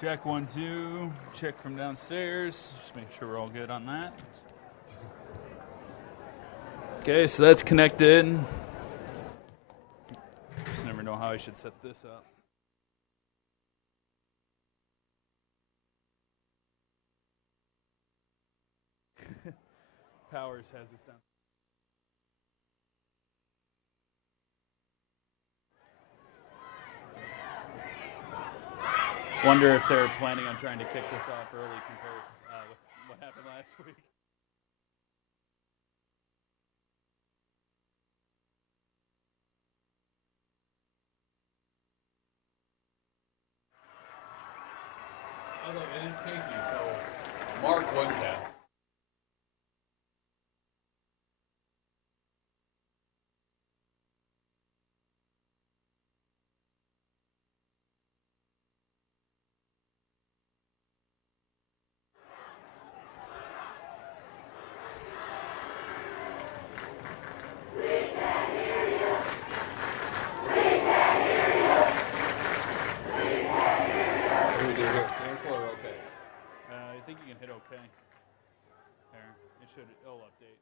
Check 1, 2. Check from downstairs. Just make sure we're all good on that. Okay, so that's connected. Just never know how I should set this up. Powers has this down. Wonder if they're planning on trying to kick this off early compared with what happened last week. Although it is Casey, so Mark one tap. I think you can hit OK. There, it'll update.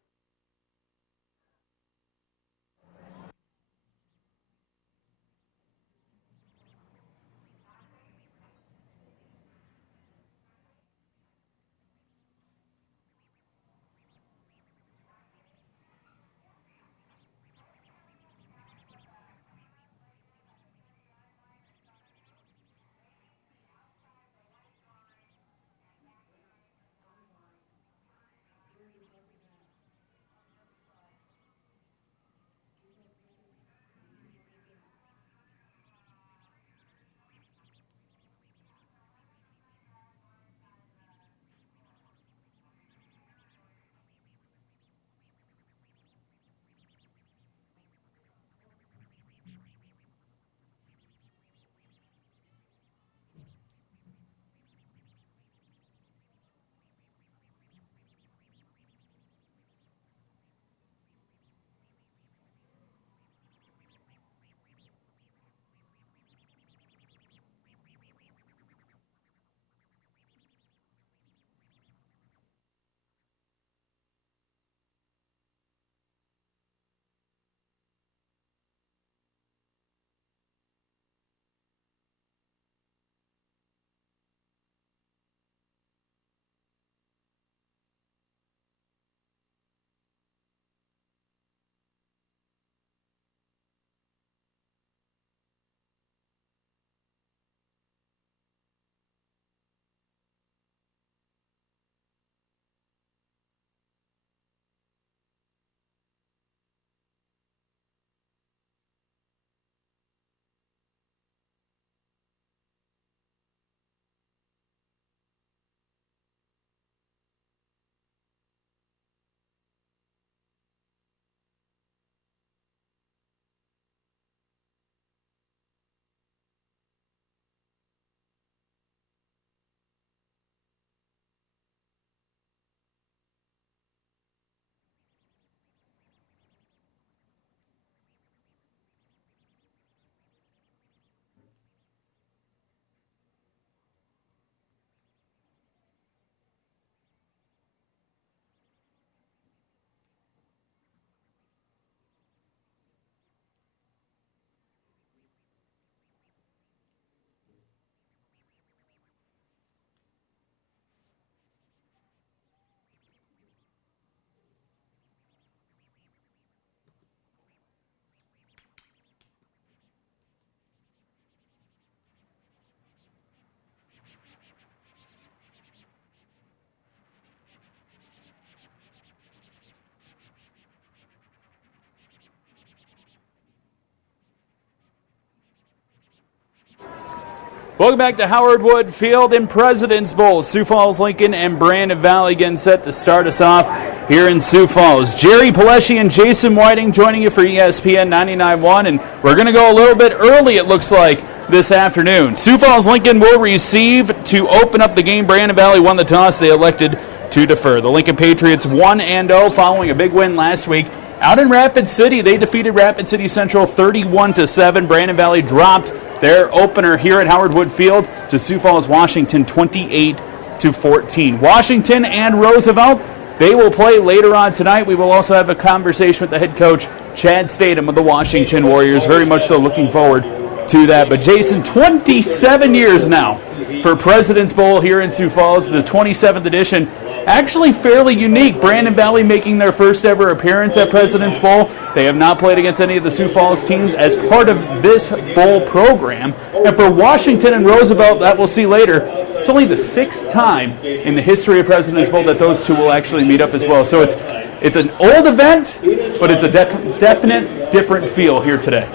Welcome back to Howard Wood Field in President's Bowl. Sioux Falls, Lincoln, and Brandon Valley again set to start us off here in Sioux Falls. Jerry Paleschi and Jason Whiting joining you for ESPN 99.1, and we're going to go a little bit early, it looks like, this afternoon. Sioux Falls, Lincoln will receive to open up the game. Brandon Valley won the toss. They elected to defer. The Lincoln Patriots 1-0 following a big win last week. Out in Rapid City, they defeated Rapid City Central 31-7. Brandon Valley dropped their opener here at Howard Wood Field to Sioux Falls, Washington, 28-14. Washington and Roosevelt, they will play later on tonight. We will also have a conversation with the head coach, Chad Statham of the Washington Warriors. Very much so looking forward to that. But Jason, 27 years now for President's Bowl here in Sioux Falls, the 27th edition. Actually fairly unique. Brandon Valley making their first ever appearance at President's Bowl. They have not played against any of the Sioux Falls teams as part of this bowl program. And for Washington and Roosevelt, that we'll see later, it's only the 6th time in the history of President's Bowl that those two will actually meet up as well. So it's an old event, but it's a definite different feel here today.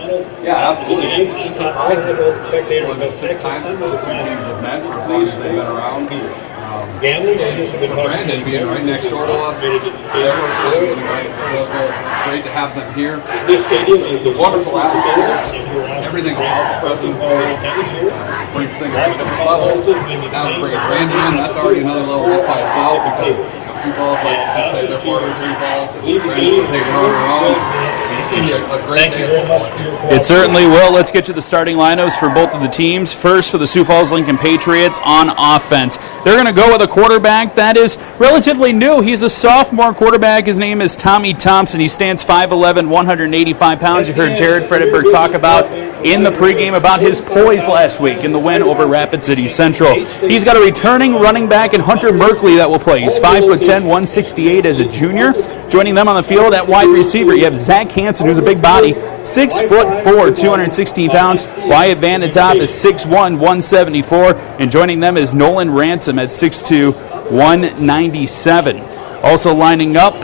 Yeah, absolutely. It's just surprising. It's only the 6 times that those two teams have met for as long as they've been around. For Brandon being right next door to us, it's great to have them here. It's a wonderful atmosphere. Just everything about the President's Bowl brings things to a different level. Now to bring Brandon in, that's already another level just by itself because Sioux Falls likes to say they're part of Sioux Falls. Brandon says, hey, we're on our own. It's going to be a great day of football here. It certainly will. Let's get you the starting lineups for both of the teams. First, for the Sioux Falls Lincoln Patriots on offense. They're going to go with a quarterback that is relatively new. He's a sophomore quarterback. His name is Tommy Thompson. He stands 5'11", 185 pounds. You heard Jared Fredenberg talk about in the pregame about his poise last week in the win over Rapid City Central. He's got a returning running back in Hunter Merkley that will play. He's 5'10", 168 as a junior. Joining them on the field at wide receiver, you have Zach Hansen, who's a big body, 6'4", 216 pounds. Wyatt Van den Top is 6'1", 174. And joining them is Nolan Ransom at 6'2", 197. Also lining up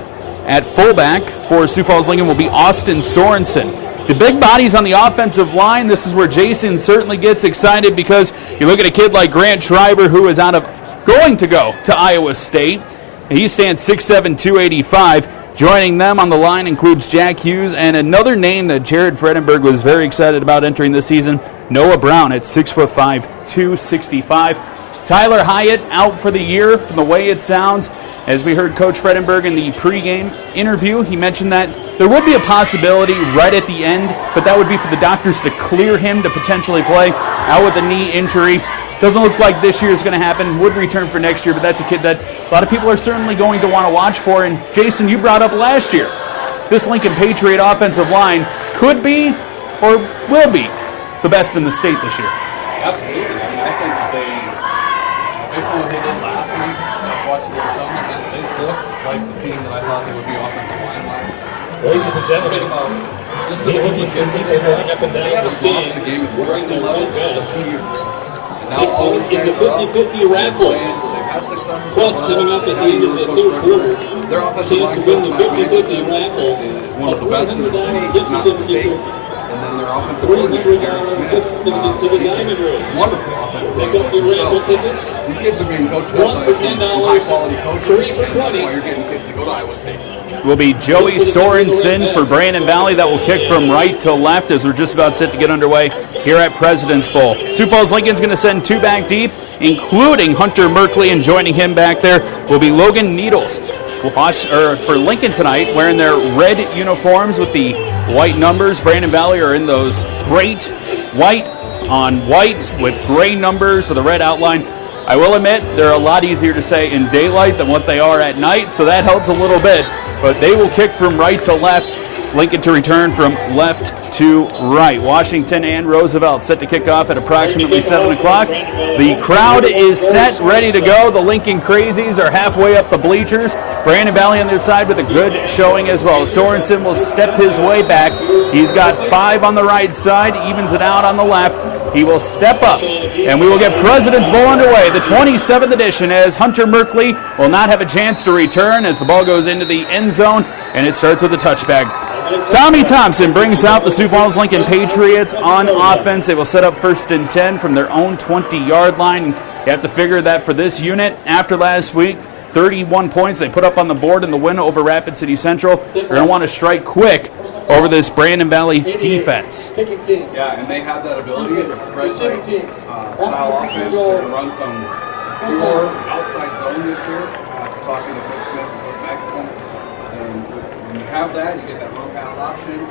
at fullback for Sioux Falls Lincoln will be Austin Sorensen. The big bodies on the offensive line, this is where Jason certainly gets excited because you look at a kid like Grant Schreiber who is going to go to Iowa State. He stands 6'7", 285. Joining them on the line includes Jack Hughes and another name that Jared Fredenberg was very excited about entering this season, Noah Brown at 6'5", 265. Tyler Hyatt out for the year from the way it sounds. As we heard Coach Fredenberg in the pregame interview, he mentioned that there would be a possibility right at the end, but that would be for the doctors to clear him to potentially play out with a knee injury. Doesn't look like this year is going to happen. Would return for next year, but that's a kid that a lot of people are certainly going to want to watch for. And Jason, you brought up last year, this Lincoln Patriot offensive line could be or will be the best in the state this year. Absolutely. I mean, I think based on what they did last week, watching the film, they looked like the team that I thought they would be offensive line-wise. Ladies and gentlemen, Just this group of kids that they haven't lost a game at the freshman level in 2 years. Now all these guys are up, 50-50 raffle. so they've had success. Plus, coming up at the end of the third quarter, their offensive line coach, Mike Matheson, is one of the best in the city, if not the state. And then their offensive coordinator, Jared Smith, he's a wonderful offensive line coach himself. So these kids are being coached up by some high-quality coaches, and that's why you're getting kids to go to Iowa State. Will be Joey Sorensen for Brandon Valley. That will kick from right to left as we're just about set to get underway here at President's Bowl. Sioux Falls Lincoln's going to send 2 back deep, including Hunter Merkley, and joining him back there will be Logan Needles. For Lincoln tonight, wearing their red uniforms with the white numbers. Brandon Valley are in those great white on white with gray numbers with a red outline. I will admit they're a lot easier to say in daylight than what they are at night, so that helps a little bit. But they will kick from right to left. Lincoln to return from left to right. Washington and Roosevelt set to kick off at approximately 7 o'clock. The crowd is set, ready to go. The Lincoln Crazies are halfway up the bleachers. Brandon Valley on their side with a good showing as well. Sorensen will step his way back. He's got 5 on the right side, evens it out on the left. He will step up, and we will get President's Bowl underway, the 27th edition, as Hunter Merkley will not have a chance to return as the ball goes into the end zone, and it starts with a touchback. Tommy Thompson brings out the Sioux Falls Lincoln Patriots on offense. They will set up 1st and 10 from their own 20-yard line. You have to figure that for this unit, after last week, 31 points they put up on the board in the win over Rapid City Central. They're going to want to strike quick over this Brandon Valley defense. Yeah, and they have that ability. It's a spread type style offense. They're going to run some pure outside zone this year. After talking to Coach Smith and Coach Matheson. And when you have that, you get that run pass option.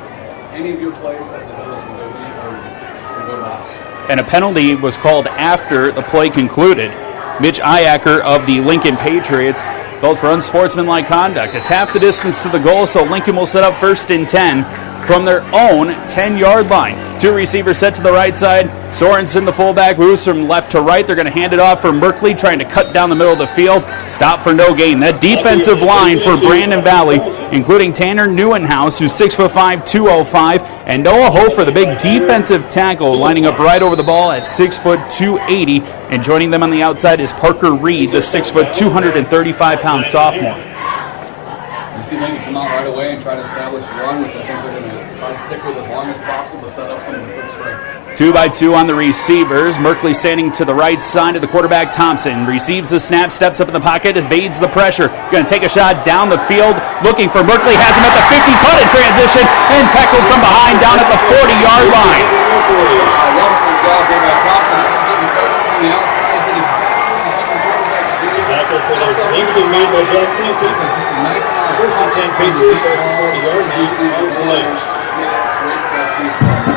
Any of your plays have the ability to go deep or to go to the house. and a penalty was called after the play concluded. Mitch Iacker of the Lincoln Patriots called for unsportsmanlike conduct. It's half the distance to the goal, so Lincoln will set up 1st and 10 from their own 10-yard line. 2 receivers set to the right side. Sorensen, the fullback, moves from left to right. They're going to hand it off for Merkley, trying to cut down the middle of the field. Stop for no gain. That defensive line for Brandon Valley, including Tanner Neuenhaus, who's 6'5", 205, and Noah Hofer, the big defensive tackle, lining up right over the ball at 6', 280. And joining them on the outside is Parker Reed, the 6', 235-pound sophomore. You see Lincoln come out right away and try to establish a run, which I think they're going to try to stick with as long as possible to set up some of the quick strike. 2 by 2 on the receivers. Merkley standing to the right side of the quarterback. Thompson receives the snap, steps up in the pocket, evades the pressure. Going to take a shot down the field, looking for Merkley. Has him at the 50, cut in transition, and tackled from behind down at the 40-yard line. Wonderful job there by Thompson. Getting pressure from the outside. Did exactly what the quarterback did. Tackle for the Lincoln made by Jack Clinton. Just a nice First and 10 Patriots for 40 yards.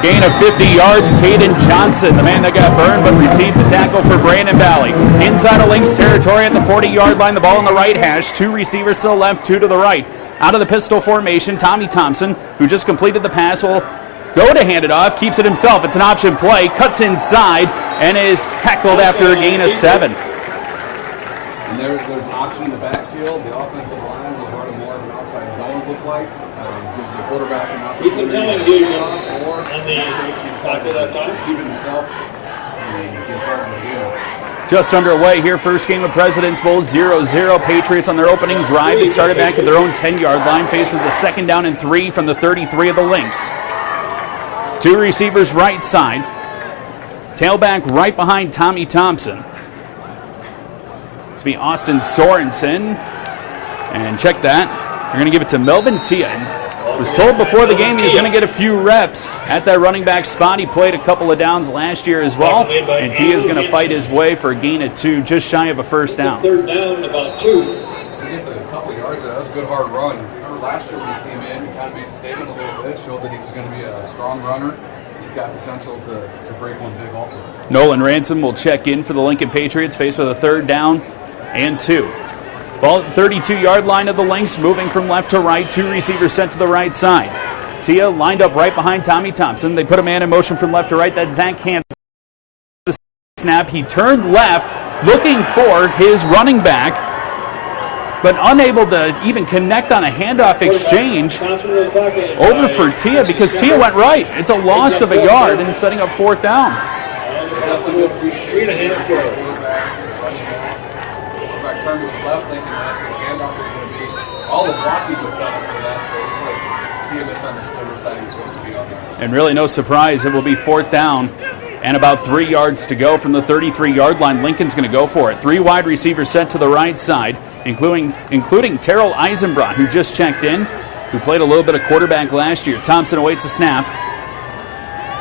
Gain of 50 yards, Caden Johnson, the man that got burned but received the tackle for Brandon Valley. Inside of Lynx territory at the 40-yard line, the ball on the right hash. 2 receivers to the left, 2 to the right. Out of the pistol formation, Tommy Thompson, who just completed the pass, will go to hand it off, keeps it himself. It's an option play, cuts inside, and is tackled after a gain of 7. And there's an option in the backfield. The offensive line was running more of an outside zone, it looked like. Gives the quarterback an opportunity to hand off or keep it himself and get present again. Just underway here, first game of President's Bowl, 0-0. Patriots on their opening drive. It started back at their own 10-yard line, faced with a 2nd down and 3 from the 33 of the Lynx. 2 receivers right side. Tailback right behind Tommy Thompson. It's be Austin Sorensen. And check that. They're going to give it to Melvin Tia. And was told before the game he was going to get a few reps at that running back spot. He played a couple of downs last year as well. And Tia's going to fight his way for a gain of 2, just shy of a 1st down. 3rd down, about 2. He gets a couple yards there. That was a good hard run. Remember last year when he came in, he kind of made a statement a little bit, showed that he was going to be a strong runner. He's got potential to break one big also. Nolan Ransom will check in for the Lincoln Patriots, faced with a 3rd down and 2. Ball at the 32-yard line of the Lynx, moving from left to right. 2 receivers sent to the right side. Tia lined up right behind Tommy Thompson. They put a man in motion from left to right. That's Zach Camp. The snap, he turned left, looking for his running back, but unable to even connect on a handoff exchange. Over for Tia because Tia went right. It's a loss of a yard and setting up 4th down. Turned to his left, thinking that's what the handoff was going to be. All the blocking was set up for that, so it was like Tia misunderstood which side he was supposed to be on there. And really no surprise, it will be 4th down and about 3 yards to go from the 33-yard line. Lincoln's going to go for it. 3 wide receivers sent to the right side, including Terrell Eisenbrot, who just checked in, who played a little bit of quarterback last year. Thompson awaits the snap.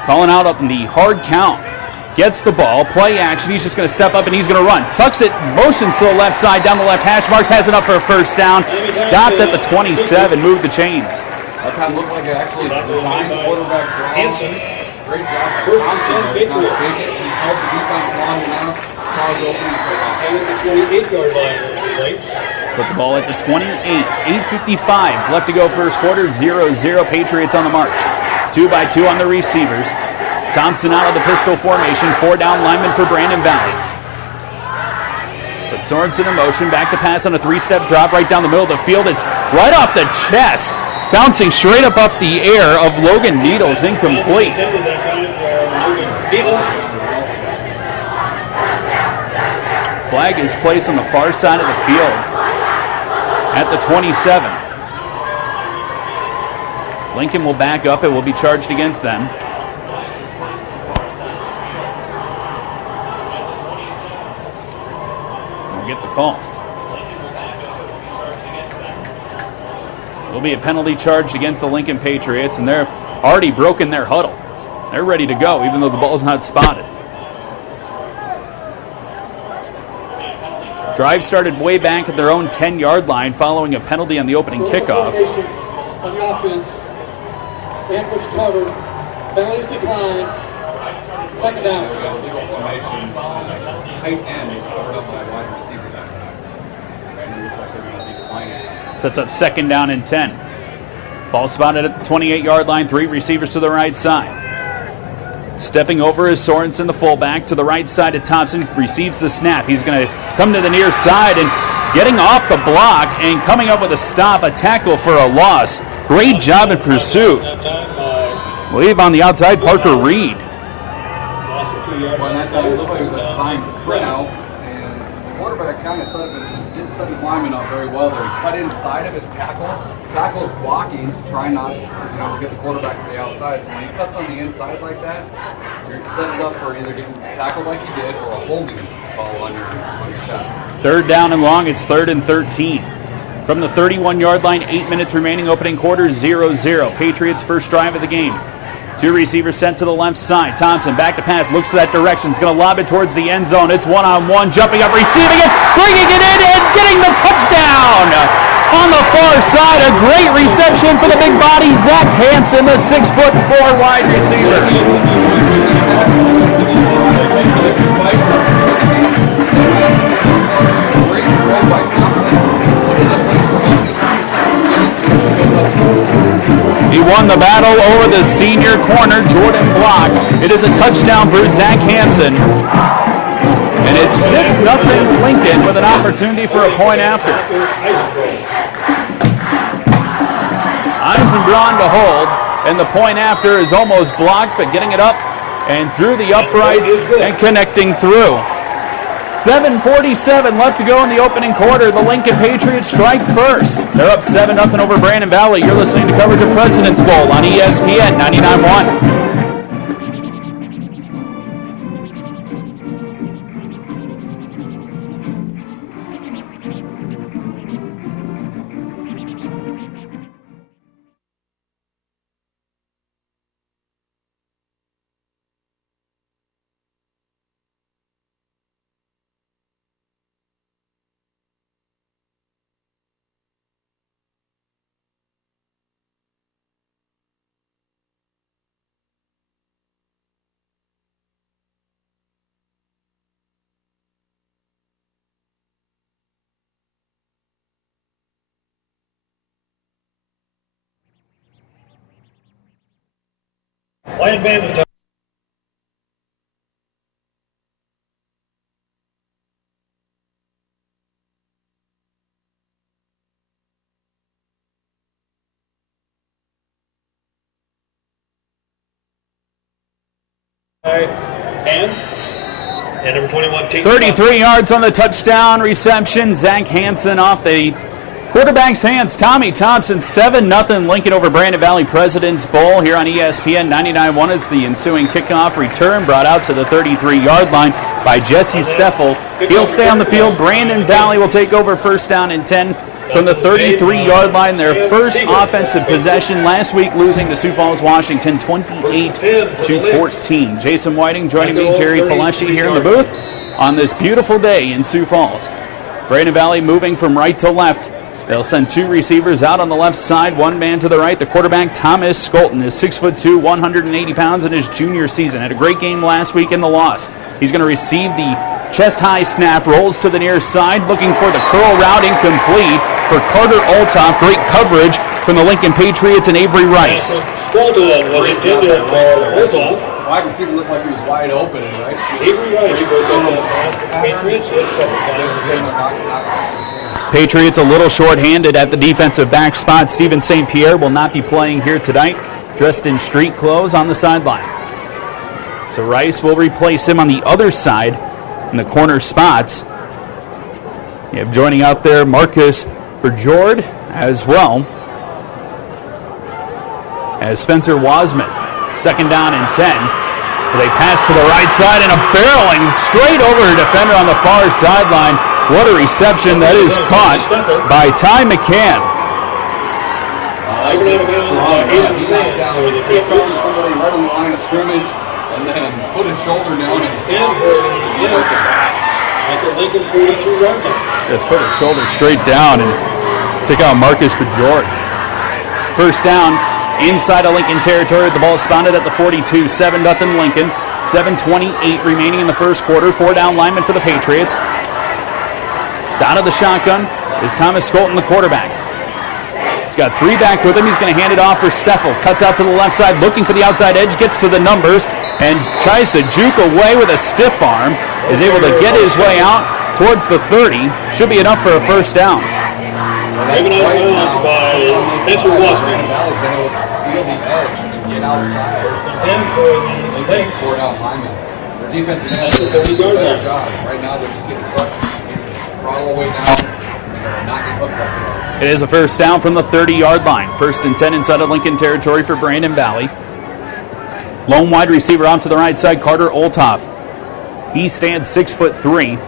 Calling out on the hard count. Gets the ball, play action, he's just going to step up and he's going to run. Tucks it, motions to the left side, down the left hash marks, has it up for a 1st down. Stopped at the 27, moved the chains. That time looked like it actually designed quarterback draw. Great job by Thompson there. Kind of big it, he held the defense long enough, saw his opening and took off. And at the 28-yard line, right? Put the ball at the 28, 8:55 left to go first quarter, 0-0, Patriots on the march. 2 by 2 on the receivers. Thompson out of the pistol formation, 4 down lineman for Brandon Valley. But Sorensen in motion, back to pass on a 3-step drop right down the middle of the field. It's right off the chest, bouncing straight up off the air of Logan Needles, incomplete. Flag is placed on the far side of the field at the 27. Lincoln will back up, it will be charged against them. Get the call. Will be a penalty charged against the Lincoln Patriots, and they've already broken their huddle. They're ready to go, even though the ball's not spotted. Drive started way back at their own 10-yard line following a penalty on the opening kickoff. On the offense, ambush cover, penalties decline. Second down. Tight end was covered up by a wide receiver that time. And it looks like they're going to decline it. Sets up second down and 10. Ball spotted at the 28-yard line. 3 receivers to the right side. Stepping over is Sorensen, the fullback, to the right side of Thompson. Receives the snap. He's going to come to the near side and getting off the block and coming up with a stop, a tackle for a loss. Great job in pursuit. I believe on the outside, Parker Reed. Well, that time it looked like it was a design sprint out, and the quarterback kind of didn't set his lineman up very well there. He cut inside of his tackle. Tackle's blocking, trying not to get the quarterback to the outside. So when he cuts on the inside like that, you're setting it up for either getting tackled like he did or a holding ball on your tackle. Third down and long. It's 3rd and 13. From the 31-yard line, 8 minutes remaining, opening quarter, 0-0. Patriots' first drive of the game. 2 receivers sent to the left side. Thompson back to pass, looks to that direction. He's going to lob it towards the end zone. It's one-on-one, jumping up, receiving it, bringing it in, and getting the touchdown. On the far side, a great reception for the big body, Zach Hansen, the 6'4" wide receiver. He won the battle over the senior corner, Jordan Block. It is a touchdown for Zach Hansen. And it's 6-0 Lincoln with an opportunity for a point after. Eisenbraun to hold, and the point after is almost blocked, but getting it up and through the uprights and connecting through. 7:47 left to go in the opening quarter. The Lincoln Patriots strike first. They're up 7-0 over Brandon Valley. You're listening to coverage of President's Bowl on ESPN 99.1. Lion Bandit. And number 21, 33 yards on the touchdown reception. Zach Hansen off the quarterback's hands. Tommy Thompson, 7-0 Lincoln over Brandon Valley President's Bowl here on ESPN 99.1 as the ensuing kickoff return brought out to the 33-yard line by Jesse Steffel. He'll stay on the field. Brandon Valley will take over first down and 10 from the 33-yard line. Their first offensive possession last week, losing to Sioux Falls, Washington, 28-14. Jason Whiting joining me, Jerry Paleshi here in the booth on this beautiful day in Sioux Falls. Brandon Valley moving from right to left. They'll send 2 receivers out on the left side, 1 man to the right. The quarterback, Thomas Skolton, is 6'2", 180 pounds in his junior season. Had a great game last week in the loss. He's going to receive the chest-high snap, rolls to the near side, looking for the curl route, incomplete for Carter Altoff. Great coverage from the Lincoln Patriots and Avery Rice. Skolton was intended for Altoff. Wide receiver looked like he was wide open, and Rice Avery Rice was Patriots. Patriots a little short-handed at the defensive back spot. Steven St. Pierre will not be playing here tonight, dressed in street clothes on the sideline. So Rice will replace him on the other side in the corner spots. You have joining out there Marcus Berjord as well as Spencer Wasman. Second down and 10. They pass to the right side and a barreling straight over a defender on the far sideline. What a reception that is caught by Ty McCann. He knocked down somebody right on the line of scrimmage and then put his shoulder down and Just put his shoulder straight down and take out Marcus Bajort. First down inside of Lincoln territory. The ball spotted at the 42. 7-0 Lincoln. 7:28 remaining in the first quarter. 4 down linemen for the Patriots. It's out of the shotgun is Thomas Skolton, the quarterback. He's got 3 back with him. He's going to hand it off for Steffel. Cuts out to the left side, looking for the outside edge, gets to the numbers, and tries to juke away with a stiff arm. Is able to get his way out towards the 30. Should be enough for a first down. Driven out of bounds by Spencer Washington. Valley's been able to seal the edge and get outside. And for the Lynx. 4 down linemen. Their defense is doing a better job. Right now, they're just getting crushed. They're all the way down. They're not getting hooked like they are. It is a first down from the 30-yard line. 1st and 10 inside of Lincoln territory for Brandon Valley. Lone wide receiver off to the right side, Carter Olthoff. He stands 6'3".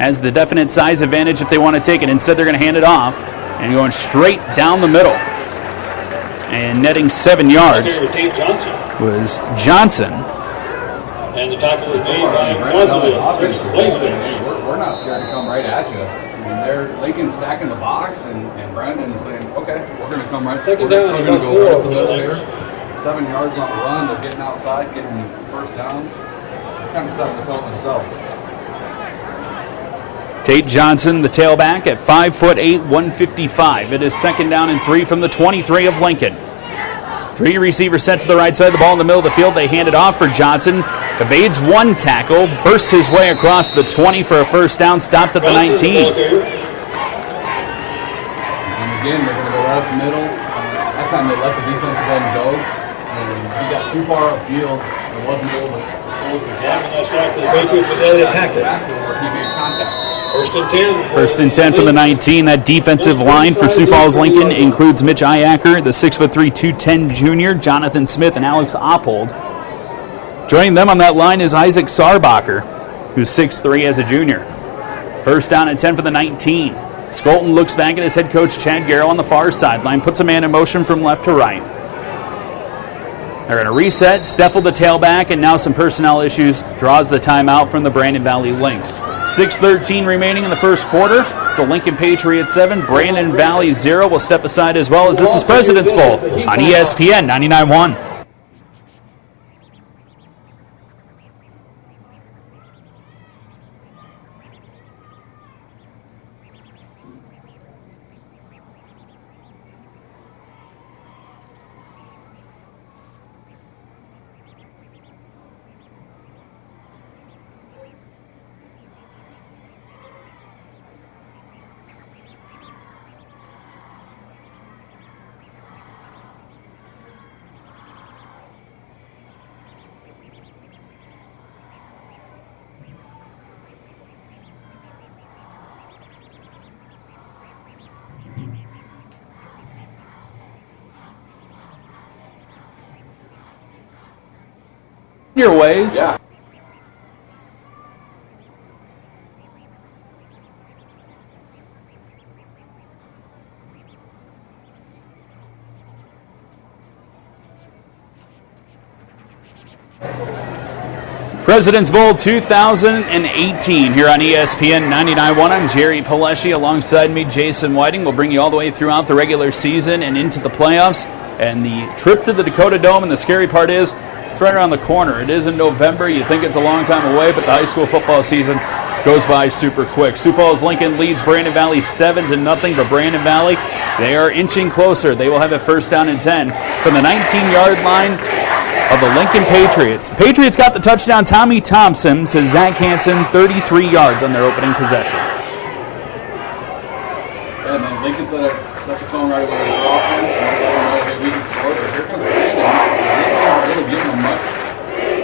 Has the definite size advantage if they want to take it. Instead, they're going to hand it off and going straight down the middle. And netting 7 yards was Johnson. And the tackle is made by We're not scared to come right at you. I mean, they're Lincoln stacking the box, and Brandon saying, okay, we're going to come right. We're still going to go right up the middle here. 7 yards on the run. They're getting outside, getting first downs. They're kind of setting the tone themselves. Tate Johnson, the tailback, at 5'8", 155. It is 2nd down and 3 from the 23 of Lincoln. 3 receivers sent to the right side, the ball in the middle of the field. They hand it off for Johnson. Evades 1 tackle, burst his way across the 20 for a first down, stopped at the 19. And again, they're going to go right up the middle. That time they let the defensive end go, and he got too far upfield and wasn't able to close the gap. Where he made contact. 1st and 10. 1st and 10 from the 19. That defensive line for Sioux Falls Lincoln includes Mitch Iacker, the 6'3", 210 junior, Jonathan Smith, and Alex Oppold. Joining them on that line is Isaac Sarbacher, who's 6'3" as a junior. 1st down and 10 for the 19. Skolton looks back at his head coach, Chad Garrow, on the far sideline, puts a man in motion from left to right. They're going to reset, Steffel the tailback, and now some personnel issues. Draws the timeout from the Brandon Valley Lynx. 6:13 remaining in the first quarter. It's the Lincoln Patriots 7, Brandon Valley 0. We'll step aside as well as this is President's Bowl on ESPN 99.1. Your ways. Yeah. President's Bowl 2018 here on ESPN 99.1. I'm Jerry Paleshi. Alongside me, Jason Whiting. We'll bring you all the way throughout the regular season and into the playoffs. And the trip to the Dakota Dome, and the scary part is, it's right around the corner. It is in November. You think it's a long time away, but the high school football season goes by super quick. Sioux Falls Lincoln leads Brandon Valley 7-0, but Brandon Valley, they are inching closer. They will have a 1st down and 10 from the 19-yard line of the Lincoln Patriots. The Patriots got the touchdown, Tommy Thompson to Zach Hansen, 33 yards on their opening possession. Yeah, man, Lincoln set the tone right away with their offense. And we can score, but here comes Brandon. They haven't really given them much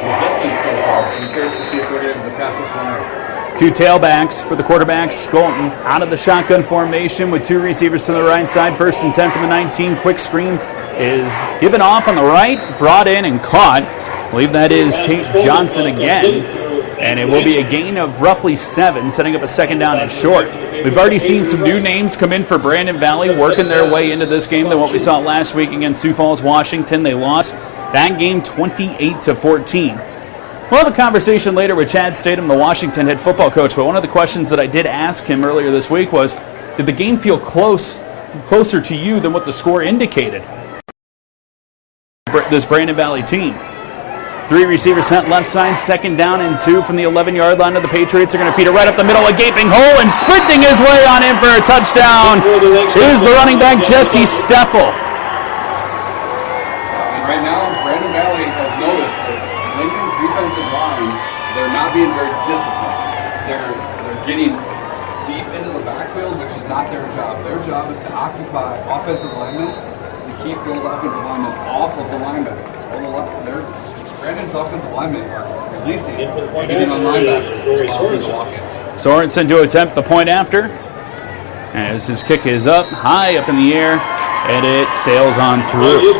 resistance so far, so I'm curious to see if they're able to catch this one out. 2 tailbacks for the quarterback, Skolton, out of the shotgun formation with 2 receivers to the right side. 1st and 10 from the 19. Quick screen is given off on the right, brought in and caught. I believe that is Tate Johnson again. And it will be a gain of roughly 7, setting up a 2nd down and short. We've already seen some new names come in for Brandon Valley, working their way into this game than what we saw last week against Sioux Falls, Washington. They lost that game 28-14. We'll have a conversation later with Chad Statham, the Washington head football coach, but one of the questions that I did ask him earlier this week was, did the game feel closer to you than what the score indicated? This Brandon Valley team. Three receivers sent left side, 2nd down and 2 from the 11-yard line of the Patriots. Are going to feed it right up the middle, a gaping hole, and sprinting his way on in for a touchdown is the running back, Jesse Steffel. Right now, Brandon Valley has noticed that Lincoln's defensive line, they're not being very disciplined. They're getting deep into the backfield, which is not their job. Their job is to occupy offensive linemen, to keep those offensive linemen off of the linebackers. Well, Brandon's offensive linemen are releasing and getting on linebackers, which allows him to walk in. Sorensen to attempt the point after, as his kick is up, high up in the air, and it sails on through.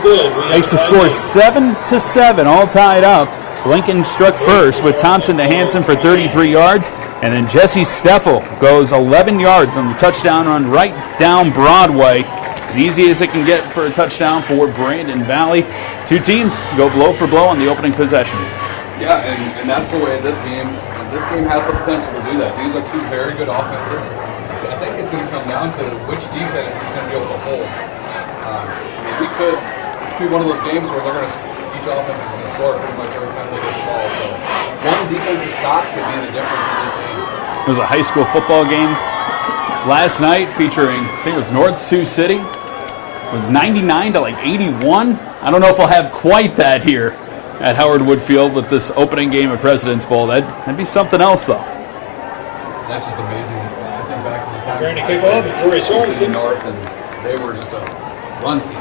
Makes the score 7-7, all tied up. Lincoln struck first with Thompson to Hansen for 33 yards, and then Jesse Steffel goes 11 yards on the touchdown run right down Broadway. As easy as it can get for a touchdown for Brandon Valley. Two teams go blow for blow on the opening possessions. Yeah, and that's the way this game has the potential to do that. These are two very good offenses. So I think it's going to come down to which defense is going to be able to hold. This could be one of those games where each offense is going to score pretty much every time they get the ball. So one defensive stop could be the difference in this game. It was a high school football game last night featuring, I think it was North Sioux City. It was 99 to 81. I don't know if I'll have quite that here at Howard Wood Field with this opening game of President's Bowl. That'd be something else, though. That's just amazing. I think back to the time Trying to kick off, Torrey Sioux City Sorensen. North, and they were just a run team.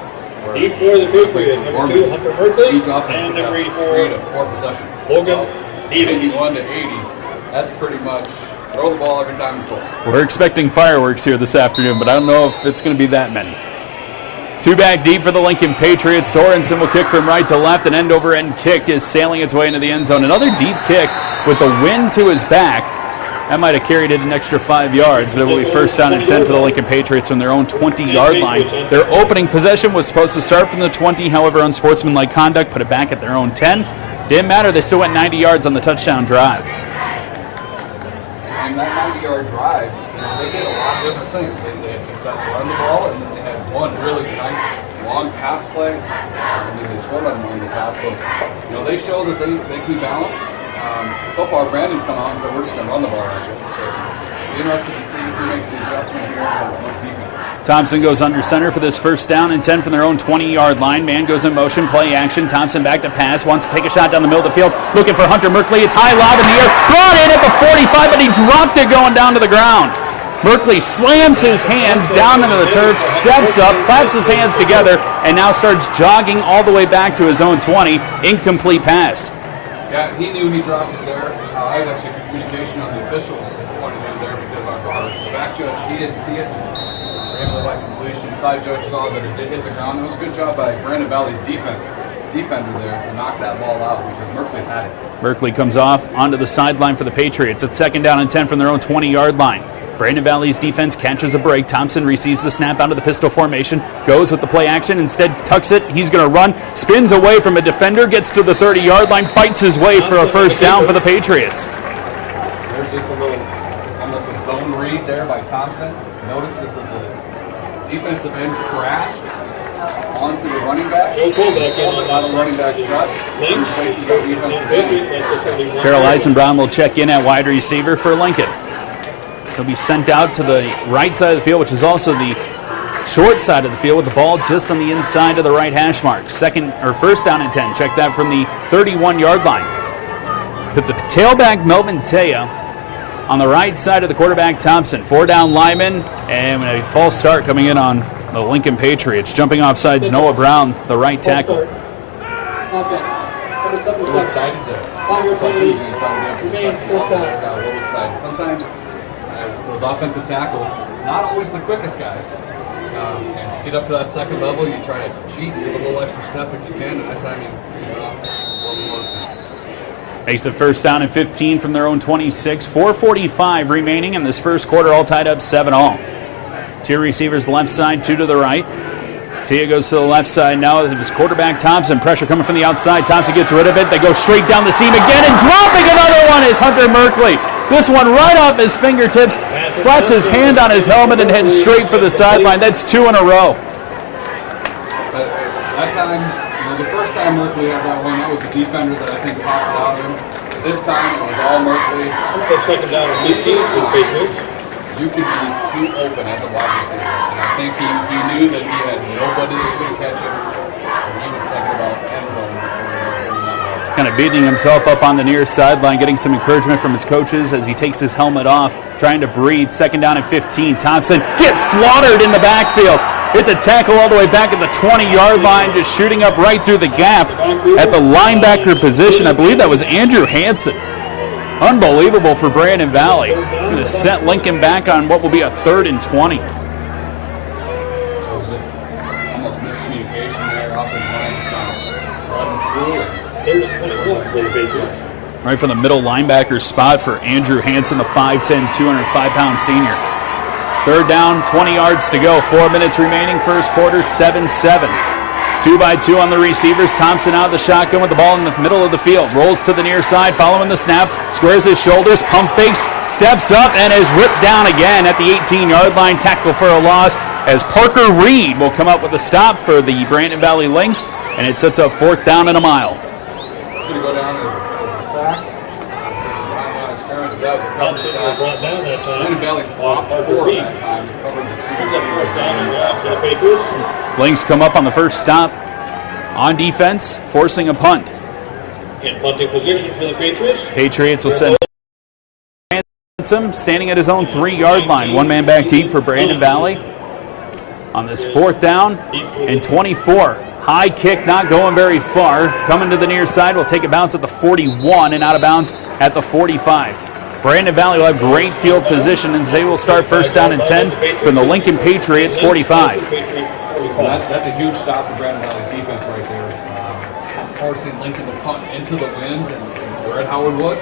Deep for the Patriots, number 2, Hunter Merkley, Each offense and would have number 3 to 84, 4 possessions. Logan Even. 81 to 80. That's pretty much throw the ball every time it's full. We're expecting fireworks here this afternoon, but I don't know if it's going to be that many. Two back deep for the Lincoln Patriots. Sorensen will kick from right to left. An end-over-end kick is sailing its way into the end zone. Another deep kick with the wind to his back. That might have carried it an extra 5 yards, but it will be 1st down and 10 for the Lincoln Patriots from their own 20-yard line. Their opening possession was supposed to start from the 20, however, unsportsmanlike conduct put it back at their own 10. Didn't matter, they still went 90 yards on the touchdown drive. And that 90-yard drive, they did a lot of different things. They had success running the ball, and then they had one really nice long pass play, and then they scored on one of the pass. So, they show that they can be balanced. So far, Brandon's come out and said, we're just going to run the ball at you. So, be interested to see who makes the adjustment here on this defense. Thompson goes under center for this 1st down and 10 from their own 20-yard line. Man goes in motion, play action. Thompson back to pass, wants to take a shot down the middle of the field, looking for Hunter Merkley. It's high lob in the air, brought in at the 45, but he dropped it going down to the ground. Merkley slams his hands down into the turf, steps up, claps his hands together, and now starts jogging all the way back to his own 20. Incomplete pass. Yeah, he knew he dropped it there. I was actually in communication on the officials' point of view there because our back judge, he didn't see it. Able by completion. Side judge saw that it did hit the ground. It was a good job by Brandon Valley's defender there to knock that ball out because Merkley had it. Merkley comes off onto the sideline for the Patriots. It's 2nd down and 10 from their own 20-yard line. Brandon Valley's defense catches a break. Thompson receives the snap out of the pistol formation, goes with the play action, instead tucks it. He's going to run, spins away from a defender, gets to the 30-yard line, fights his way for a 1st down for the Patriots. There's just a little, almost a zone read there by Thompson. Notices that the defensive end crashed onto the running back. Also got the running back's gut. Replaces the defensive end. Terrell Eisenbraun will check in at wide receiver for Lincoln. He'll be sent out to the right side of the field, which is also the short side of the field, with the ball just on the inside of the right hash mark. 1st down and 10. Check that from the 31-yard line. Put the tailback Melvin Taya on the right side of the quarterback Thompson. 4-down lineman, and a false start coming in on the Lincoln Patriots. Jumping off sides, Noah Brown, the right tackle. A little excited to try to get a little excited. Sometimes those offensive tackles, not always the quickest guys. And to get up to that 2nd level, you try to cheat, give a little extra step if you can, and that time you Makes it 1st down and 15 from their own 26. 4:45 remaining in this 1st quarter, all tied up 7-all. 2 receivers left side, 2 to the right. Tia goes to the left side now with his quarterback Thompson. Pressure coming from the outside. Thompson gets rid of it. They go straight down the seam again, and dropping another one is Hunter Merkley. This one right off his fingertips, slaps his hand on his helmet and heads straight for the sideline. That's 2 in a row. But that time, the 1st time time Merkley had that one, that was the defender that I think popped it out of him. This time it was all Merkley. Second down and 15 for the Patriots. You could be too open as a wide receiver. And I think he knew that he had nobody that was going to catch him. And he was thinking about end zone before he was bringing that ball. Kind of beating himself up on the near sideline, getting some encouragement from his coaches as he takes his helmet off, trying to breathe. Second down and 15. Thompson gets slaughtered in the backfield. It's a tackle all the way back at the 20-yard line, just shooting up right through the gap at the linebacker position. I believe that was Andrew Hansen. Unbelievable for Brandon Valley. He's going to set Lincoln back on what will be a 3rd and 20. It was just almost miscommunication there. Offensive line just kind of running through. Right from the middle linebacker spot for Andrew Hansen, the 5'10", 205-pound senior. 3rd down, 20 yards to go. 4 minutes remaining, first quarter, 7-7. 2-by-2 on the receivers. Thompson out of the shotgun with the ball in the middle of the field. Rolls to the near side, following the snap. Squares his shoulders, pump fakes, steps up, and is ripped down again at the 18-yard line. Tackle for a loss as Parker Reed will come up with a stop for the Brandon Valley Lynx, and it sets up 4th down and a mile. It's going to go down as a sack. But that was a cover sack. Brandon Valley dropped 4 that time to cover the 2 receivers. Lynx come up on the first stop on defense, forcing a punt. In punting position for the Patriots. Patriots will send Ransom standing at his own 3-yard line. 1 man back deep for Brandon Valley on this 4th down and 24. High kick, not going very far. Coming to the near side, will take a bounce at the 41 and out of bounds at the 45. Brandon Valley will have great field position, and they will start 1st down and 10 from the Lincoln Patriots 45. That's a huge stop for Brandon Valley's defense right there. Forcing Lincoln to punt into the wind, and we're at Howard Wood.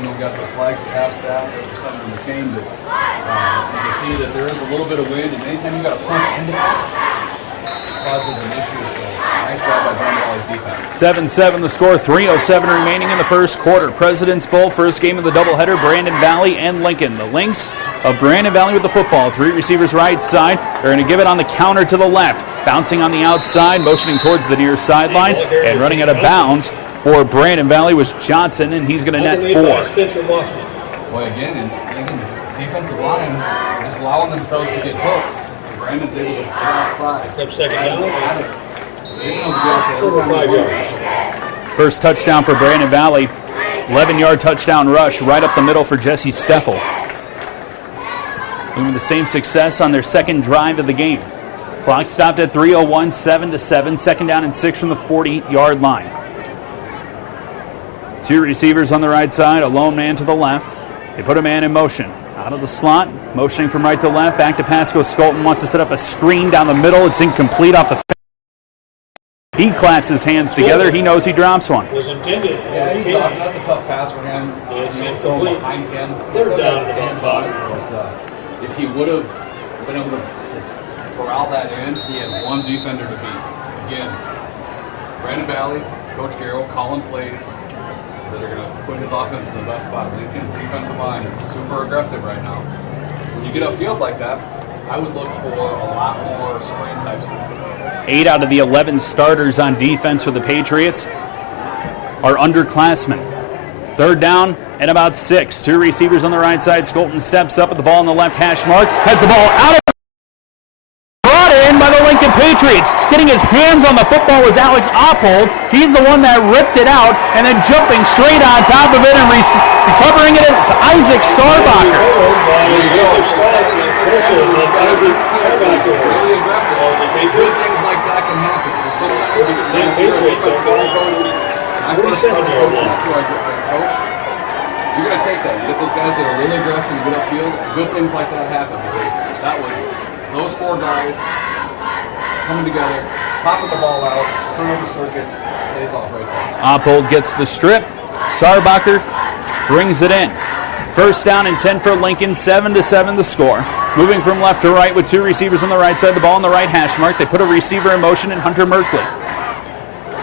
We got the flags at half staff for something in the game, but you can see that there is a little bit of wind, and anytime you got to punch into that, it causes an issue. So nice job by Brandon Valley's defense. 7-7 the score, 3:07 remaining in the first quarter. President's Bowl, first game of the doubleheader, Brandon Valley and Lincoln. The Lynx of Brandon Valley with the football. 3 receivers right side. They're going to give it on the counter to the left. Bouncing on the outside, motioning towards the near sideline, and running out of bounds for Brandon Valley was Johnson, and he's going to net 4. Boy, again, and Lincoln's defensive line just allowing themselves to get hooked. Brandon's able to get outside. First touchdown for Brandon Valley. 11-yard touchdown rush right up the middle for Jesse Steffel. With the same success on their second drive of the game. Clock stopped at 3:01, 7-7. 2nd down and 6 from the 40-yard line. 2 receivers on the right side, a lone man to the left. They put a man in motion. Out of the slot, motioning from right to left, back to Pasco. Skolton wants to set up a screen down the middle. It's incomplete off the fence. He claps his hands together. He knows he drops one. Was intended. Yeah, he dropped it. That's a tough pass for him. He was throwing behind him. He still got his hands on it. But if he would have been able to corral that in, he had 1 defender to beat. Again, Brandon Valley, Coach Garrow calling plays that are going to put his offense in the best spot. Lincoln's defensive line is super aggressive right now. So when you get upfield like that, I would look for a lot more screen type stuff. 8 out of the 11 starters on defense for the Patriots are underclassmen. 3rd down and about 6. 2 receivers on the right side. Skolton steps up at the ball on the left hash mark. Has the ball out of brought in by the Lincoln Patriots. Getting his hands on the football was Alex Oppold. He's the one that ripped it out, and then jumping straight on top of it and recovering it. It's Isaac Sarbacher. There you go. Really aggressive. Good things like that can happen. So sometimes if you're a defensive line coach, I first started coaching, that's who I coach. You're going to take that. You get those guys that are really aggressive and get upfield. Good things like that happen because that was those 4 guys coming together, popping the ball out, turnover circuit, plays off right there. Oppold gets the strip. Sarbacher brings it in. 1st down and 10 for Lincoln, 7-7 the score. Moving from left to right with 2 receivers on the right side, the ball on the right hash mark. They put a receiver in motion in Hunter Merkley.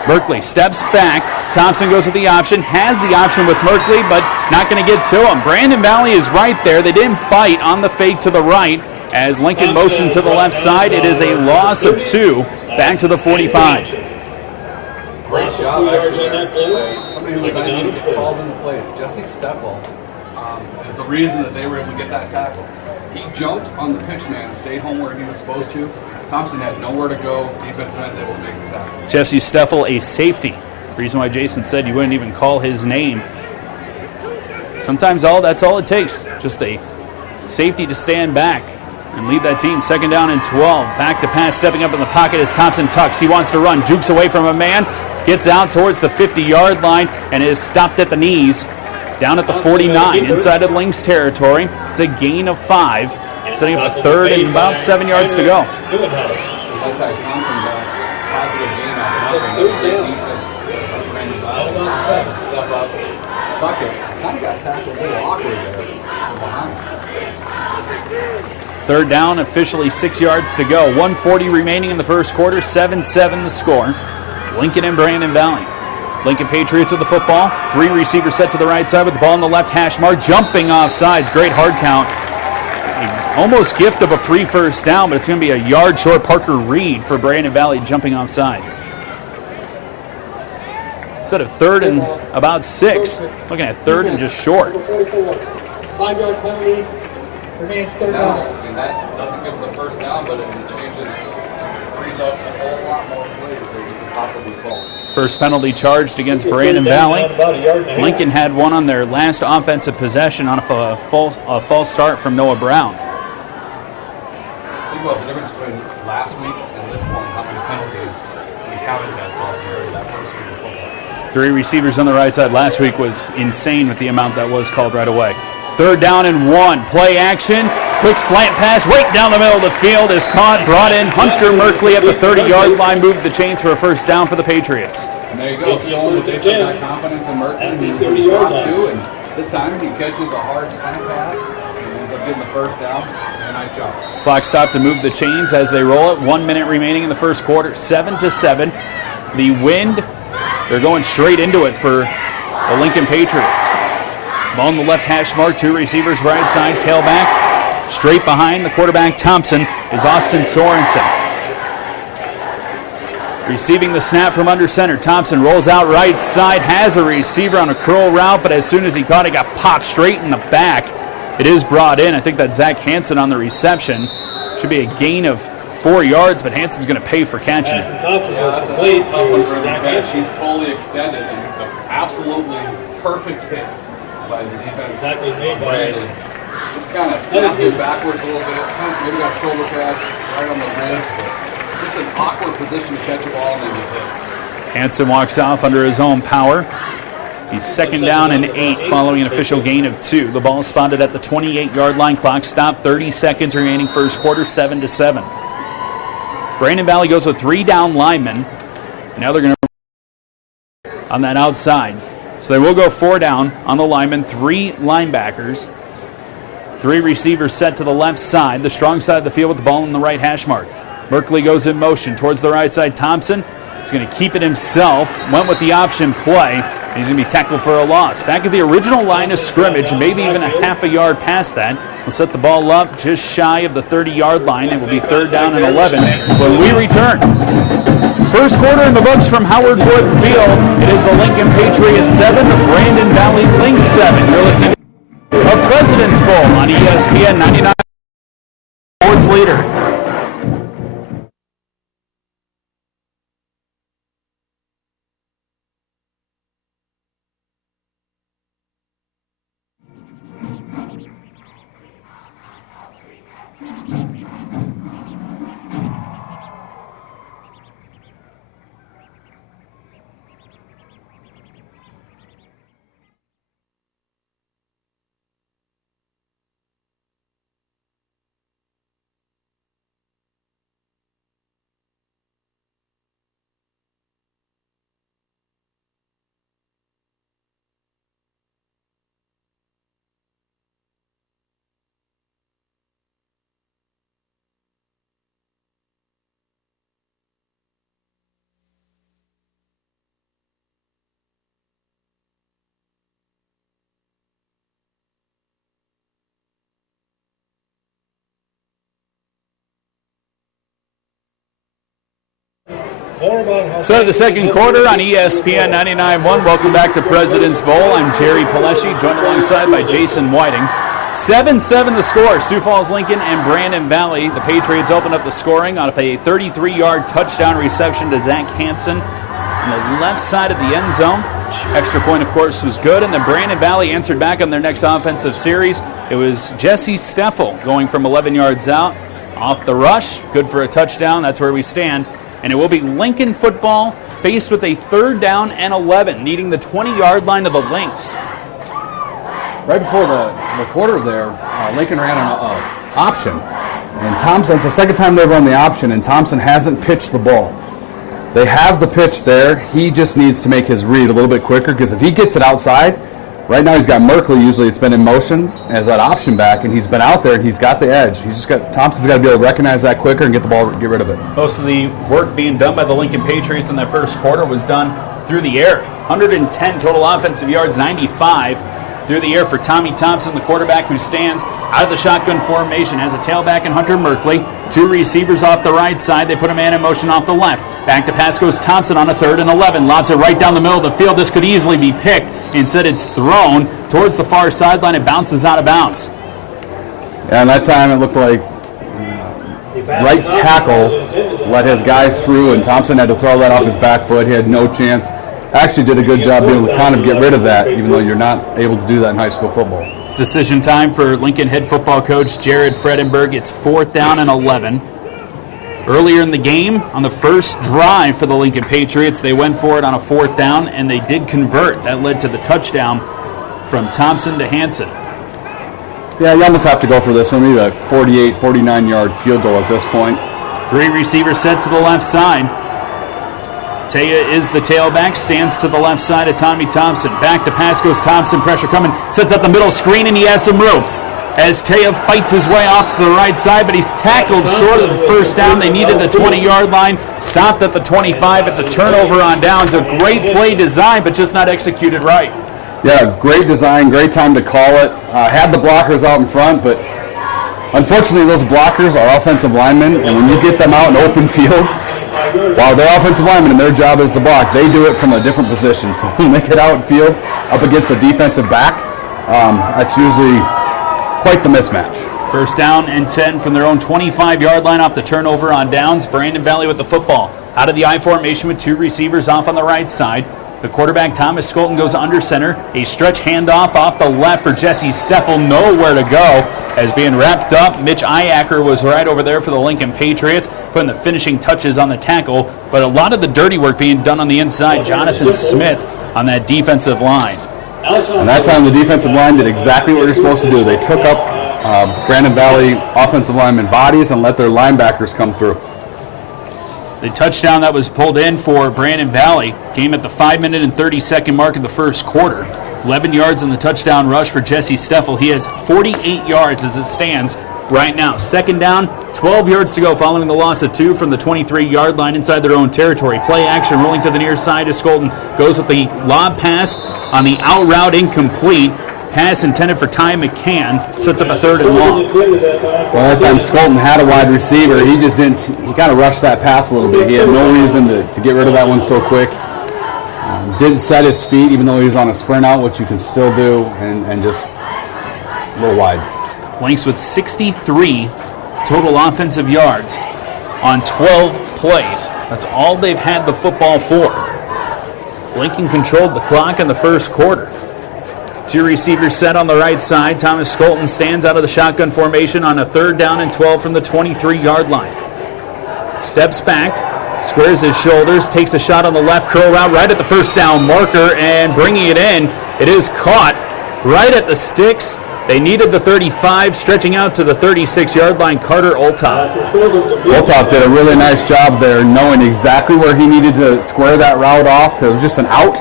Merkley steps back. Thompson goes with the option, has the option with Merkley, but not going to get to him. Brandon Valley is right there. They didn't bite on the fake to the right. As Lincoln motioned to the left side, it is a loss of 2 back to the 45. Great job, actually. Somebody who was not even get called in the play. Jesse Steffel is the reason that they were able to get that tackle. He jumped on the pitch man and stayed home where he was supposed to. Thompson had nowhere to go. Defensive end's able to make the tackle. Jesse Steffel, a safety. Reason why Jason said you wouldn't even call his name. Sometimes that's all it takes. Just a safety to stand back and lead that team. 2nd down and 12. Back to pass, stepping up in the pocket as Thompson tucks. He wants to run, jukes away from a man, gets out towards the 50-yard line, and is stopped at the knees. Down at the 49, inside of Lynx territory. It's a gain of 5, setting up a 3rd and about 7 yards to go. That's how Thompson got a positive gain off nothing. Great defense. Brandon Valley to step up, tuck it. Kind of got tackled a little awkward there from behind. 3rd down, officially 6 yards to go. 1:40 remaining in the first quarter, 7-7 the score. Lincoln and Brandon Valley. Lincoln Patriots with the football. 3 receivers set to the right side with the ball on the left hash mark. Jumping off sides. Great hard count. Almost gift of a free first down, but it's going to be a yard short. Parker Reed for Brandon Valley jumping offside. Instead of 3rd and about 6, looking at 3rd and just short. 5-yard penalty. Remains 3rd down. And that doesn't give them the first down, but it frees up a whole lot more plays that you could possibly call. First penalty charged against Brandon Valley. Lincoln had one on their last offensive possession on a false start from Noah Brown. Think about the difference between last week and this one, how many penalties we haven't had called compared to that first week of football. 3 receivers on the right side last week was insane with the amount that was called right away. 3rd down and 1. Play action. Quick slant pass right down the middle of the field is caught, brought in. Hunter Merkley at the 30-yard line, moved the chains for a first down for the Patriots. And there you go, showing that they still got confidence in Merkley. He dropped 2, and this time he catches a hard slant pass and ends up getting the first down. Nice job. Clock stopped to move the chains as they roll it. 1 minute remaining in the first quarter. 7-7. The wind, they're going straight into it for the Lincoln Patriots. Ball on the left hash mark. 2 receivers right side. Tailback. Straight behind the quarterback Thompson is Austin Sorensen. Receiving the snap from under center. Thompson rolls out right side. Has a receiver on a curl route, but as soon as he caught it, got popped straight in the back. It is brought in. I think that's Zach Hansen on the reception. Should be a gain of 4 yards, but Hansen's going to pay for catching it. Yeah, that's a tough one for him to catch. He's fully extended and an absolutely perfect hit by the defense. Brandon just kind of snapped it backwards a little bit. Maybe got a shoulder pad right on the ribs, but just an awkward position to catch a ball and then get hit. Hansen walks off under his own power. He's 2nd down and 8 following an official gain of 2. The ball spotted at the 28-yard line. Clock stopped. 30 seconds remaining first quarter. 7-7. Brandon Valley goes with 3 down linemen. Now they're going to on that outside. So they will go 4 down on the linemen. 3 linebackers. 3 receivers set to the left side. The strong side of the field with the ball in the right hash mark. Merkley goes in motion towards the right side. Thompson is going to keep it himself. Went with the option play. He's going to be tackled for a loss. Back at the original line of scrimmage, maybe even a half a yard past that. We'll set the ball up just shy of the 30-yard line. It will be 3rd down and 11 when we return. First quarter in the books from Howard Wood Field. It is the Lincoln Patriots 7, the Brandon Valley Lynx 7. You're listening to President's Bowl on ESPN 99 Sports Leader. So the second quarter on ESPN 99.1. Welcome back to President's Bowl. I'm Jerry Paleshi, joined alongside by Jason Whiting. 7-7 the score. Sioux Falls Lincoln and Brandon Valley. The Patriots opened up the scoring on a 33-yard touchdown reception to Zach Hansen on the left side of the end zone. Extra point, of course, was good, and then Brandon Valley answered back on their next offensive series. It was Jesse Steffel going from 11 yards out off the rush. Good for a touchdown. That's where we stand. And it will be Lincoln football faced with a 3rd down and 11, needing the 20-yard line of the Lynx. Right before the quarter there, Lincoln ran an option. And Thompson, it's the second time they've run the option, and Thompson hasn't pitched the ball. They have the pitch there. He just needs to make his read a little bit quicker, because if he gets it outside, right now he's got Merkley, usually it's been in motion as that option back, and he's been out there and he's got the edge. Thompson's got to be able to recognize that quicker and get the ball, get rid of it. Most of the work being done by the Lincoln Patriots in that first quarter was done through the air. 110 total offensive yards, 95 through the air for Tommy Thompson, the quarterback who stands out of the shotgun formation, has a tailback in Hunter Merkley. 2 receivers off the right side. They put a man in motion off the left. Back to pass goes Thompson on a 3rd and 11. Lobs it right down the middle of the field. This could easily be picked. Instead, it's thrown towards the far sideline. It bounces out of bounds. Yeah, and that time it looked like right tackle let his guys through, and Thompson had to throw that off his back foot. He had no chance. Actually did a good job being able to kind of get rid of that, even though you're not able to do that in high school football. It's decision time for Lincoln head football coach Jared Fredenberg. It's 4th down and 11. Earlier in the game, on the first drive for the Lincoln Patriots, they went for it on a 4th down, and they did convert. That led to the touchdown from Thompson to Hansen. Yeah, you almost have to go for this one. Maybe a 48, 49-yard field goal at this point. 3 receivers set to the left side. Taya is the tailback, stands to the left side of Tommy Thompson. Back to pass goes Thompson, pressure coming, sets up the middle screen, and he has some room. As Taya fights his way off to the right side, but he's tackled short of the first down. They needed the 20-yard line, stopped at the 25. It's a turnover on downs. A great play design, but just not executed right. Yeah, great design, great time to call it. Had the blockers out in front, but unfortunately those blockers are offensive linemen, and when you get them out in open field, while they're offensive linemen and their job is to block, they do it from a different position. So when they get out in field up against a defensive back, that's usually quite the mismatch. 1st down and 10 from their own 25-yard line off the turnover on downs. Brandon Valley with the football. Out of the I formation with 2 receivers off on the right side. The quarterback, Thomas Skolton, goes under center. A stretch handoff off the left for Jesse Steffel. Nowhere to go. As being wrapped up, Mitch Iacker was right over there for the Lincoln Patriots, putting the finishing touches on the tackle. But a lot of the dirty work being done on the inside. Jonathan Smith on that defensive line. And that time the defensive line did exactly what you're supposed to do. They took up Brandon Valley offensive lineman bodies and let their linebackers come through. The touchdown that was pulled in for Brandon Valley came at the 5-minute and 30-second mark of the first quarter. 11 yards on the touchdown rush for Jesse Steffel. He has 48 yards as it stands right now. 2nd down, 12 yards to go following the loss of 2 from the 23-yard line inside their own territory. Play action rolling to the near side as Skolton goes with the lob pass on the out route, incomplete. Pass intended for Ty McCann, sets up a 3rd and long. Well, that time Skolton had a wide receiver. He just didn't, he kind of rushed that pass a little bit. He had no reason to get rid of that one so quick. Didn't set his feet, even though he was on a sprint out, which you can still do, and just a little wide. Lynx with 63 total offensive yards on 12 plays. That's all they've had the football for. Lincoln controlled the clock in the first quarter. 2 receivers set on the right side. Thomas Skolton stands out of the shotgun formation on a 3rd down and 12 from the 23-yard line. Steps back, squares his shoulders, takes a shot on the left curl route right at the first down marker, and bringing it in. It is caught right at the sticks. They needed the 35, stretching out to the 36-yard line, Carter Olthoff. Olthoff did a really nice job there, knowing exactly where he needed to square that route off. It was just an out,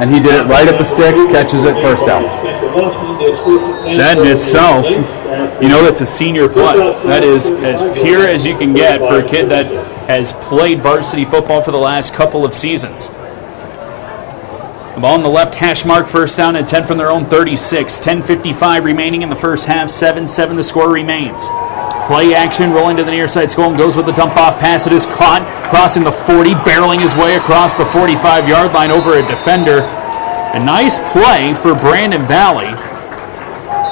and he did it right at the sticks, catches it, first down. That in itself, you know, that's a senior punt. That is as pure as you can get for a kid that has played varsity football for the last couple of seasons. The ball in the left hash mark, 1st down and 10 from their own 36. 10:55 remaining in the first half, 7-7 the score remains. Play action, rolling to the near side. Skolten goes with the dump-off pass. It is caught, crossing the 40, barreling his way across the 45-yard line over a defender. A nice play for Brandon Valley.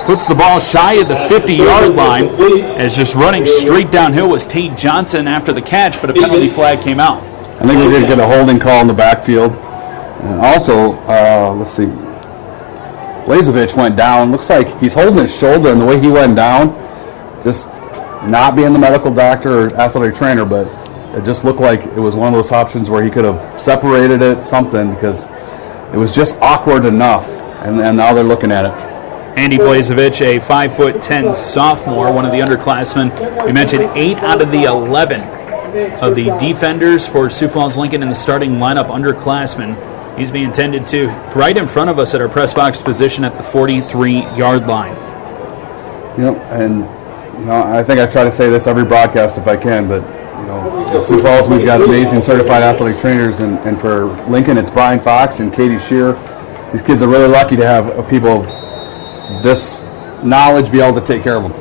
Puts the ball shy of the 50-yard line, as just running straight downhill was Tate Johnson after the catch, but a penalty flag came out. I think we did get a holding call in the backfield. And also, let's see, Blazevich went down. Looks like he's holding his shoulder, and the way he went down, just not being the medical doctor or athletic trainer, but it just looked like it was one of those options where he could have separated it, something, because it was just awkward enough, and now they're looking at it. Andy Blazevich, a 5'10" sophomore, one of the underclassmen. We mentioned 8 out of the 11 of the defenders for Sioux Falls Lincoln in the starting lineup underclassmen. He's being tended to right in front of us at our press box position at the 43-yard line. And I think I try to say this every broadcast if I can, but at Sioux Falls we've got amazing certified athletic trainers, and for Lincoln it's Brian Fox and Katie Shear. These kids are really lucky to have people of this knowledge be able to take care of them.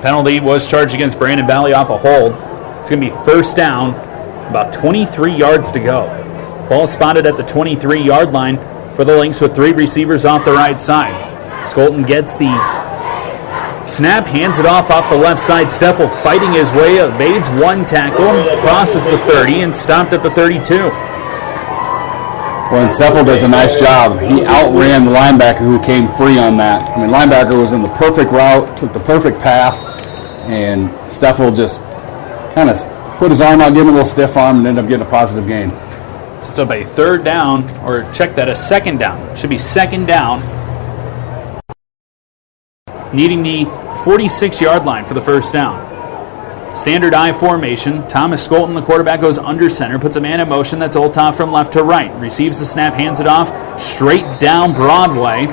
Penalty was charged against Brandon Valley off a hold. It's going to be first down, about 23 yards to go. Ball spotted at the 23-yard line for the Lynx with 3 receivers off the right side. Skolten gets the snap, hands it off the left side. Steffel fighting his way, evades one tackle, crosses the 30, and stopped at the 32. Well, and Steffel does a nice job. He outran the linebacker who came free on that. I mean, linebacker was in the perfect route, took the perfect path, and Steffel just kind of put his arm out, gave him a little stiff arm, and ended up getting a positive gain. Sets up a third down, or check that, a second down. Should be second down. Needing the 46-yard line for the first down. Standard I formation. Thomas Skolten, the quarterback, goes under center, puts a man in motion. That's Olthoff from left to right. Receives the snap, hands it off, straight down Broadway.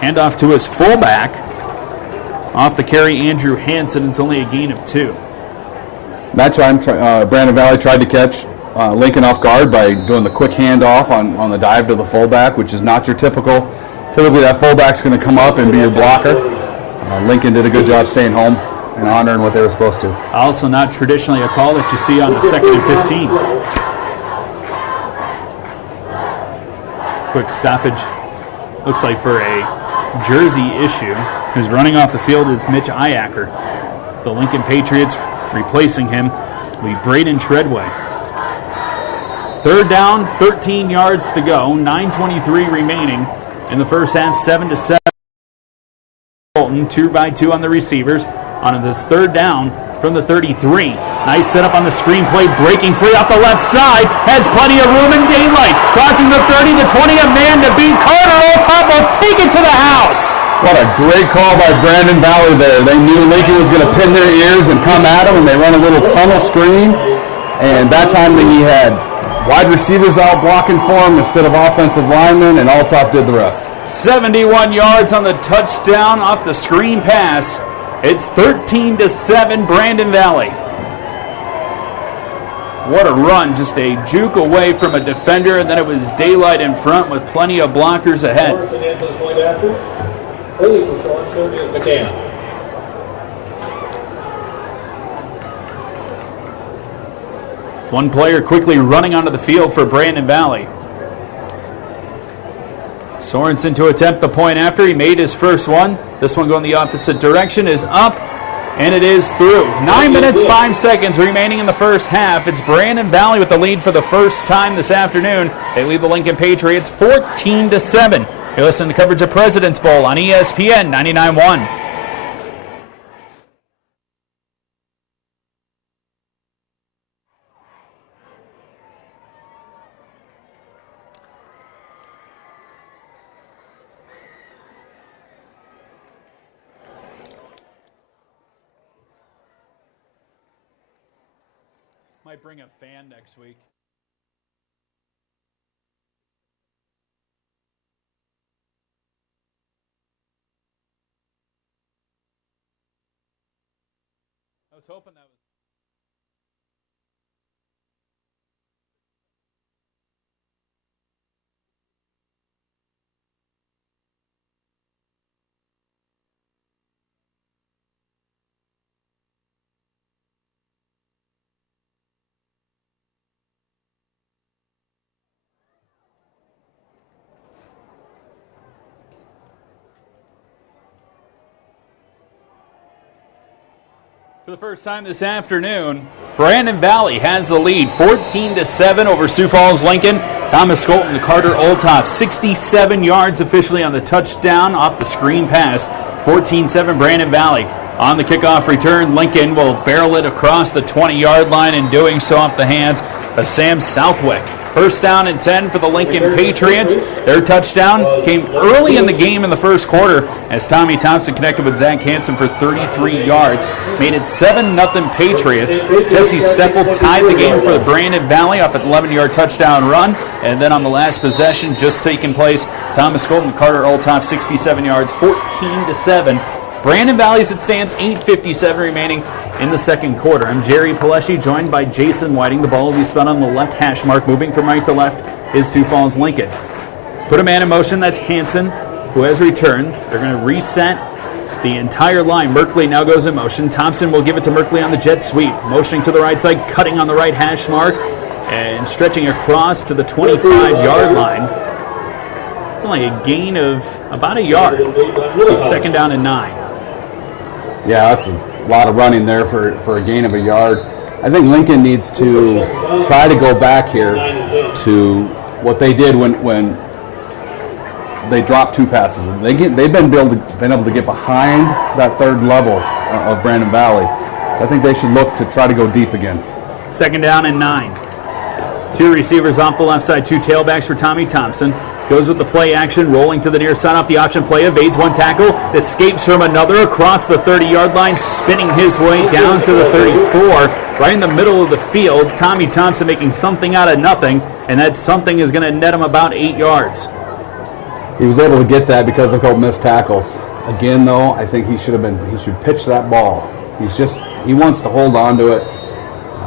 Handoff to his fullback. Off the carry, Andrew Hansen. It's only a gain of 2. That time, Brandon Valley tried to catch Lincoln off guard by doing the quick handoff on the dive to the fullback, which is not your typical. Typically, that fullback's going to come up and be your blocker. Lincoln did a good job staying home and honoring what they were supposed to. Also not traditionally a call that you see on the 2nd and 15. Quick stoppage. Looks like for a jersey issue. Who's running off the field is Mitch Iacker. The Lincoln Patriots replacing him will be Braden Treadway. Third down, 13 yards to go, 9:23 remaining in the first half, 7-7. 2 by 2 on the receivers. On this third down from the 33. Nice setup on the screenplay, breaking free off the left side. Has plenty of room and daylight. Crossing the 30, the 20, a man to beat. Carter Olthoff will take it to the house. What a great call by Brandon Valley there. They knew Lincoln was going to pin their ears and come at him, and they run a little tunnel screen. And that time he had wide receivers out blocking for him instead of offensive linemen, and Olthoff did the rest. 71 yards on the touchdown off the screen pass. It's 13-7 Brandon Valley. What a run, just a juke away from a defender, and then it was daylight in front with plenty of blockers ahead. One player quickly running onto the field for Brandon Valley. Sorensen to attempt the point after. He made his first one. This one going the opposite direction is up, and it is through. 9 minutes, 5 seconds remaining in the first half. It's Brandon Valley with the lead for the first time this afternoon. They lead the Lincoln Patriots 14-7. You're listening to coverage of President's Bowl on ESPN 99.1. Might bring a fan next week. I was hoping that was... For the first time this afternoon, Brandon Valley has the lead, 14-7 over Sioux Falls Lincoln. Thomas Colton to Carter Olthoff, 67 yards officially on the touchdown off the screen pass. 14-7 Brandon Valley. On the kickoff return, Lincoln will barrel it across the 20-yard line and doing so off the hands of Sam Southwick. First down and 10 for the Lincoln Patriots. Their touchdown came early in the game in the first quarter as Tommy Thompson connected with Zach Hansen for 33 yards. Made it 7-0 Patriots. Jesse Steffel tied the game for the Brandon Valley off an 11-yard touchdown run. And then on the last possession just taking place, Thomas Colton, Carter Olthoff, 67 yards, 14-7. Brandon Valley as it stands, 8:57 remaining in the second quarter. I'm Jerry Paleschi, joined by Jason Whiting. The ball will be spun on the left hash mark. Moving from right to left is Sioux Falls Lincoln. Put a man in motion. That's Hansen, who has returned. They're going to reset the entire line. Merkley now goes in motion. Thompson will give it to Merkley on the jet sweep. Motioning to the right side, cutting on the right hash mark, and stretching across to the 25-yard line. It's only a gain of about a yard. It's second down and 9. Yeah, that's a lot of running there for a gain of a yard. I think Lincoln needs to try to go back here to what they did when they dropped 2 passes. They've been able to get behind that third level of Brandon Valley. So I think they should look to try to go deep again. Second down and 9. 2 receivers off the left side, 2 tailbacks for Tommy Thompson. Goes with the play action, rolling to the near side off the option play, evades one tackle, escapes from another across the 30-yard line, spinning his way down to the 34, right in the middle of the field. Tommy Thompson making something out of nothing, and that something is going to net him about 8 yards. He was able to get that because of a couple missed tackles. Again, though, I think he should pitch that ball. He wants to hold on to it.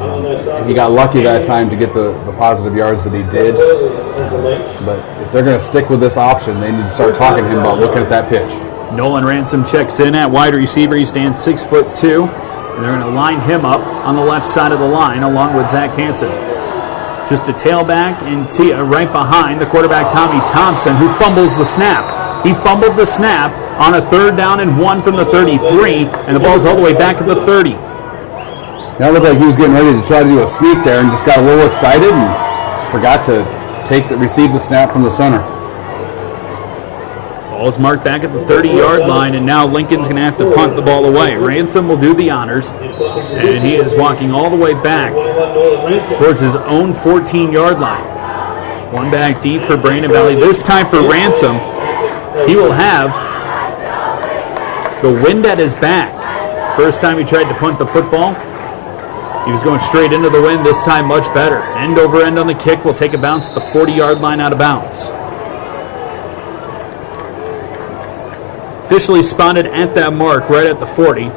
And he got lucky that time to get the positive yards that he did. But if they're going to stick with this option, they need to start talking to him about looking at that pitch. Nolan Ransom checks in at wide receiver. He stands 6'2", and they're going to line him up on the left side of the line along with Zach Hansen. Just a tailback and Tia right behind the quarterback Tommy Thompson, who fumbles the snap. He fumbled the snap on a 3rd down and 1 from the 33, and the ball's all the way back to the 30. That looked like he was getting ready to try to do a sweep there and just got a little excited and forgot to receive the snap from the center. Ball's marked back at the 30-yard line, and now Lincoln's going to have to punt the ball away. Ransom will do the honors, and he is walking all the way back towards his own 14-yard line. One back deep for Brandon Valley. This time for Ransom, he will have the wind at his back. First time he tried to punt the football, he was going straight into the wind. This time much better. End over end on the kick will take a bounce at the 40-yard line out of bounds. Officially spotted at that mark right at the 40.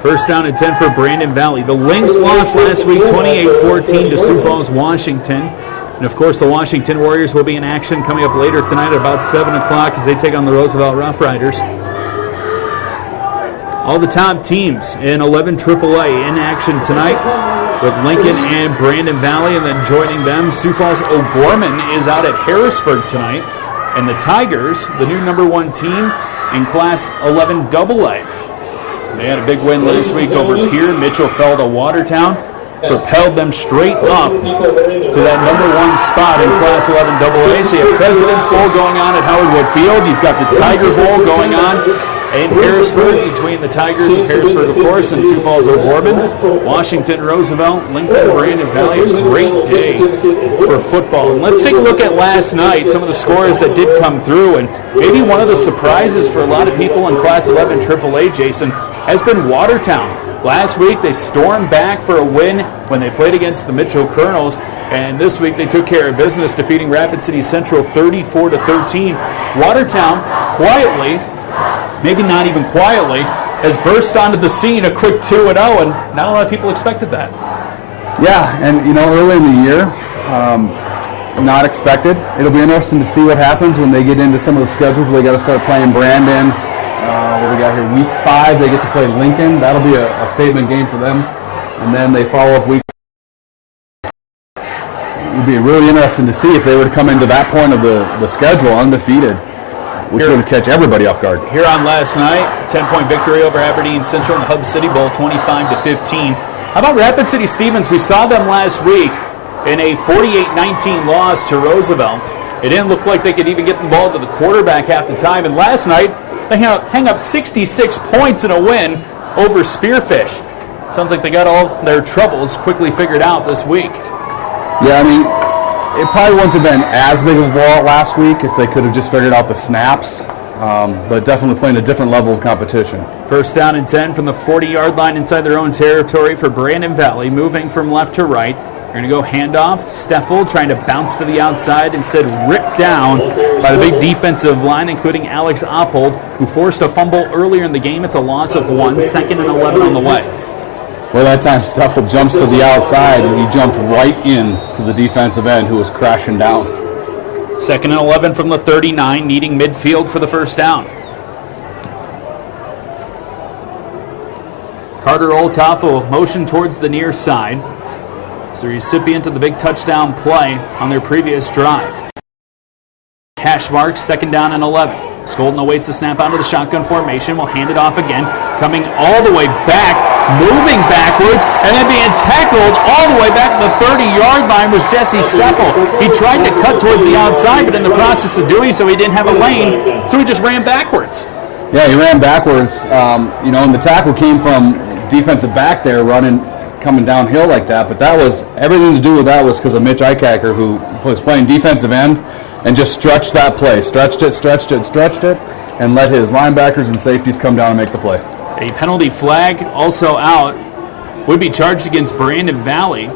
First down and 10 for Brandon Valley. The Lynx lost last week 28-14 to Sioux Falls, Washington. And of course the Washington Warriors will be in action coming up later tonight at about 7 o'clock as they take on the Roosevelt Rough Riders. All the top teams in 11 AAA in action tonight with Lincoln and Brandon Valley, and then joining them, Sioux Falls O'Gorman is out at Harrisburg tonight, and the Tigers, the new number 1 team in Class 11 AA. They had a big win last week over Pierre. Mitchell fell to Watertown, propelled them straight up to that number 1 spot in Class 11 AA. So you have President's Bowl going on at Howard Wood Field. You've got the Tiger Bowl going on in Harrisburg, between the Tigers of Harrisburg, of course, and Sioux Falls O'Gorman. Washington, Roosevelt, Lincoln, Brandon Valley. A great day for football. And let's take a look at last night, some of the scores that did come through. And maybe one of the surprises for a lot of people in Class 11 AAA, Jason, has been Watertown. Last week, they stormed back for a win when they played against the Mitchell Colonels. And this week, they took care of business, defeating Rapid City Central 34-13. Watertown, quietly, maybe not even quietly, has burst onto the scene, a quick 2-0, and not a lot of people expected that. Yeah, and early in the year, not expected. It'll be interesting to see what happens when they get into some of the schedules where they got to start playing Brandon. What we got here, week 5, they get to play Lincoln. That'll be a statement game for them. And then they follow up week. It would be really interesting to see if they would come into that point of the schedule undefeated. which would catch everybody off guard. Here on last night, 10-point victory over Aberdeen Central in the Hub City Bowl, 25-15. How about Rapid City Stevens? We saw them last week in a 48-19 loss to Roosevelt. It didn't look like they could even get the ball to the quarterback half the time. And last night, they hang up 66 points in a win over Spearfish. Sounds like they got all their troubles quickly figured out this week. Yeah, I mean, it probably wouldn't have been as big of a blowout last week if they could have just figured out the snaps, but definitely playing a different level of competition. First down and 10 from the 40-yard line inside their own territory for Brandon Valley, moving from left to right. They're going to go handoff. Steffel trying to bounce to the outside, instead ripped down by the big defensive line, including Alex Oppold, who forced a fumble earlier in the game. It's a loss of 1, 2nd and 11 on the way. Well, that time Steffel jumps to the outside, and he jumped right in to the defensive end, who was crashing down. 2nd and 11 from the 39, needing midfield for the first down. Carter Olthoff will motion towards the near side. It's the recipient of the big touchdown play on their previous drive. Hash marks, 2nd down and 11. Skolden awaits the snap out of the shotgun formation. Will hand it off again. Coming all the way back, moving backwards, and then being tackled all the way back to the 30-yard line was Jesse Steffel. He tried to cut towards the outside, but in the process of doing so, he didn't have a lane, so he just ran backwards. Yeah, he ran backwards, and the tackle came from defensive back there coming downhill like that, but that was everything to do with that was because of Mitch Eichacker, who was playing defensive end and just stretched that play, stretched it, and let his linebackers and safeties come down and make the play. A penalty flag also out, would be charged against Brandon Valley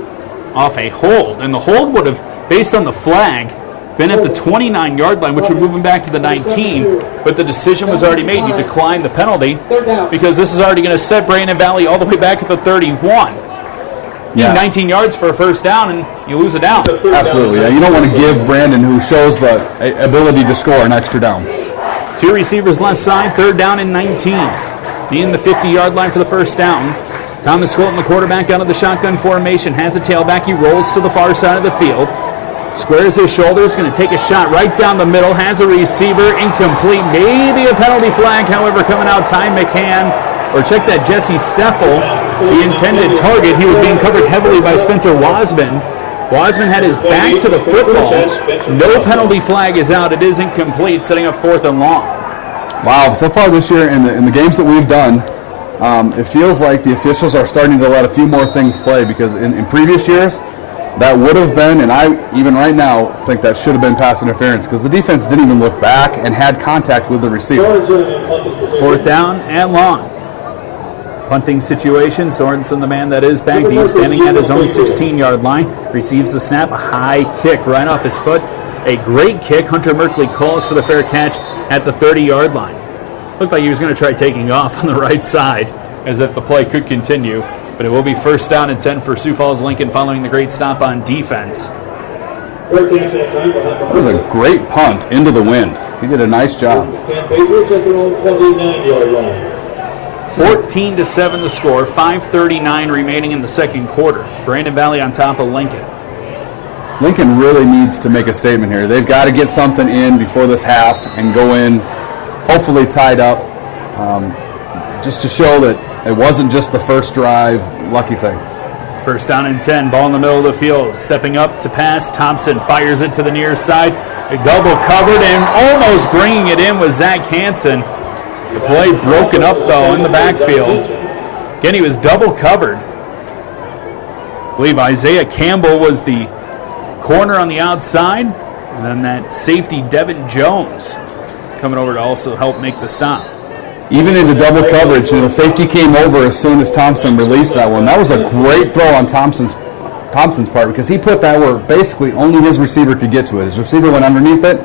off a hold, and the hold would have, based on the flag, been at the 29-yard line, which would move him back to the 19, but the decision was already made. You decline the penalty because this is already going to set Brandon Valley all the way back at the 31. Yeah. 19 yards for a first down, and you lose it down. Absolutely, yeah. You don't want to give Brandon, who shows the ability to score, an extra down. 2 receivers left side, 3rd down and 19. In the 50-yard line for the first down. Thomas Skolten, the quarterback, out of the shotgun formation, has a tailback. He rolls to the far side of the field. Squares his shoulders, going to take a shot right down the middle, has a receiver, incomplete, maybe a penalty flag, however, coming out, Ty McCann, or check that, Jesse Steffel, the intended target. He was being covered heavily by Spencer Wasman. Wasman had his back to the football. No penalty flag is out. It is incomplete, setting up 4th and long. Wow, so far this year in the games that we've done, it feels like the officials are starting to let a few more things play, because in previous years, that would have been, and I even right now think that should have been pass interference, because the defense didn't even look back and had contact with the receiver. 4th down and long. Punting situation. Sorensen, the man that is back deep, standing at his own 16-yard line, receives the snap. A high kick right off his foot. A great kick. Hunter Merkley calls for the fair catch at the 30-yard line. Looked like he was going to try taking off on the right side, as if the play could continue. But it will be 1st down and 10 for Sioux Falls Lincoln following the great stop on defense. It was a great punt into the wind. He did a nice job. 14-7 the score, 5:39 remaining in the second quarter. Brandon Valley on top of Lincoln. Lincoln really needs to make a statement here. They've got to get something in before this half and go in, hopefully tied up, just to show that it wasn't just the first drive lucky thing. 1st down and 10, ball in the middle of the field. Stepping up to pass, Thompson fires it to the near side. A double covered and almost bringing it in was Zach Hansen. The play broken up, though, in the backfield. Again, he was double covered. I believe Isaiah Campbell was the corner on the outside, and then that safety, Devin Jones, coming over to also help make the stop. Even into double coverage, safety came over as soon as Thompson released that one. That was a great throw on Thompson's part, because he put that where basically only his receiver could get to it. His receiver went underneath it,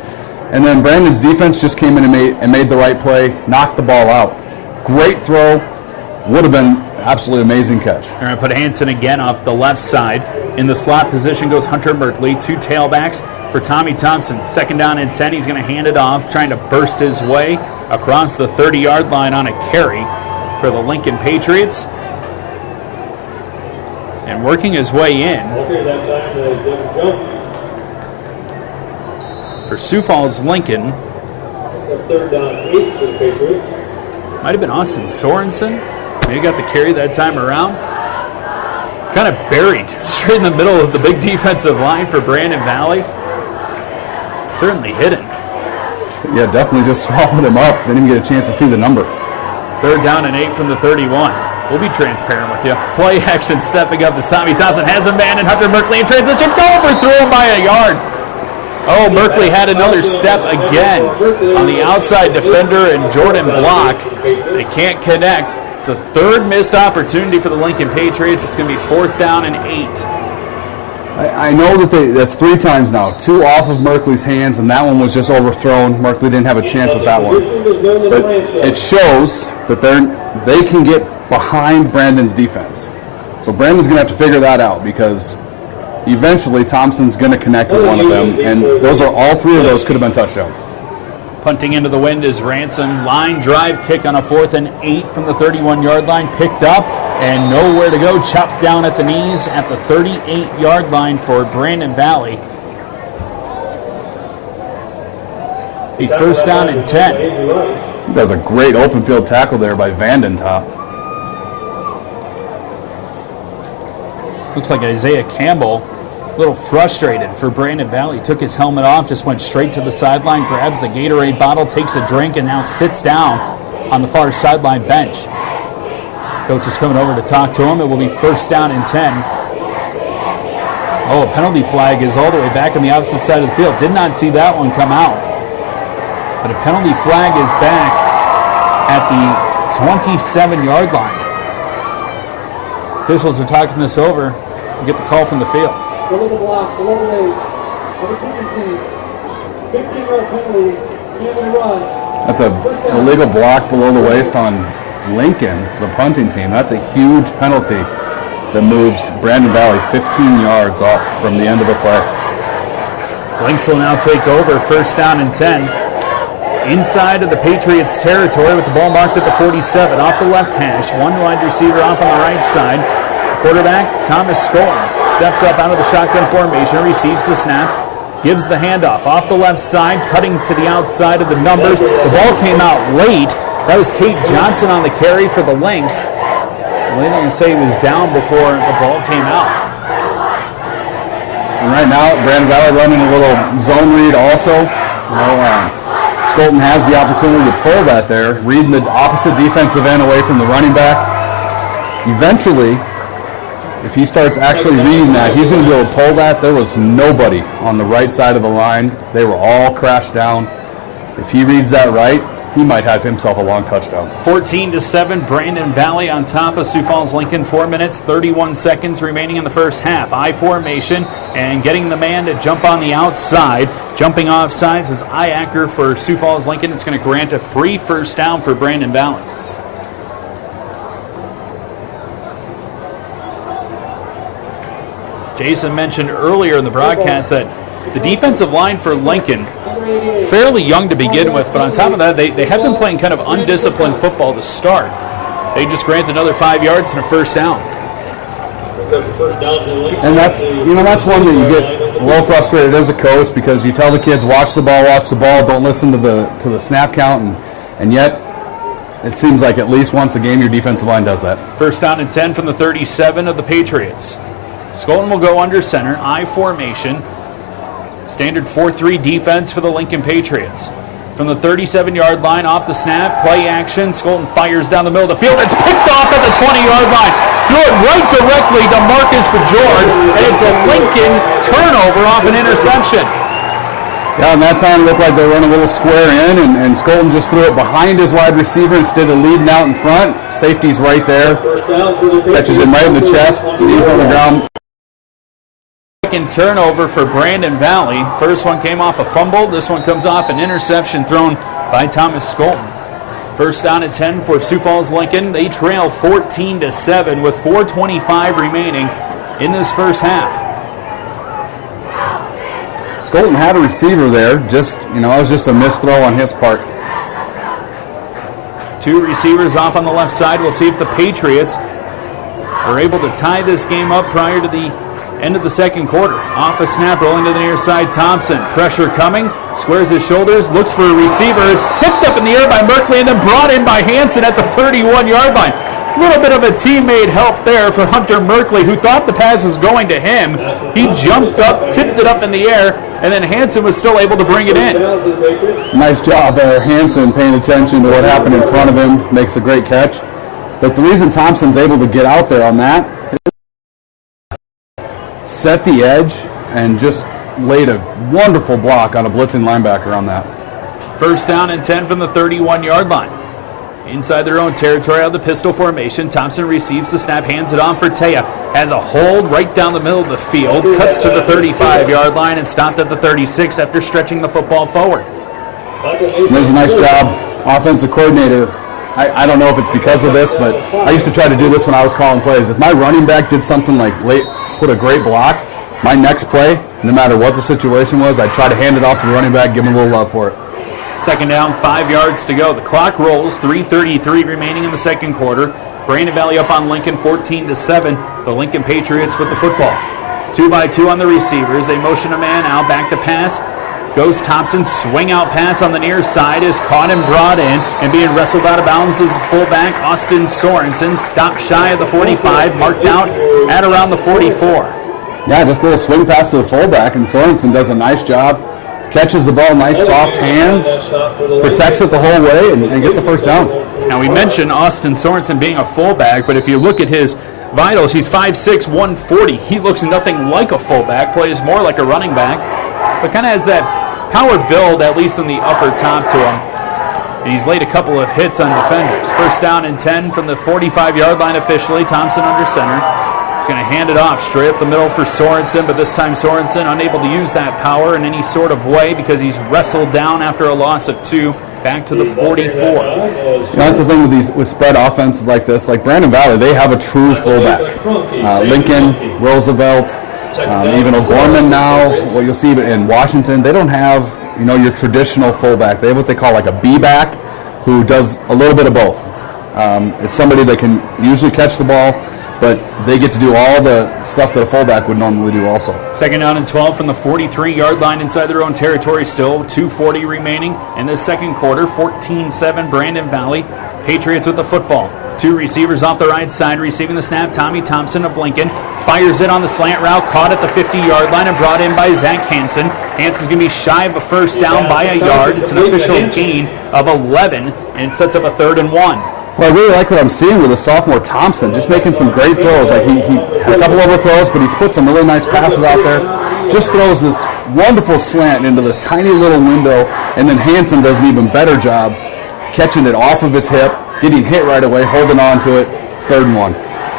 and then Brandon's defense just came in and made the right play, knocked the ball out. Great throw. Would have been absolutely amazing catch. They're going to put Hansen again off the left side. In the slot position goes Hunter Merkley. 2 tailbacks for Tommy Thompson. 2nd down and 10. He's going to hand it off, trying to burst his way across the 30-yard line on a carry for the Lincoln Patriots. And working his way in for Sioux Falls Lincoln Third down, 8 for the Patriots. Might have been Austin Sorensen. Maybe got the carry that time around. Kind of buried straight in the middle of the big defensive line for Brandon Valley. Certainly hidden. Yeah, definitely just swallowed him up. Didn't even get a chance to see the number. Third down and 8 from the 31. We'll be transparent with you. Play action stepping up as Tommy Thompson has a man and Hunter Merkley in transition. Overthrew him by a yard. Oh, Merkley had another step again on the outside defender and Jordan block. They can't connect. It's the third missed opportunity for the Lincoln Patriots. It's going to be 4th down and 8. I know that that's 3 times now. 2 off of Merkley's hands, and that one was just overthrown. Merkley didn't have a chance at that one. But it shows that they can get behind Brandon's defense. So Brandon's going to have to figure that out because eventually Thompson's going to connect with one of them, and all 3 of those could have been touchdowns. Punting into the wind is Ransom. Line drive kick on a 4th and 8 from the 31-yard line. Picked up and nowhere to go. Chopped down at the knees at the 38-yard line for Brandon Valley. A 1st down and 10. That was a great open field tackle there by Vandentop. Looks like Isaiah Campbell, a little frustrated for Brandon Valley. Took his helmet off, just went straight to the sideline, grabs the Gatorade bottle, takes a drink, and now sits down on the far sideline bench. Coach is coming over to talk to him. It will be 1st down and 10. Oh, a penalty flag is all the way back on the opposite side of the field. Did not see that one come out. But a penalty flag is back at the 27-yard line. Officials are talking this over. We get the call from the field. Below the block, below the waist. Number 17. 15-yard penalty. Cannon run. That's an illegal block below the waist on Lincoln, the punting team. That's a huge penalty that moves Brandon Valley 15 yards off from the end of the play. Lynx will now take over, 1st down and 10. Inside of the Patriots' territory with the ball marked at the 47. Off the left hash, 1 wide receiver off on the right side. Quarterback, Thomas Skolin, steps up out of the shotgun formation, receives the snap, gives the handoff off the left side, cutting to the outside of the numbers. The ball came out late. That was Tate Johnson on the carry for the Lynx. They didn't say he was down before the ball came out. And right now, Brandon Valley running a little zone read also. Skolton has the opportunity to pull that there, reading the opposite defensive end away from the running back. Eventually, if he starts actually reading that, he's going to be able to pull that. There was nobody on the right side of the line. They were all crashed down. If he reads that right, he might have himself a long touchdown. 14-7, Brandon Valley on top of Sioux Falls Lincoln. 4 minutes, 31 seconds remaining in the first half. I formation and getting the man to jump on the outside. Jumping off sides was Iacker for Sioux Falls Lincoln. It's going to grant a free 1st down for Brandon Valley. Jason mentioned earlier in the broadcast that the defensive line for Lincoln, fairly young to begin with, but on top of that, they have been playing kind of undisciplined football to start. They just granted another 5 yards and a 1st down. And that's one that you get a little frustrated as a coach because you tell the kids watch the ball, don't listen to the snap count, and yet it seems like at least once a game your defensive line does that. 1st down and 10 from the 37 of the Patriots. Skolton will go under center, I formation. Standard 4-3 defense for the Lincoln Patriots. From the 37-yard line, off the snap, play action. Skolton fires down the middle of the field. It's picked off at the 20-yard line. Threw it right directly to Marcus Bajord, and it's a Lincoln turnover off an interception. Yeah, and that time it looked like they were in a little square in, and Skolton just threw it behind his wide receiver instead of leading out in front. Safety's right there. Catches him right in the chest. He's on the ground. Second turnover for Brandon Valley. First one came off a fumble. This one comes off an interception thrown by Thomas Skolton. 1st down and 10 for Sioux Falls Lincoln. They trail 14-7 with 4:25 remaining in this first half. Skolton had a receiver there. It was just a missed throw on his part. 2 receivers off on the left side. We'll see if the Patriots are able to tie this game up prior to the End of the second quarter. Off a snap, rolling to the near side. Thompson, pressure coming, squares his shoulders, looks for a receiver. It's tipped up in the air by Merkley and then brought in by Hansen at the 31-yard line. A little bit of a teammate help there for Hunter Merkley, who thought the pass was going to him. He jumped up, tipped it up in the air, and then Hansen was still able to bring it in. Nice job there. Hansen paying attention to what happened in front of him, makes a great catch. But the reason Thompson's able to get out there on that is set the edge and just laid a wonderful block on a blitzing linebacker on that. First down and 10 from the 31-yard line. Inside their own territory out of the pistol formation, Thompson receives the snap, hands it on for Taya. Has a hold right down the middle of the field, cuts to the 35-yard line and stopped at the 36 after stretching the football forward. There's a nice job. Offensive coordinator, I don't know if it's because of this, but I used to try to do this when I was calling plays. If my running back did something like put a great block, my next play, no matter what the situation was, I'd try to hand it off to the running back, give him a little love for it. Second down, 5 yards to go. The clock rolls, 3:33 remaining in the second quarter. Brandon Valley up on Lincoln 14-7. The Lincoln Patriots with the football. 2-by-2 on the receivers. They motion a man out, back to pass. Goes Thompson, swing out pass on the near side, is caught and brought in, and being wrestled out of bounds is fullback Austin Sorensen, stopped shy of the 45, marked out at around the 44. Yeah, just a little swing pass to the fullback, and Sorensen does a nice job. Catches the ball, nice soft hands, protects it the whole way, and gets a first down. Now, we mentioned Austin Sorensen being a fullback, but if you look at his vitals, he's 5'6", 140. He looks nothing like a fullback, plays more like a running back, but kind of has that power build, at least on the upper top to him. And he's laid a couple of hits on defenders. First down and 10 from the 45-yard line officially. Thompson under center. He's going to hand it off straight up the middle for Sorensen, but this time Sorensen unable to use that power in any sort of way because he's wrestled down after a loss of 2 back to the 44. You know, that's the thing with spread offenses like this. Like Brandon Valley, they have a true fullback. Lincoln, Roosevelt, even O'Gorman now, what you'll see in Washington, they don't have, your traditional fullback. They have what they call like a B-back who does a little bit of both. It's somebody that can usually catch the ball, but they get to do all the stuff that a fullback would normally do also. Second down and 12 from the 43-yard line inside their own territory still. 2:40 remaining in this second quarter. 14-7 Brandon Valley. Patriots with the football. 2 receivers off the right side receiving the snap. Tommy Thompson of Lincoln fires it on the slant route, caught at the 50-yard line and brought in by Zach Hansen. Hansen's going to be shy of a first down by a yard. It's an official gain of 11, and it sets up a 3rd and 1. Well, I really like what I'm seeing with the sophomore Thompson, just making some great throws. Like he had a couple overthrows, but he's put some really nice passes out there. Just throws this wonderful slant into this tiny little window, and then Hansen does an even better job catching it off of his hip, getting hit right away, holding on to it. 3rd and 1.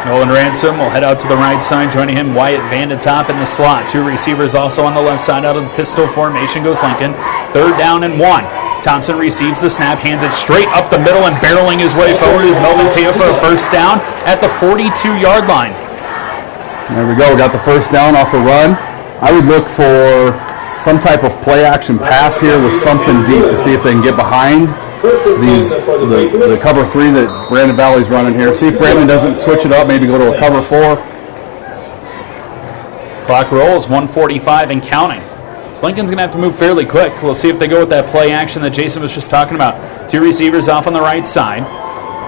Nolan Ransom will head out to the right side, joining him Wyatt Vandetop in the slot. 2 receivers also on the left side out of the pistol formation goes Lincoln. 3rd down and 1. Thompson receives the snap, hands it straight up the middle, and barreling his way forward is Melvin Tia for a first down at the 42-yard line. There we go. We got the first down off a run. I would look for some type of play-action pass here with something deep to see if they can get behind the cover 3 that Brandon Valley's running here. See if Brandon doesn't switch it up, maybe go to a cover 4. Clock rolls, 1:45 and counting. So Lincoln's going to have to move fairly quick. We'll see if they go with that play action that Jason was just talking about. 2 receivers off on the right side.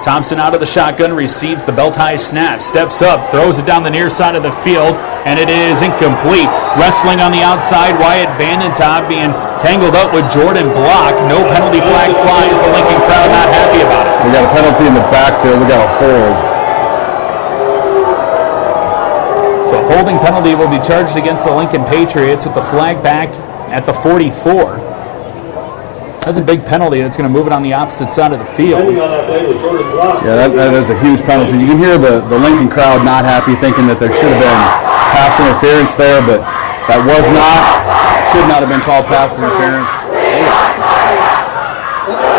Thompson out of the shotgun, receives the belt-high snap, steps up, throws it down the near side of the field, and it is incomplete. Wrestling on the outside, Wyatt Vandentop being tangled up with Jordan Block. No penalty flag flies. The Lincoln crowd not happy about it. We got a penalty in the backfield. We got a hold. So a holding penalty will be charged against the Lincoln Patriots with the flag back at the 44. That's a big penalty. That's going to move it on the opposite side of the field. Yeah, that is a huge penalty. You can hear the Lincoln crowd not happy, thinking that there should have been pass interference there, but that should not have been called pass interference.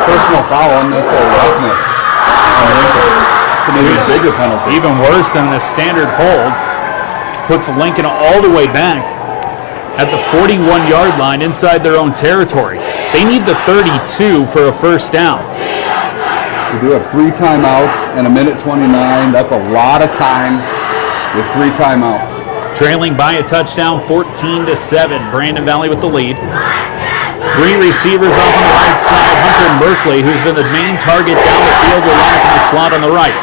Personal foul, unnecessary roughness on Lincoln. It's an even bigger penalty. Even worse than the standard hold. Puts Lincoln all the way back at the 41-yard line inside their own territory. They need the 32 for a first down. We do have 3 timeouts and 1:29. That's a lot of time with 3 timeouts. Trailing by a touchdown, 14-7. Brandon Valley with the lead. 3 receivers off on the right side. Hunter Merkley, who's been the main target down the field, will line up in the slot on the right.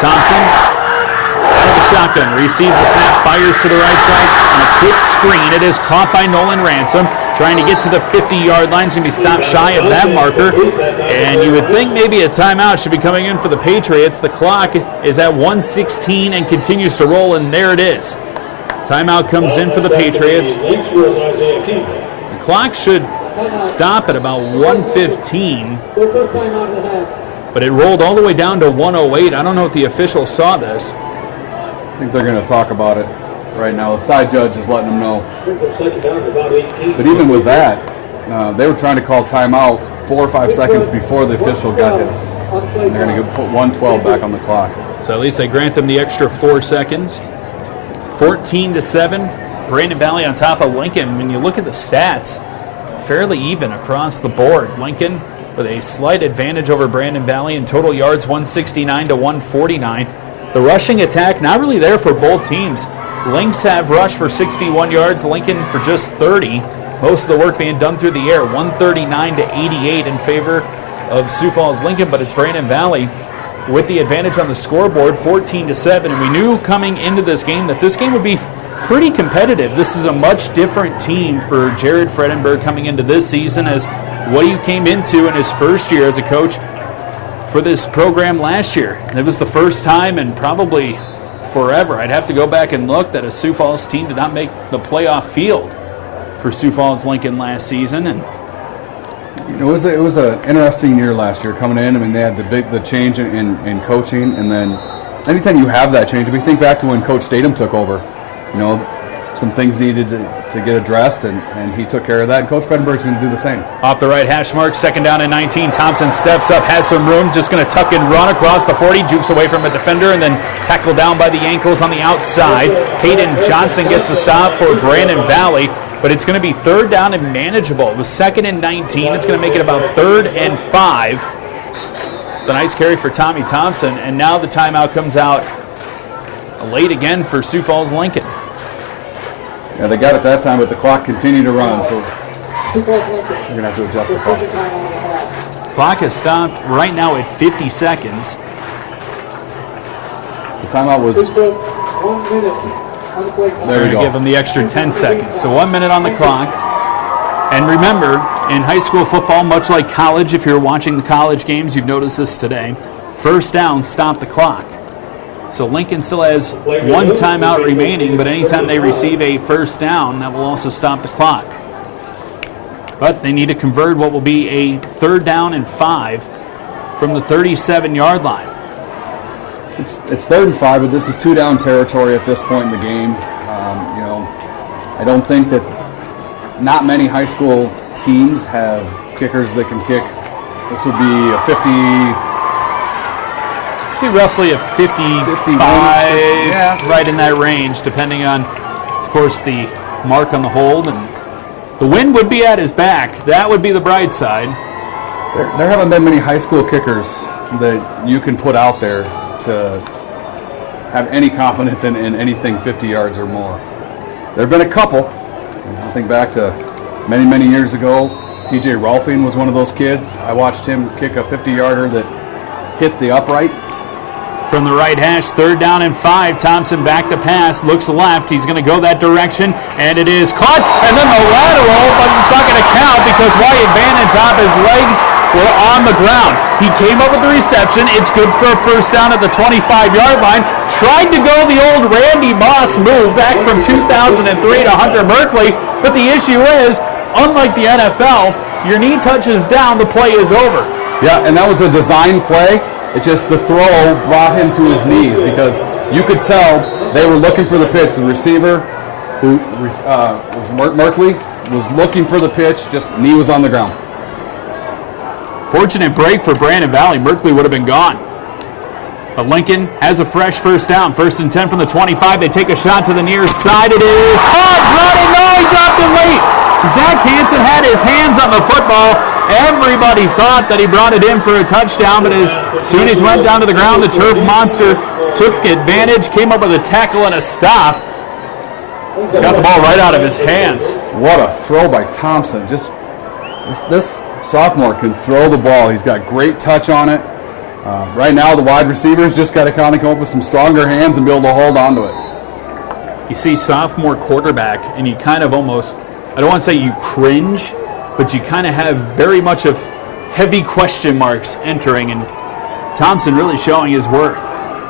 Thompson, out of the shotgun, receives the snap, fires to the right side on a quick screen. It is caught by Nolan Ransom, trying to get to the 50-yard line. He's going to be stopped shy of that marker. And you would think maybe a timeout should be coming in for the Patriots. The clock is at 1:16 and continues to roll, and there it is. Timeout comes in for the Patriots. The clock should stop at about 1:15, but it rolled all the way down to 1:08. I don't know if the officials saw this. I think they're going to talk about it right now. The side judge is letting them know. But even with that, they were trying to call timeout 4 or 5 seconds before the official got his. And they're going to put 1:12 back on the clock. So at least they grant them the extra 4 seconds. 14-7. Brandon Valley on top of Lincoln. When you look at the stats, fairly even across the board. Lincoln with a slight advantage over Brandon Valley in total yards, 169 to 149. The rushing attack not really there for both teams. Lynx have rushed for 61 yards, Lincoln for just 30. Most of the work being done through the air, 139 to 88 in favor of Sioux Falls Lincoln, but it's Brandon Valley with the advantage on the scoreboard, 14-7. And we knew coming into this game that this game would be pretty competitive. This is a much different team for Jared Fredenberg coming into this season as what he came into in his first year as a coach for this program last year. It was the first time in probably forever, I'd have to go back and look, that a Sioux Falls team did not make the playoff field for Sioux Falls Lincoln last season. And it was an interesting year last year coming in. I mean, they had the change in coaching, and then anytime you have that change, we think back to when Coach Statham took over. Some things needed to get addressed, and he took care of that. And Coach Fredenberg's going to do the same. Off the right hash mark, 2nd down and 19. Thompson steps up, has some room, just going to tuck and run across the 40, jukes away from a defender, and then tackled down by the ankles on the outside. Caden Johnson gets the stop for Brandon Valley, but it's going to be 3rd down and manageable. It was 2nd and 19. It's going to make it about 3rd and 5. The nice carry for Tommy Thompson, and now the timeout comes out late again for Sioux Falls Lincoln. Yeah, they got it that time, but the clock continued to run, so they're going to have to adjust the clock. Clock is stopped right now at 50 seconds. The timeout was... 1 minute. There you go. Give them the extra 10 seconds. So 1 minute on the clock. And remember, in high school football, much like college, if you're watching the college games, you've noticed this today, first down, stop the clock. So Lincoln still has 1 timeout remaining, but anytime they receive a first down, that will also stop the clock. But they need to convert what will be a 3rd down and 5 from the 37-yard line. It's 3rd and 5, but this is 2-down territory at this point in the game. I don't think that not many high school teams have kickers that can kick. This would be a 50... roughly a 55, yeah, right in that range, depending on, of course, the mark on the hold. And the wind would be at his back. That would be the bright side. There haven't been many high school kickers that you can put out there to have any confidence in anything 50 yards or more. There have been a couple. I think back to many, many years ago, TJ Rolfing was one of those kids. I watched him kick a 50-yarder that hit the upright. From the right hash, 3rd down and 5. Thompson back to pass, looks left. He's going to go that direction, and it is caught. And then the lateral, but it's not going to count because Wyatt Vanentop, his legs were on the ground. He came up with the reception. It's good for a first down at the 25-yard line. Tried to go the old Randy Moss move back from 2003 to Hunter Merkley, but the issue is, unlike the NFL, your knee touches down, the play is over. Yeah, and that was a design play. It just, the throw brought him to his knees because you could tell they were looking for the pitch. The receiver, who was Merkley, was looking for the pitch, just knee was on the ground. Fortunate break for Brandon Valley. Merkley would have been gone. But Lincoln has a fresh first down. 1st and 10 from the 25. They take a shot to the near side. It is caught. Running. No, he dropped it late. Zach Hansen had his hands on the football, Everybody thought that he brought it in for a touchdown, but as soon as he went down to the ground, the turf monster took advantage, came up with a tackle and a stop. He's got the ball right out of his hands. What a throw by Thompson. Just this sophomore can throw the ball. He's got great touch on it. Right now, the wide receivers just got to kind of come up with some stronger hands and be able to hold on to it. You see sophomore quarterback, and you kind of almost, I don't want to say you cringe, but you kind of have very much of heavy question marks entering, and Thompson really showing his worth.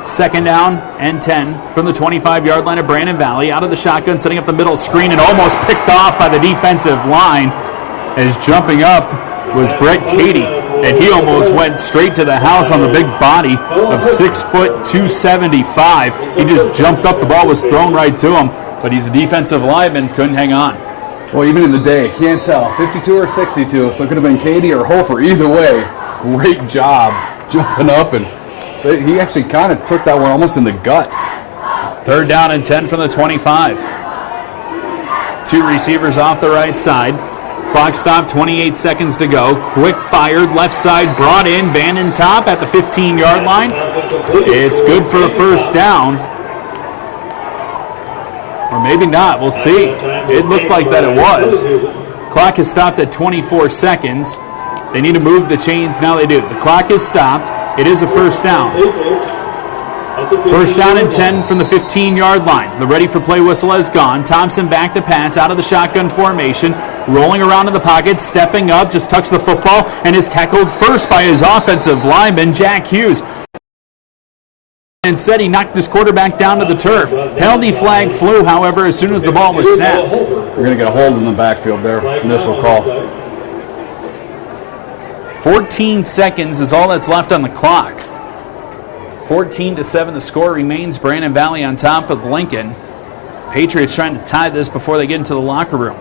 2nd down and 10 from the 25-yard line of Brandon Valley. Out of the shotgun, setting up the middle screen, and almost picked off by the defensive line as jumping up was Brett Cady, and he almost went straight to the house on the big body of 6 foot 275. He just jumped up. The ball was thrown right to him, but he's a defensive lineman, couldn't hang on. Well, even in the day, can't tell. 52 or 62, so it could have been Cady or Hofer. Either way, great job jumping up, and he actually kind of took that one almost in the gut. 3rd down and 10 from the 25. 2 receivers off the right side. Clock stopped, 28 seconds to go. Quick fired, left side brought in. Vanden Top at the 15-yard line. It's good for a 1st down. Or maybe not, we'll see. It looked like that it was. Clock is stopped at 24 seconds. They need to move the chains, now they do. The clock is stopped. It is a 1st down. 1st down and 10 from the 15-yard line. The ready for play whistle has gone. Thompson back to pass out of the shotgun formation. Rolling around in the pocket, stepping up, just tucks the football, and is tackled first by his offensive lineman, Jack Hughes. Instead, he knocked his quarterback down to the turf. Penalty flag flew, however, as soon as the ball was snapped. We're going to get a hold in the backfield there. Initial call. 14 seconds is all that's left on the clock. 14-7 the score remains. Brandon Valley on top of Lincoln. Patriots trying to tie this before they get into the locker room.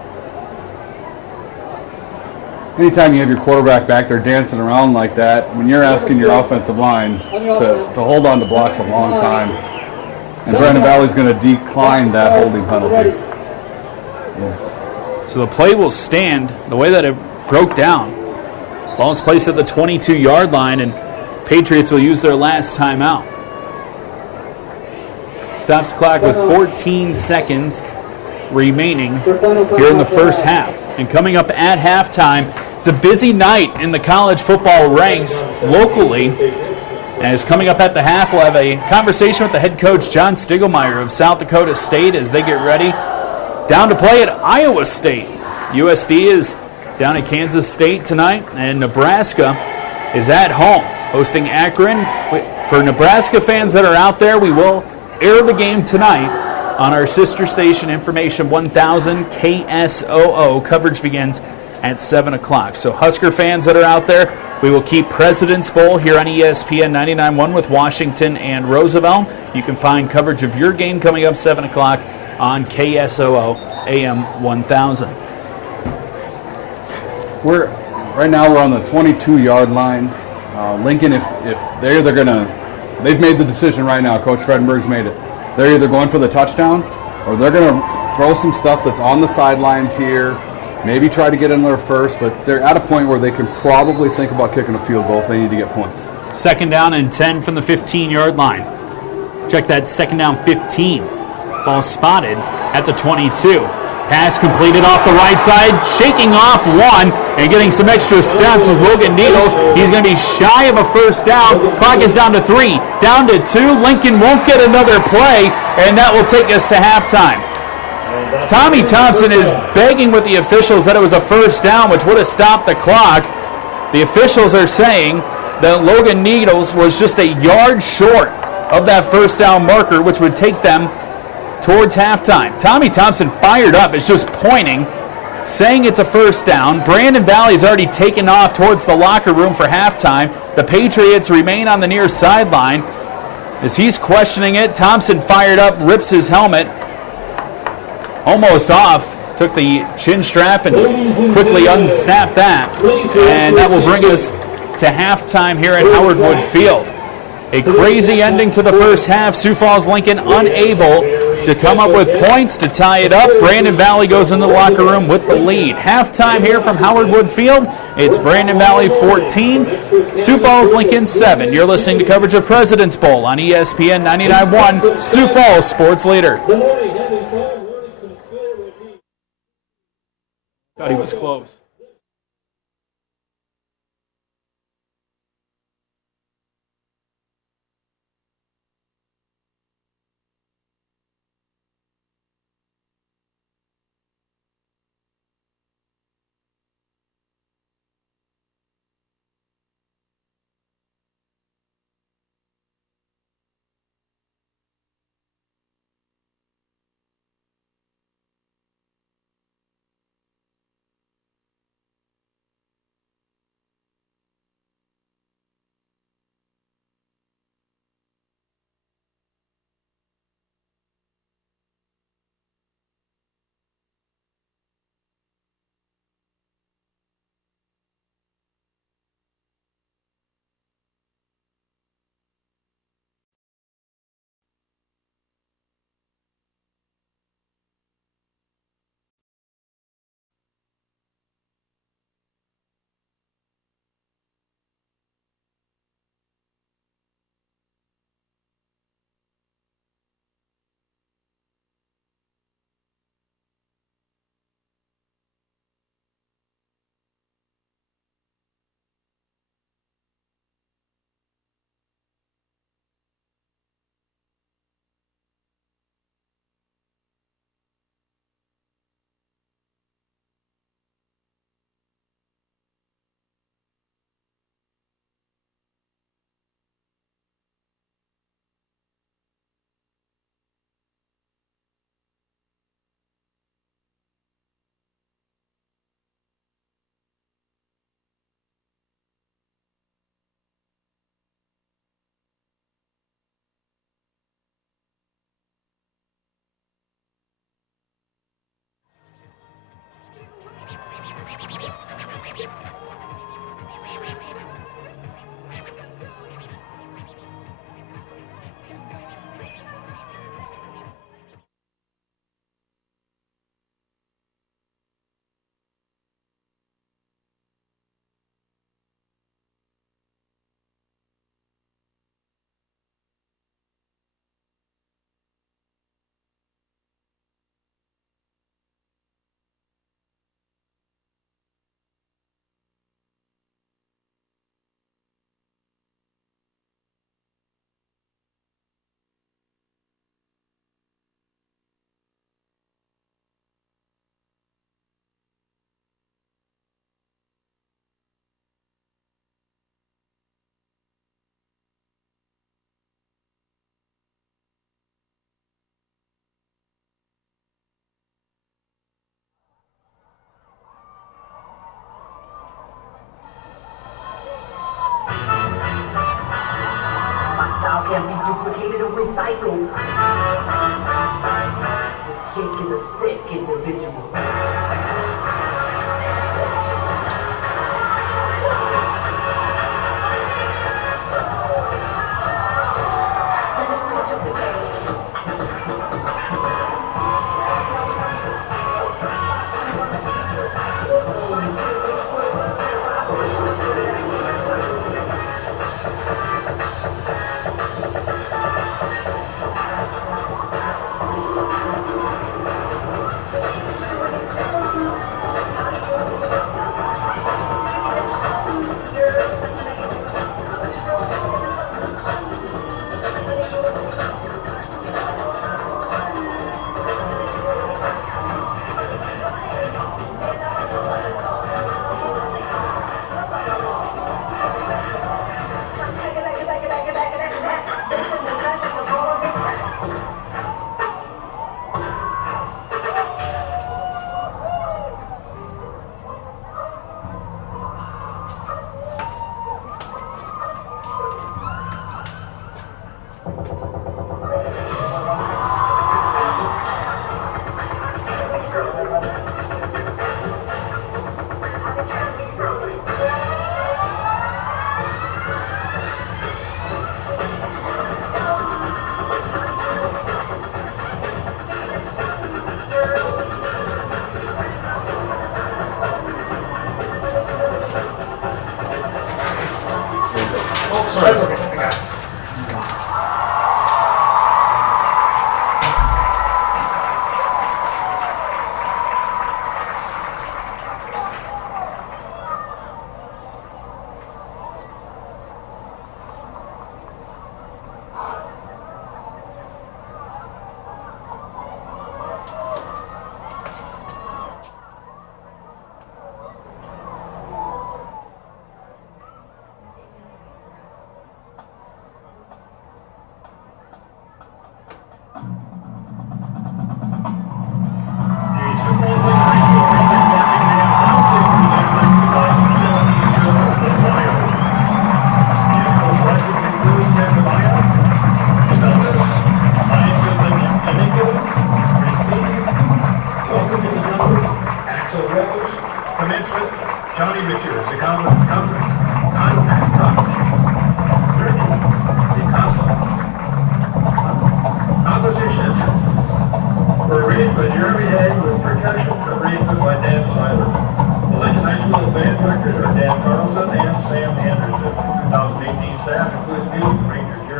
Anytime you have your quarterback back there dancing around like that, when you're asking your offensive line to hold on to blocks a long time, and Brandon Valley's going to decline that holding penalty. Yeah. So the play will stand the way that it broke down. Ball is placed at the 22-yard line, and Patriots will use their last timeout. Stops the clock with 14 seconds remaining here in the 1st half. And coming up at halftime, it's a busy night in the college football ranks locally. As coming up at the half, we'll have a conversation with the head coach, John Stiglmeyer of South Dakota State, as they get ready down to play at Iowa State. USD is down at Kansas State tonight, and Nebraska is at home hosting Akron. For Nebraska fans that are out there, we will air the game tonight on our sister station, Information 1000 KSOO. Coverage begins at 7 o'clock. So Husker fans that are out there, we will keep President's Bowl here on ESPN 99.1 with Washington and Roosevelt. You can find coverage of your game coming up 7 o'clock on KSOO AM 1000. Right now we're on the 22-yard line. Lincoln, if they've made the decision right now. Coach Fredenberg's made it. They're either going for the touchdown or they're going to throw some stuff that's on the sidelines here, maybe try to get in there first, but they're at a point where they can probably think about kicking a field goal if they need to get points. 2nd down and 10 from the 15-yard line. Check that, 2nd down 15. Ball spotted at the 22. Pass completed off the right side, shaking off one and getting some extra steps was Logan Needles. He's going to be shy of a 1st down. Clock is down to 3, down to 2. Lincoln won't get another play, and that will take us to halftime. Tommy Thompson is begging with the officials that it was a 1st down, which would have stopped the clock. The officials are saying that Logan Needles was just a yard short of that 1st down marker, which would take them towards halftime. Tommy Thompson fired up, is just pointing, saying it's a 1st down. Brandon Valley's already taken off towards the locker room for halftime. The Patriots remain on the near sideline. As he's questioning it, Thompson fired up, rips his helmet, almost off, took the chin strap and quickly unsnapped that. And that will bring us to halftime here at Howard Wood Field. A crazy ending to the 1st half. Sioux Falls Lincoln unable to come up with points to tie it up. Brandon Valley goes into the locker room with the lead. Halftime here from Howard Wood Field. It's Brandon Valley 14, Sioux Falls Lincoln 7. You're listening to coverage of President's Bowl on ESPN 99.1, Sioux Falls Sports Leader. Thought he was close. Can be duplicated or recycled. This chick is a sick individual.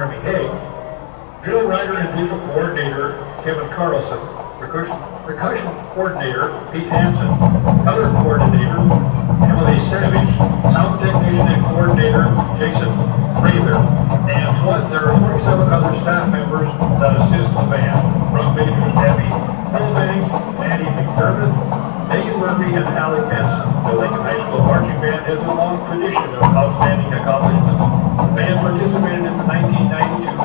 Jeremy Haig, drill rider and visual coordinator Kevin Carlson, percussion coordinator Pete Hansen, color coordinator Emily Savage, sound technician and coordinator Jason Rather, and there are 27 other staff members that assist the band. Drum majors Abby Hillbank, Maddie McDermott, Megan Murphy, and Allie Benson. The Lincoln High School Marching Band has a long tradition of outstanding accomplishments. The band participated in the 1992,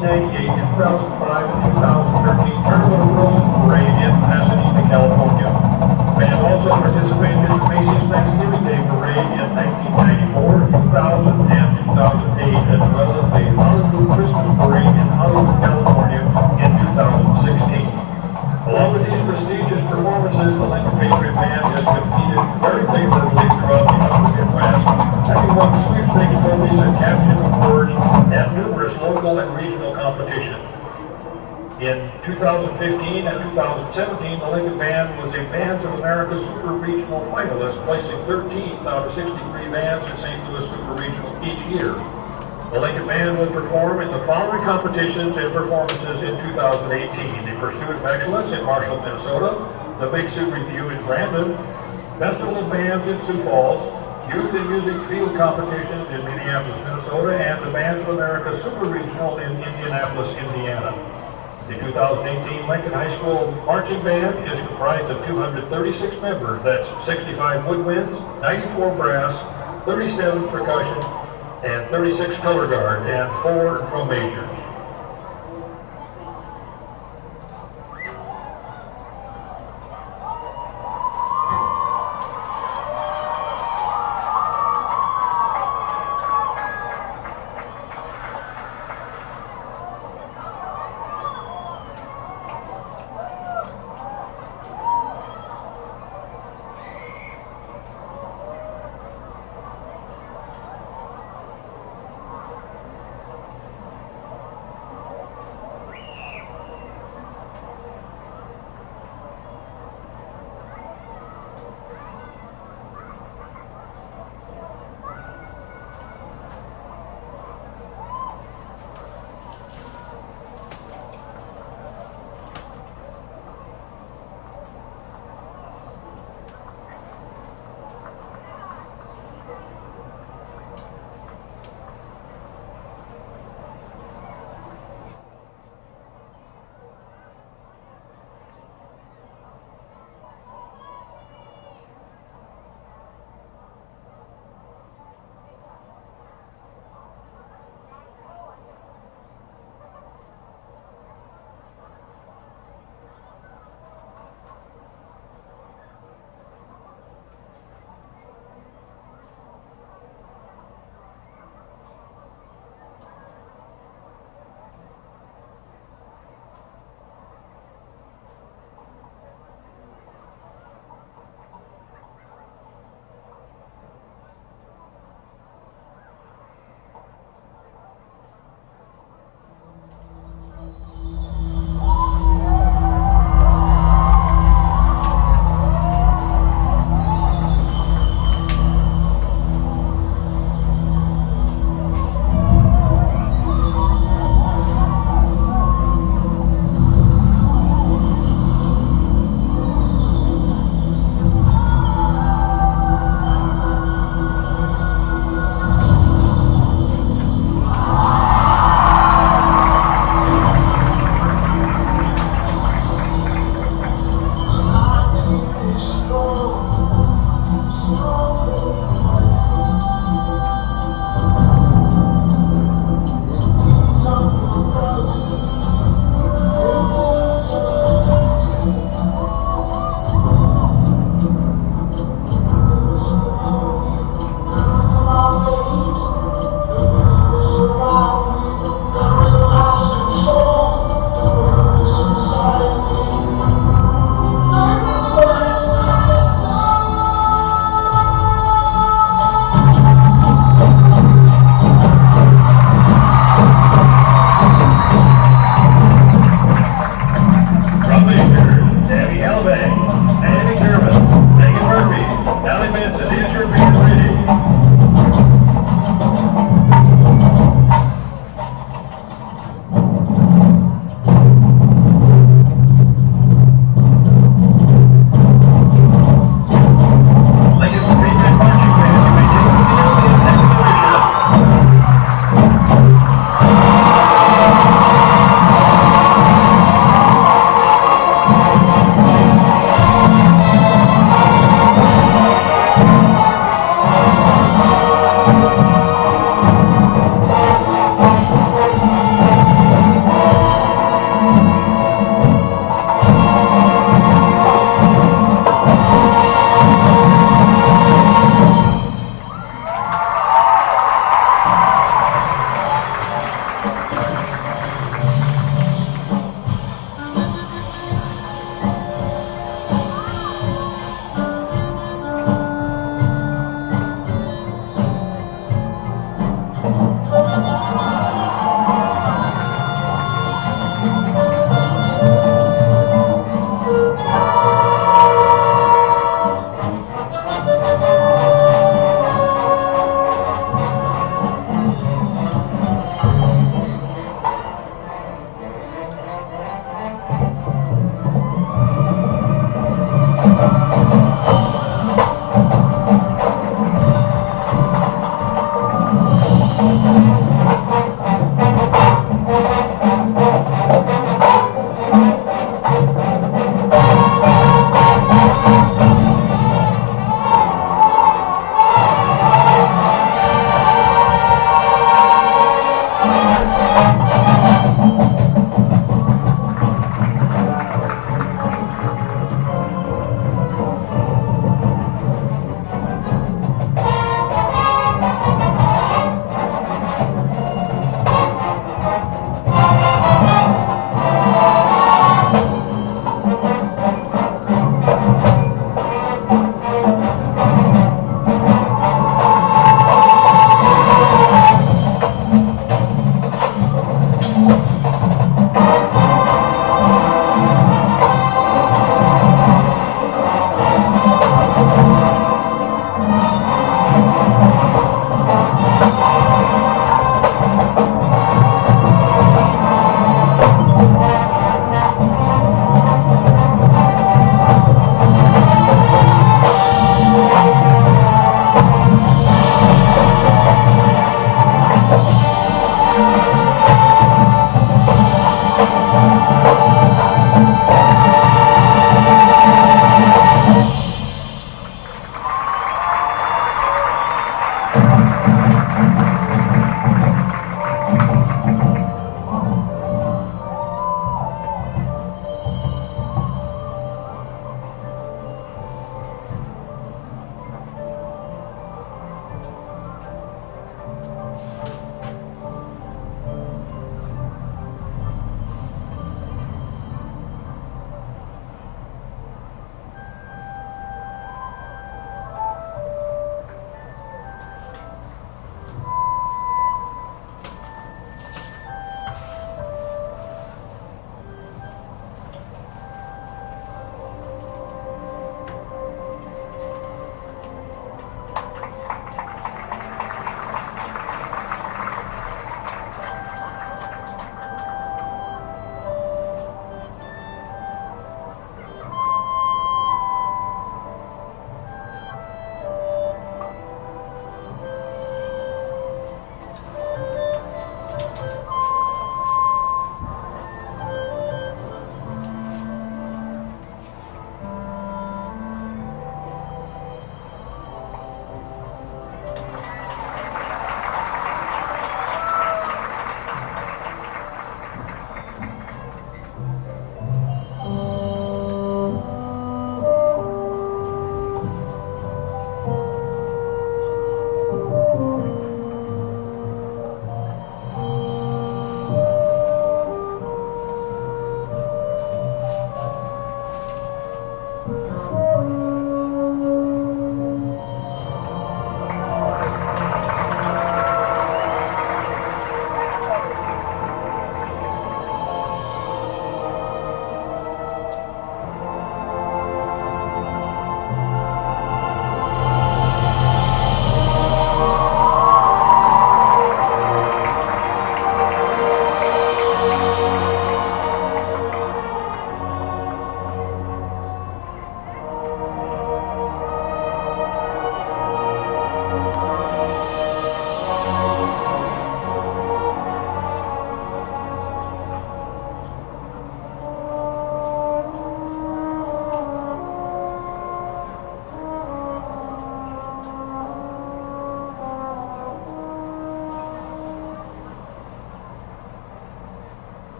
1998, 2005, and 2013 Carnival Rose Parade in Pasadena, California. The band also participated in the Macy's Thanksgiving Day Parade in 1994, 2000, and 2008, as well as the Hollywood Christmas Parade in Hollywood, California in 2016. Along with these prestigious performances, the Lincoln Patriot Band has competed very favorably throughout the Upper Midwest, having won sweepstakes trophies and championship awards at numerous local and regional competitions. In 2015 and 2017, the Lincoln Band was a Bands of America Super Regional finalist, placing 13th out of 63 bands in St. Louis Super Regional each year. The Lincoln Band will perform in the following competitions and performances in 2018. The Pursuit of Excellence in Marshall, Minnesota, the Big Sioux Review in Brandon, Festival of Bands in Sioux Falls, Youth and Music Field Competitions in Minneapolis, Minnesota, and the Bands of America Super Regional in Indianapolis, Indiana. The 2018 Lincoln High School Marching Band is comprised of 236 members. That's 65 woodwinds, 94 brass, 37 percussion, and 36 color guard, and 4 drum majors.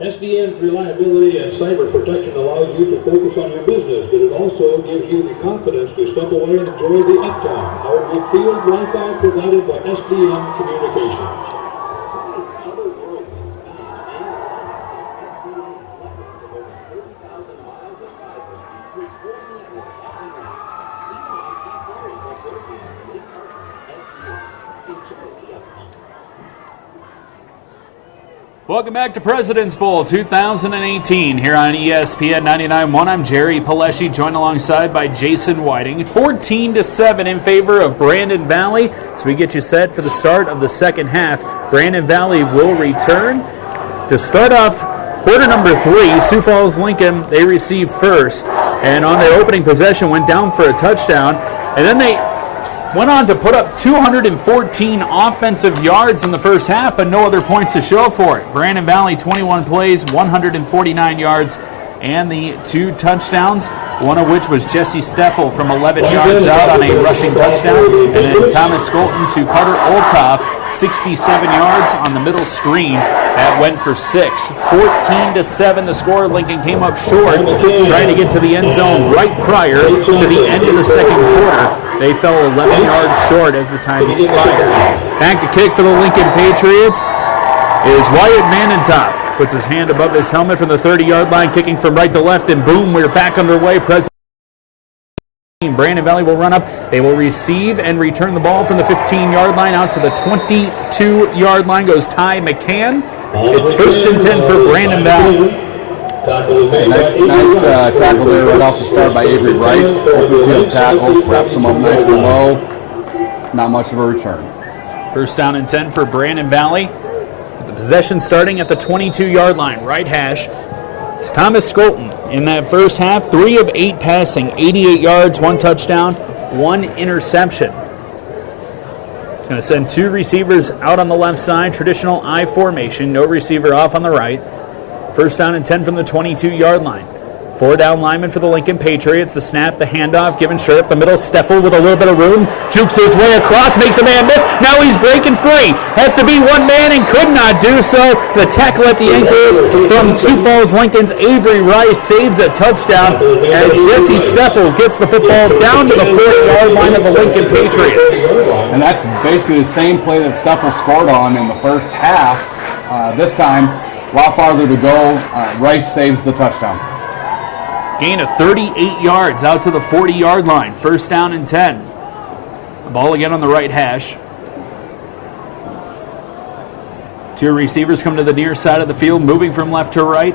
SDN's reliability and cyber protection allows you to focus on your business, but it also gives you the confidence to step away and enjoy the uptime. Howard Wood Field Wi-Fi provided by SDN Communications. Welcome back to President's Bowl 2018 here on ESPN 99.1. I'm Jerry Paleschi, joined alongside by Jason Whiting. 14-7 in favor of Brandon Valley. So we get you set for the start of the second half. Brandon Valley will return. To start off quarter number 3, Sioux Falls Lincoln, they received first. And on their opening possession went down for a touchdown. And then they went on to put up 214 offensive yards in the first half, but no other points to show for it. Brandon Valley, 21 plays, 149 yards, and the 2 touchdowns, one of which was Jesse Steffel from 11 yards out on a rushing touchdown, and then Thomas Skolton to Carter Olthoff, 67 yards on the middle screen. That went for 6. 14-7 the score. Lincoln came up short, trying to get to the end zone right prior to the end of the second quarter. They fell 11 yards short as the time expired. Back to kick for the Lincoln Patriots is Wyatt Vanentop. Puts his hand above his helmet from the 30-yard line, kicking from right to left, and boom, we're back underway. Brandon Valley will run up. They will receive and return the ball from the 15-yard line out to the 22-yard line goes Ty McCann. It's 1st and 10 for Brandon Valley. Nice tackle there right off the start by Avery Rice. Open field tackle, wraps him up nice and low. Not much of a return. 1st down and 10 for Brandon Valley. With the possession starting at the 22-yard line, right hash. It's Thomas Skolton in that first half, 3 of 8 passing, 88 yards, 1 touchdown, 1 interception. Going to send 2 receivers out on the left side, traditional I formation, no receiver off on the right. 1st down and 10 from the 22-yard line. 4 down linemen for the Lincoln Patriots. The snap, the handoff, given straight up the middle. Steffel with a little bit of room. Jukes his way across, makes a man miss. Now he's breaking free. Has to be one man and could not do so. The tackle at the ankles from Sioux Falls Lincoln's Avery Rice saves a touchdown as Jesse Steffel gets the football down to the 4th-yard line of the Lincoln Patriots. And that's basically the same play that Steffel scored on in the first half. This time, a lot farther to go. Rice saves the touchdown. Gain of 38 yards out to the 40-yard line. 1st down and 10. The ball again on the right hash. 2 receivers come to the near side of the field, moving from left to right.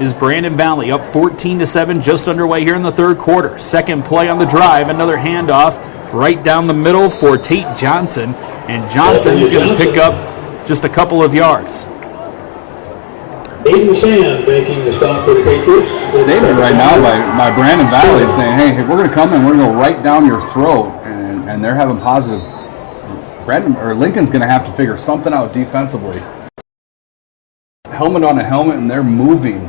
Is Brandon Valley up 14-7, just underway here in the 3rd quarter. 2nd play on the drive, another handoff right down the middle for Tate Johnson. And Johnson is going to pick up just a couple of yards. Aiden Sand making the stop for the Patriots. Statement right now by Brandon Valley saying, hey, we're going to come and we're going to go right down your throat. And they're having positive. Lincoln's going to have to figure something out defensively. Helmet on a helmet, and they're moving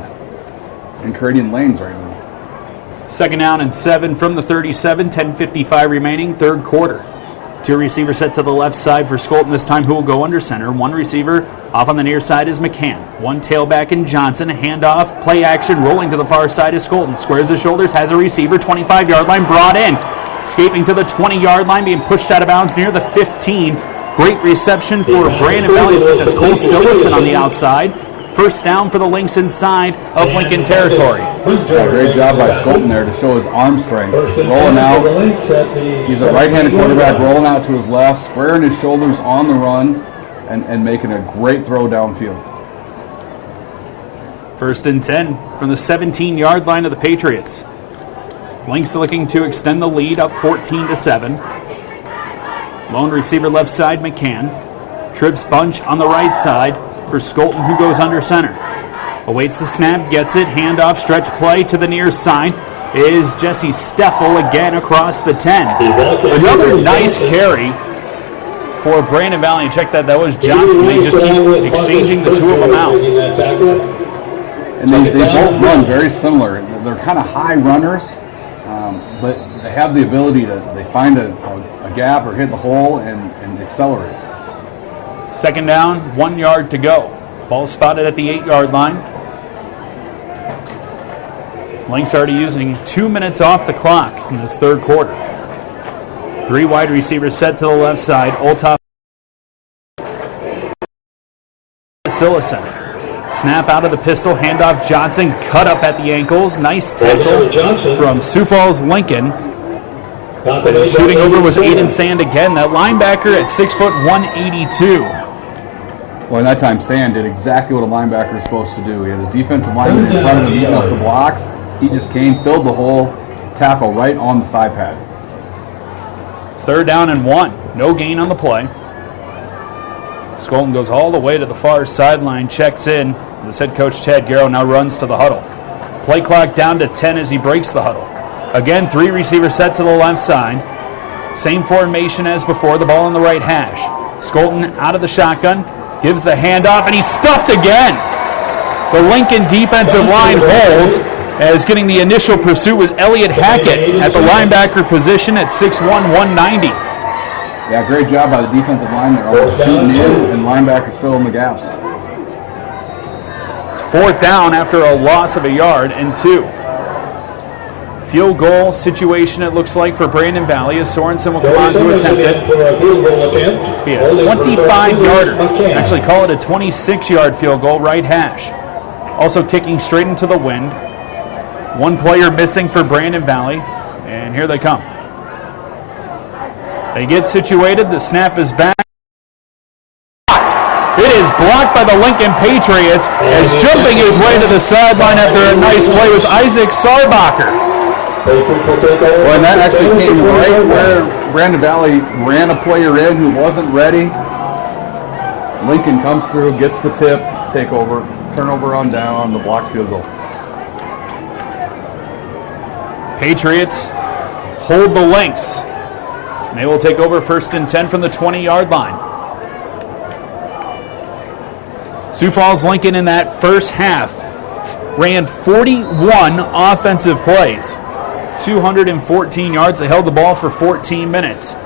and creating lanes right now. 2nd down and 7 from the 37, 10:55 remaining, 3rd quarter. 2 receivers set to the left side for Skolton this time, who will go under center. 1 receiver off on the near side is McCann. 1 tailback in Johnson. Handoff, play action, rolling to the far side is Skolton. Squares his shoulders, has a receiver, 25-yard line, brought in. Escaping to the 20-yard line, being pushed out of bounds near the 15. Great reception for Brandon Valley. That's Cole Sillison on the outside. 1st down for the Lynx inside of Lincoln territory. Great job by Skolton there to show his arm strength. Rolling out. He's a right-handed quarterback, rolling out to his left, squaring his shoulders on the run, and making a great throw downfield. 1st and 10 from the 17-yard line of the Patriots. Lynx looking to extend the lead, up 14-7. Lone receiver left side, McCann. Trips bunch on the right side for Skolton, who goes under center. Awaits the snap, gets it, handoff, stretch play to the near side is Jesse Steffel again across the 10. Another nice carry for Brandon Valley. Check that was Johnson. They just keep exchanging the 2 of them out. And they both run very similar. They're kind of high runners, but they have the ability to find a gap or hit the hole and accelerate. 2nd down, 1 yard to go. Ball spotted at the 8-yard line. Lynx already using 2 minutes off the clock in this third quarter. 3 wide receivers set to the left side. Olthoff, Sillison. Snap out of the pistol, handoff Johnson, cut up at the ankles. Nice tackle from Sioux Falls Lincoln. And shooting over was Aiden Sand again. That linebacker at 6 foot 182. Well, in that time, Sand did exactly what a linebacker is supposed to do. He had his defensive lineman in front of him eating up the blocks. He just came, filled the hole, tackle right on the thigh pad. It's 3rd down and 1. No gain on the play. Skolton goes all the way to the far sideline, checks in. This head coach, Chad Garrow, now runs to the huddle. Play clock down to 10 as he breaks the huddle. Again, 3 receivers set to the left side. Same formation as before, the ball in the right hash. Skolton out of the shotgun, gives the handoff, and he's stuffed again. The Lincoln defensive line holds, as getting the initial pursuit was Elliott Hackett at the linebacker position at 6'1", 190. Yeah, great job by the defensive line there. Almost shooting in, and linebackers filling the gaps. It's 4th down after a loss of 1 yard and 2. Field goal situation, it looks like, for Brandon Valley, as Sorensen will come on to attempt it. Be a 25-yarder. Actually, call it a 26-yard field goal, right hash. Also kicking straight into the wind. 1 player missing for Brandon Valley, and here they come. They get situated. The snap is back. It is blocked by the Lincoln Patriots, as jumping his way to the sideline after a nice play was Isaac Sarbacher. Well, and that actually came right where Brandon Valley ran a player in who wasn't ready. Lincoln comes through, gets the tip, takeover, turnover on down, the blocked field goal. Patriots hold the Lynx. They will take over 1st and 10 from the 20-yard line. Sioux Falls Lincoln in that first half ran 41 offensive plays, 214 yards. They held the ball for 14 minutes.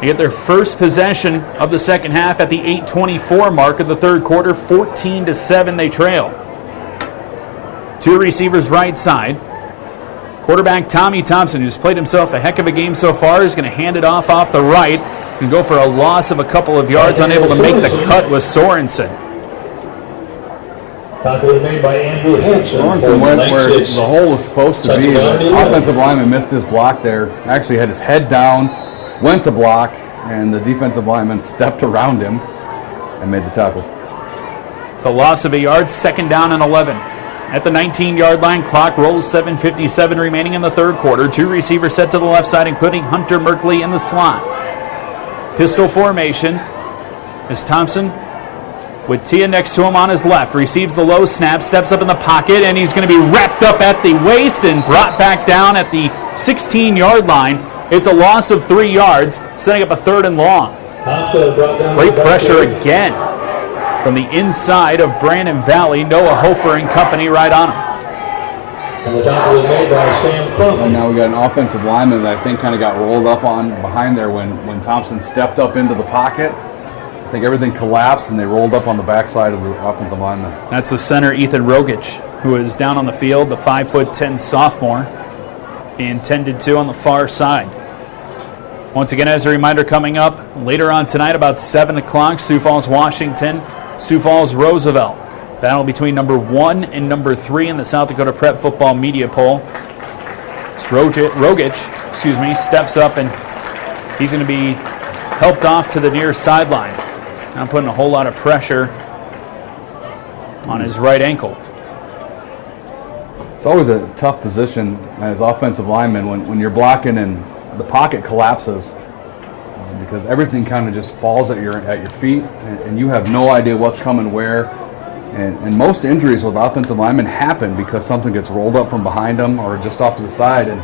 They get their first possession of the second half at the 8:24 mark of the third quarter. 14-7 they trail. 2 receivers right side. Quarterback Tommy Thompson, who's played himself a heck of a game so far, is going to hand it off the right. He's going to go for a loss of a couple of yards, unable to make the cut with Sorensen. Sorensen went where the hole was supposed to be. The offensive lineman missed his block there. Actually had his head down, went to block, and the defensive lineman stepped around him and made the tackle. It's a loss of 1 yard, 2nd down and 11. At the 19-yard line, clock rolls, 7:57 remaining in the third quarter. 2 receivers set to the left side, including Hunter Merkley in the slot. Pistol formation as Thompson, with Tia next to him on his left, receives the low snap, steps up in the pocket, and he's going to be wrapped up at the waist and brought back down at the 16-yard line. It's a loss of 3 yards, setting up a 3rd and long. Great pressure again from the inside of Brandon Valley. Noah Hofer and company right on him. And now we got an offensive lineman that I think kind of got rolled up on behind there when Thompson stepped up into the pocket. I think everything collapsed and they rolled up on the backside of the offensive lineman. That's the center, Ethan Rogich, who is down on the field, the 5'10" sophomore, being tended to on the far side. Once again, as a reminder, coming up later on tonight about 7 o'clock, Sioux Falls, Washington, Sioux Falls, Roosevelt. Battle between number 1 and number 3 in the South Dakota Prep Football Media Poll. Rogich, steps up and he's going to be helped off to the near sideline. Now putting a whole lot of pressure on his right ankle. It's always a tough position as offensive lineman when you're blocking and the pocket collapses, because everything kind of just falls at your feet, and you have no idea what's coming where. And most injuries with offensive linemen happen because something gets rolled up from behind them or just off to the side. And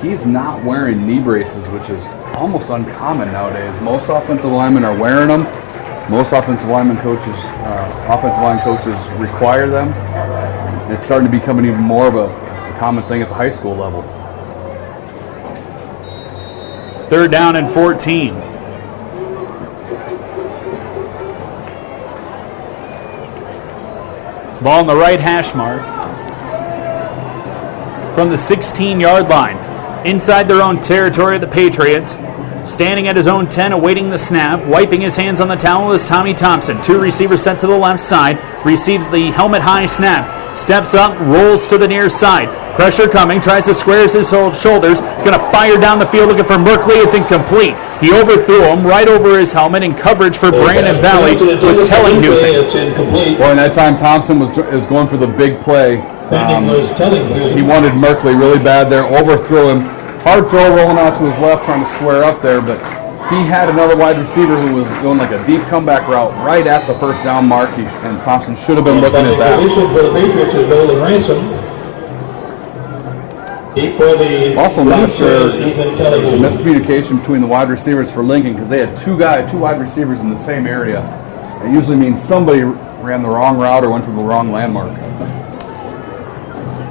he's not wearing knee braces, which is almost uncommon nowadays. Most offensive linemen are wearing them. Most offensive line coaches require them. And it's starting to become even more of a common thing at the high school level. 3rd down and 14. Ball on the right hash mark. From the 16-yard line. Inside their own territory, the Patriots. Standing at his own 10, awaiting the snap. Wiping his hands on the towel is Tommy Thompson. 2 receivers set to the left side. Receives the helmet-high snap. Steps up, rolls to the near side. Pressure coming, tries to square his shoulders. Going to fire down the field looking for Merkley. It's incomplete. He overthrew him right over his helmet, and coverage for Brandon Valley was Tellinghausen. Well, in that time, Thompson was going for the big play. He wanted Merkley really bad there, overthrew him. Hard throw rolling out to his left, trying to square up there, but he had another wide receiver who was doing like a deep comeback route right at the first down mark, and Thompson should have been looking at that. Also, not sure there was a miscommunication between the wide receivers for Lincoln because they had two wide receivers in the same area. It usually means somebody ran the wrong route or went to the wrong landmark.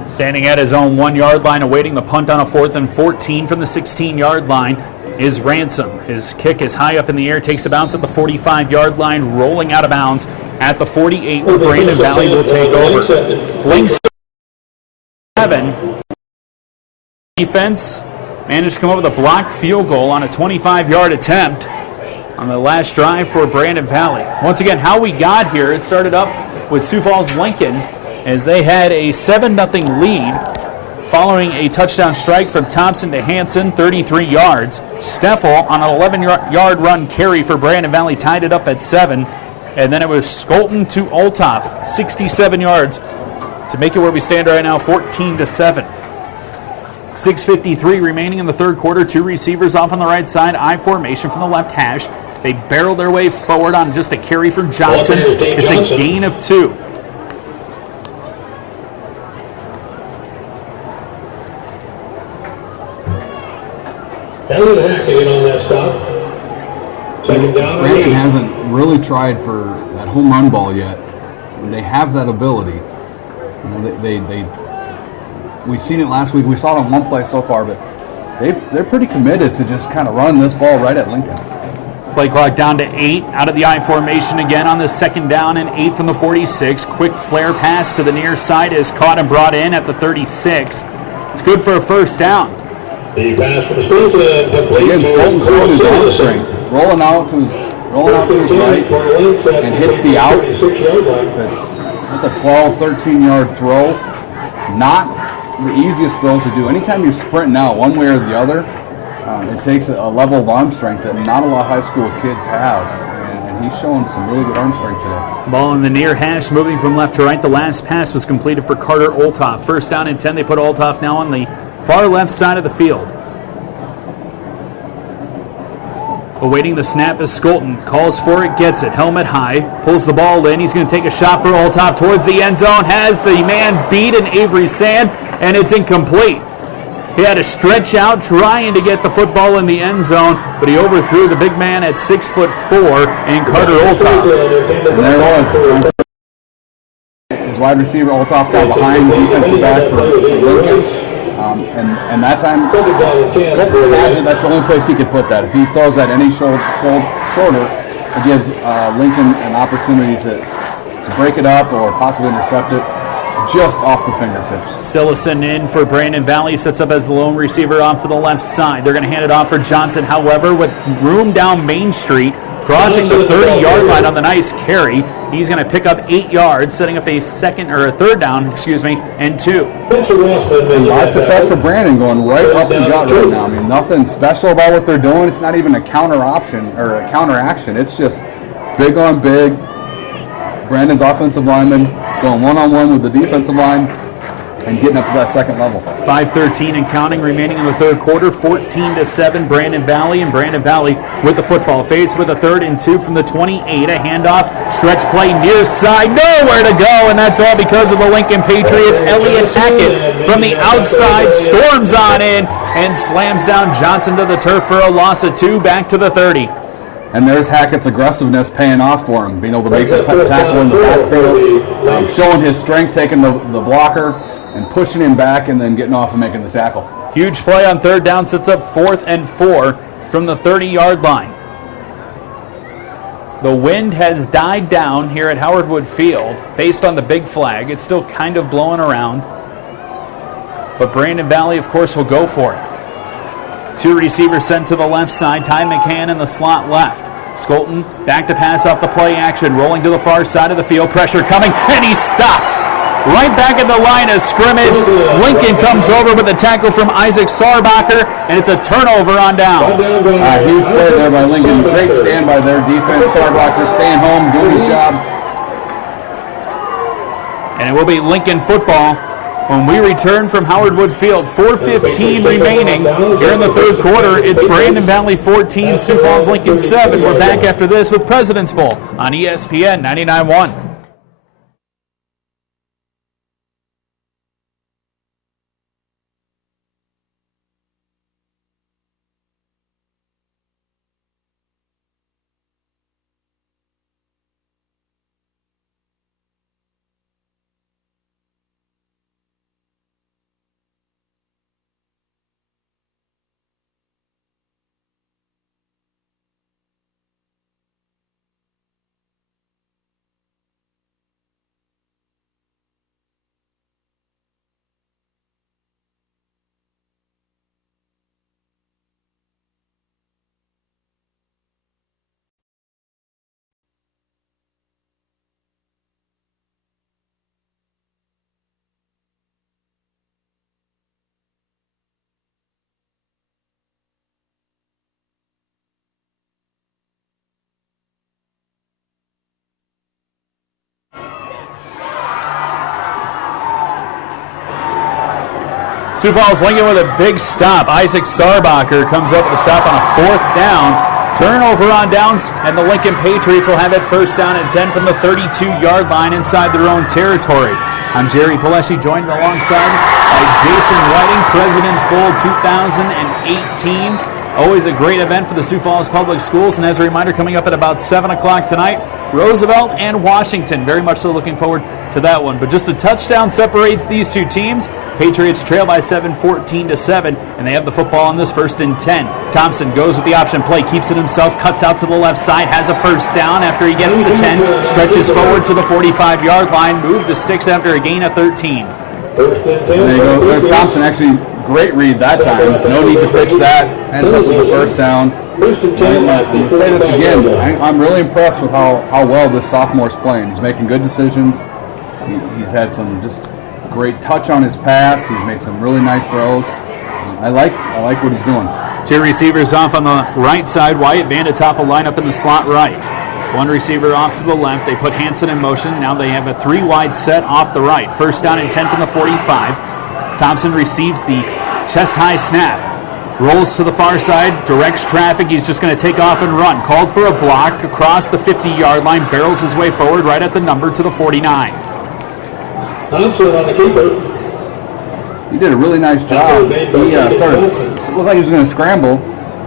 Standing at his own 1-yard line, awaiting the punt on a 4th and 14 from the 16-yard line is Ransom. His kick is high up in the air, takes a bounce at the 45-yard line, rolling out of bounds at the 48, where Brandon Valley will take over. Lynx 7. Defense managed to come up with a blocked field goal on a 25-yard attempt on the last drive for Brandon Valley. Once again, how we got here, it started up with Sioux Falls Lincoln as they had a 7-0 lead following a touchdown strike from Thompson to Hansen, 33 yards. Steffel on an 11-yard run carry for Brandon Valley tied it up at 7. And then it was Skolton to Olthoff, 67 yards to make it where we stand right now, 14-7. 6:53 remaining in the third quarter. 2 receivers off on the right side. I formation from the left hash. They barrel their way forward on just a carry for Johnson. It's a gain of 2. Brandon hasn't really tried for that home run ball yet. They have that ability. You know, we've seen it last week. We saw it on one play so far, but they're pretty committed to just kind of run this ball right at Lincoln. Play clock down to 8 out of the I formation again on the 2nd down and 8 from the 46. Quick flare pass to the near side is caught and brought in at the 36. It's good for a first down. The pass for the Schools again, Skolton showed his arm strength, rolling out to his right, and hits the out. That's a 12, 13-yard throw. Not the easiest throw to do. Anytime you're sprinting out one way or the other, it takes a level of arm strength that not a lot of high school kids have. And he's showing some really good arm strength today. Ball in the near hash, moving from left to right. The last pass was completed for Carter Olthoff. First down and 10. They put Olthoff now on the far left side of the field. Awaiting the snap is Skolton. Calls for it, gets it. Helmet high. Pulls the ball in. He's going to take a shot for Olthoff towards the end zone. Has the man beat in Avery Sand, and it's incomplete. He had to stretch out trying to get the football in the end zone, but he overthrew the big man at 6'4" and Carter Olthoff. And there it was. His wide receiver Olthoff got behind the defensive back for Lincoln. And that time, that's the only place he could put that. If he throws that any shorter, it gives Lincoln an opportunity to break it up or possibly intercept it just off the fingertips. Sillison in for Brandon Valley, sets up as the lone receiver off to the left side. They're going to hand it off for Johnson, however, with room down Main Street, crossing the 30-yard line on the nice carry. He's going to pick up 8 yards, setting up a third down, and 2. And a lot of success for Brandon, going right up the gut right now. I mean, nothing special about what they're doing. It's not even a counter option or a counter action. It's just big on big. Brandon's offensive lineman going one-on-one with the defensive line and getting up to that second level. 5:13 and counting remaining in the third quarter. 14-7 Brandon Valley, and Brandon Valley with the football. Faced with a 3rd and 2 from the 28. A handoff, stretch play near side, nowhere to go, and that's all because of the Lincoln Patriots. Elliott Hackett from the outside storms on in and slams down Johnson to the turf for a loss of 2, back to the 30. And there's Hackett's aggressiveness paying off for him, being able to make the tackle in the backfield, showing his strength, taking the blocker and pushing him back and then getting off and making the tackle. Huge play on 3rd down, sets up 4th and 4 from the 30-yard line. The wind has died down here at Howard Wood Field based on the big flag. It's still kind of blowing around. But Brandon Valley, of course, will go for it. 2 receivers sent to the left side. Ty McCann in the slot left. Skolton back to pass off the play action. Rolling to the far side of the field. Pressure coming, and he's stopped. Right back at the line of scrimmage. Lincoln comes over with a tackle from Isaac Sarbacher, and it's a turnover on downs. Huge play there by Lincoln. Great stand by their defense. Sarbacher staying home, doing his job. And it will be Lincoln football when we return from Howard Wood Field. 4:15 remaining here in the third quarter. It's Brandon Valley 14, Sioux Falls Lincoln 7. We're back after this with President's Bowl on ESPN 99.1. Sioux Falls Lincoln with a big stop. Isaac Sarbacher comes up with a stop on a 4th down. Turnover on downs, and the Lincoln Patriots will have it first down and 10 from the 32-yard line inside their own territory. I'm Jerry Paleshi, joined alongside by Jason Whiting, President's Bowl 2018. Always a great event for the Sioux Falls Public Schools, and as a reminder, coming up at about 7 o'clock tonight, Roosevelt and Washington. Very much so looking forward to that one. But just a touchdown separates these two teams. Patriots trail by 7, 14-7, and they have the football on this 1st and 10. Thompson goes with the option play, keeps it himself, cuts out to the left side, has a first down after he gets the 10, stretches forward to the 45-yard line, move the sticks after a gain of 13. There you go. There's Thompson. Actually, great read that time. No need to pitch that. Ends up with the first down. I'll say this again. I'm really impressed with how well this sophomore's playing. He's making good decisions. He's had some just great touch on his pass. He's made some really nice throws. I like what he's doing. 2 receivers off on the right side. Wyatt Vandertop will line up in the slot right. 1 receiver off to the left. They put Hanson in motion. Now they have a 3-wide set off the right. First down and 10 from the 45. Thompson receives the chest-high snap. Rolls to the far side, directs traffic. He's just going to take off and run. Called for a block across the 50-yard line. Barrels his way forward right at the number to the 49. Thompson on the keeper. He did a really nice job. He looked like he was going to scramble.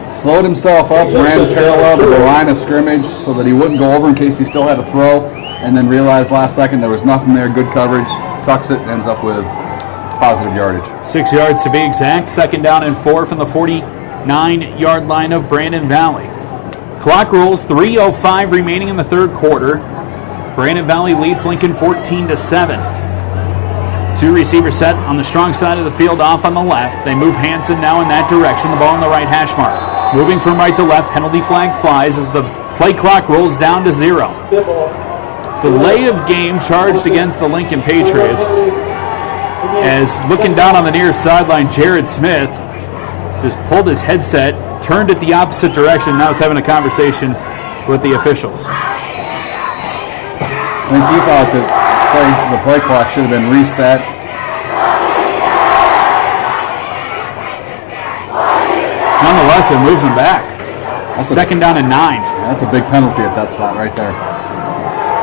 Slowed himself up, ran parallel to the line of scrimmage so that he wouldn't go over in case he still had a throw, and then realized last second there was nothing there, good coverage, tucks it, ends up with positive yardage. 6 yards to be exact. 2nd down and 4 from the 49-yard line of Brandon Valley. Clock rolls, 3:05 remaining in the third quarter. Brandon Valley leads Lincoln 14-7. 2 receivers set on the strong side of the field off on the left. They move Hanson now in that direction. The ball in the right hash mark. Moving from right to left, penalty flag flies as the play clock rolls down to 0. Delay of game charged against the Lincoln Patriots. As looking down on the near sideline, Jared Smith just pulled his headset, turned it the opposite direction, now is having a conversation with the officials. I think he thought that the play clock should have been reset. Nonetheless, it moves him back. Second down and 9. That's a big penalty at that spot right there.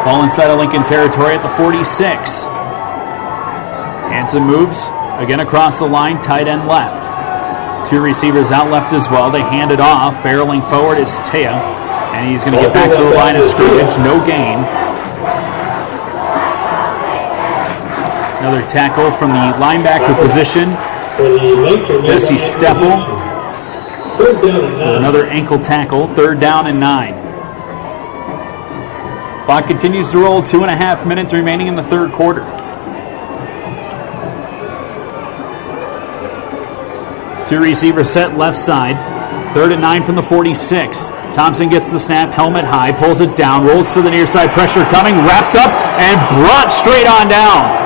Ball inside of Lincoln territory at the 46. Hanson moves again across the line, tight end left. 2 receivers out left as well. They hand it off. Barreling forward is Taya, and he's going to get back to the line of scrimmage. No gain. Another tackle from the linebacker position. Jesse Steffel. Another ankle tackle. 3rd down and 9. Clock continues to roll, 2.5 minutes remaining in the third quarter. Two receivers set left side. 3rd and 9 from the 46. Thompson gets the snap, helmet high, pulls it down, rolls to the near side, pressure coming, wrapped up, and brought straight on down.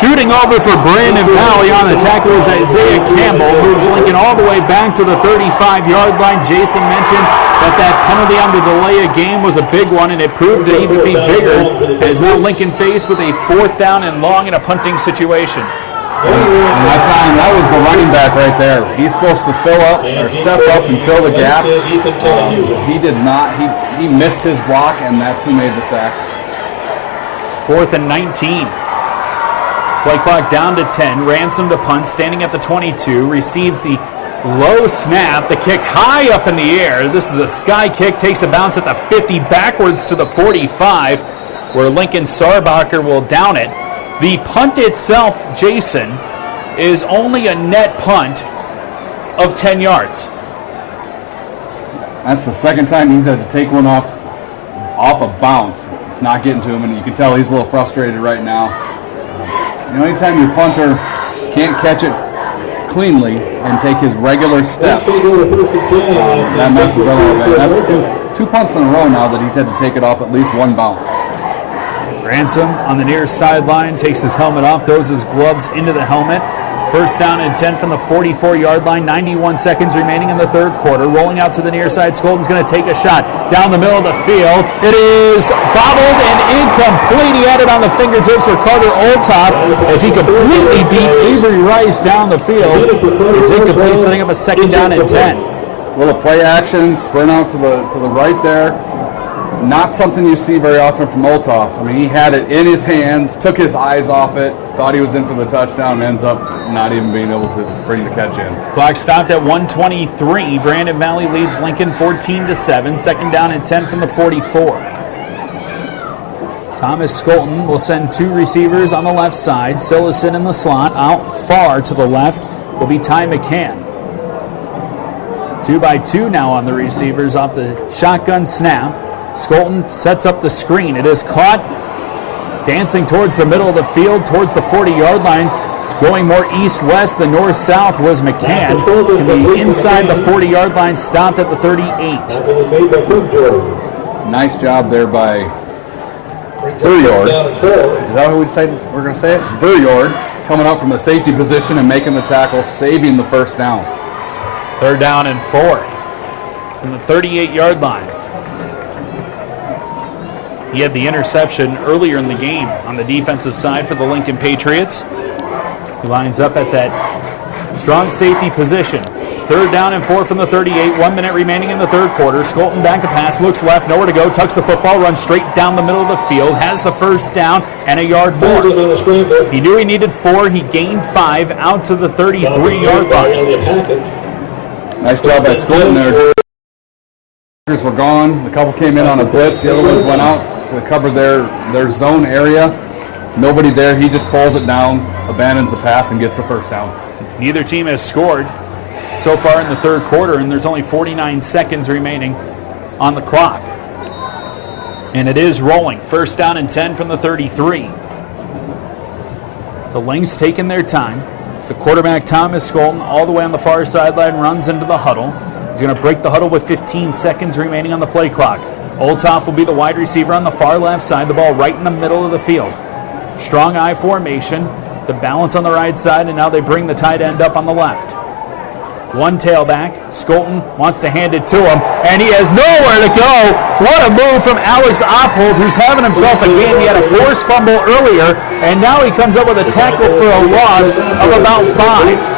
Shooting over for Brandon Valley on the tackle is Isaiah Campbell. Moves Lincoln all the way back to the 35-yard line. Jason mentioned that penalty on the delay of game was a big one, and it proved to even be bigger, as now Lincoln faced with a 4th down and long in a punting situation. And that time, that was the running back right there. He's supposed to fill up or step up and fill the gap. He did not. He missed his block, and that's who made the sack. 4th and 19. Play clock down to 10. Ransom to punt, standing at the 22. Receives the low snap. The kick high up in the air. This is a sky kick. Takes a bounce at the 50, backwards to the 45, where Lincoln Sarbacher will down it. The punt itself, Jason, is only a net punt of 10 yards. That's the second time he's had to take one off a bounce. It's not getting to him, and you can tell he's a little frustrated right now. Anytime your punter can't catch it cleanly and take his regular steps, that messes up a little bit. That's two punts in a row now that he's had to take it off at least one bounce. Ransom on the near sideline takes his helmet off, throws his gloves into the helmet. 1st down and 10 from the 44-yard line. 91 seconds remaining in the third quarter. Rolling out to the near side. Skolden's going to take a shot down the middle of the field. It is bobbled and incomplete. He had it on the fingertips for Carter Olthoff as he completely beat Avery Rice down the field. It's incomplete, setting up a 2nd down and 10. Little play action, sprint out to the right there. Not something you see very often from Olthoff. I mean, he had it in his hands, took his eyes off it, thought he was in for the touchdown, and ends up not even being able to bring the catch in. Clock stopped at 1:23. Brandon Valley leads Lincoln 14-7. 2nd down and 10 from the 44. Thomas Skolten will send 2 receivers on the left side. Sillison in the slot. Out far to the left will be Ty McCann. 2 by 2 now on the receivers off the shotgun snap. Skolten sets up the screen. It is caught, dancing towards the middle of the field, towards the 40-yard line. Going more east-west than north-south was McCann. Can be inside the 40-yard line, stopped at the 38. Nice job there by Burryard. Is that what we're going to say it? Burryard coming up from the safety position and making the tackle, saving the 1st down. 3rd down and 4 from the 38-yard line. He had the interception earlier in the game on the defensive side for the Lincoln Patriots. He lines up at that strong safety position. 3rd down and 4 from the 38. 1 minute remaining in the third quarter. Skolten back to pass, looks left, nowhere to go, tucks the football, runs straight down the middle of the field, has the 1st down and a yard more. He knew he needed 4. He gained 5 out to the 33-yard line. Nice job by Skolten there. Were gone. The couple came in on a blitz. The other ones went out to cover their zone area. Nobody there. He just pulls it down, abandons the pass, and gets the 1st down. Neither team has scored so far in the third quarter, and there's only 49 seconds remaining on the clock. And it is rolling. 1st down and 10 from the 33. The Lynx taking their time. It's the quarterback, Thomas Skolten, all the way on the far sideline, runs into the huddle. He's going to break the huddle with 15 seconds remaining on the play clock. Olthoff will be the wide receiver on the far left side, the ball right in the middle of the field. Strong I formation, the balance on the right side, and now they bring the tight end up on the left. One tailback, Skolten wants to hand it to him, and he has nowhere to go. What a move from Alex Oppold, who's having himself a game. He had a forced fumble earlier, and now he comes up with a tackle for a loss of about 5.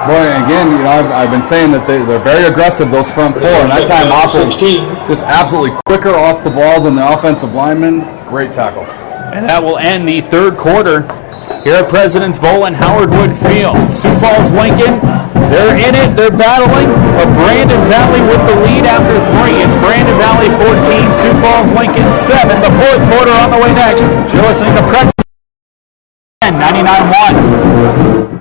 Boy, again, I've been saying that they're very aggressive, those front 4, and that time Oppold just absolutely quicker off the ball than the offensive lineman. Great tackle. And that will end the third quarter here at President's Bowl in Howard Wood Field. Sioux Falls Lincoln, they're in it, they're battling, but Brandon Valley with the lead after 3. It's Brandon Valley 14, Sioux Falls Lincoln 7. The fourth quarter on the way next. You're listening to President 99.1.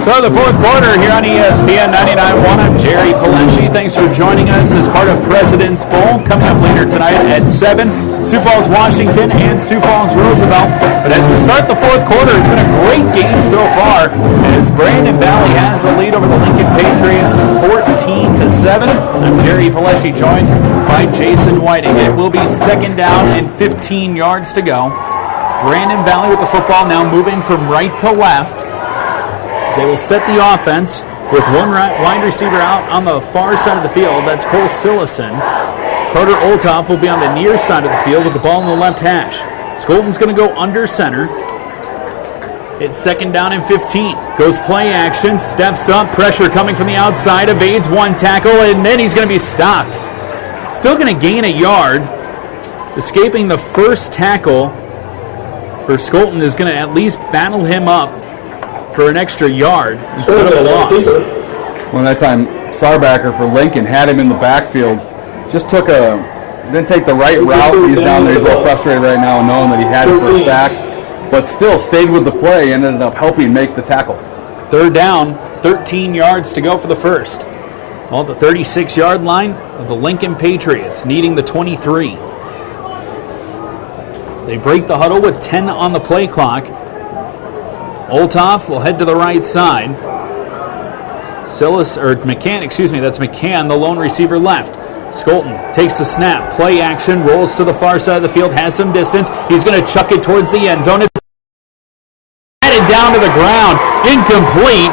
So the fourth quarter here on ESPN 99.1. I'm Jerry Paleski. Thanks for joining us as part of President's Bowl. Coming up later tonight at 7, Sioux Falls, Washington, and Sioux Falls, Roosevelt. But as we start the fourth quarter, it's been a great game so far as Brandon Valley has the lead over the Lincoln Patriots 14-7. I'm Jerry Paleski, joined by Jason Whiting. It will be second down and 15 yards to go. Brandon Valley with the football now moving from right to left. They will set the offense with one wide receiver out on the far side of the field. That's Cole Sillison. Carter Olthoff will be on the near side of the field with the ball in the left hash. Skolton's going to go under center. It's second down and 15. Goes play action, steps up, pressure coming from the outside, evades one tackle, and then he's going to be stopped. Still going to gain a yard. Escaping the first tackle for Skolton is going to at least battle him up for an extra yard instead of a loss. Well, that time, Sarbacker for Lincoln had him in the backfield. Just didn't take the right route. He's down there. He's a little frustrated right now knowing that he had him for a sack, but still stayed with the play and ended up helping make the tackle. Third down, 13 yards to go for the first. All at the 36-yard line of the Lincoln Patriots, needing the 23. They break the huddle with 10 on the play clock. Olthoff will head to the right side. That's McCann, the lone receiver left. Skolton takes the snap, play action, rolls to the far side of the field, has some distance. He's going to chuck it towards the end zone. Headed down to the ground, incomplete.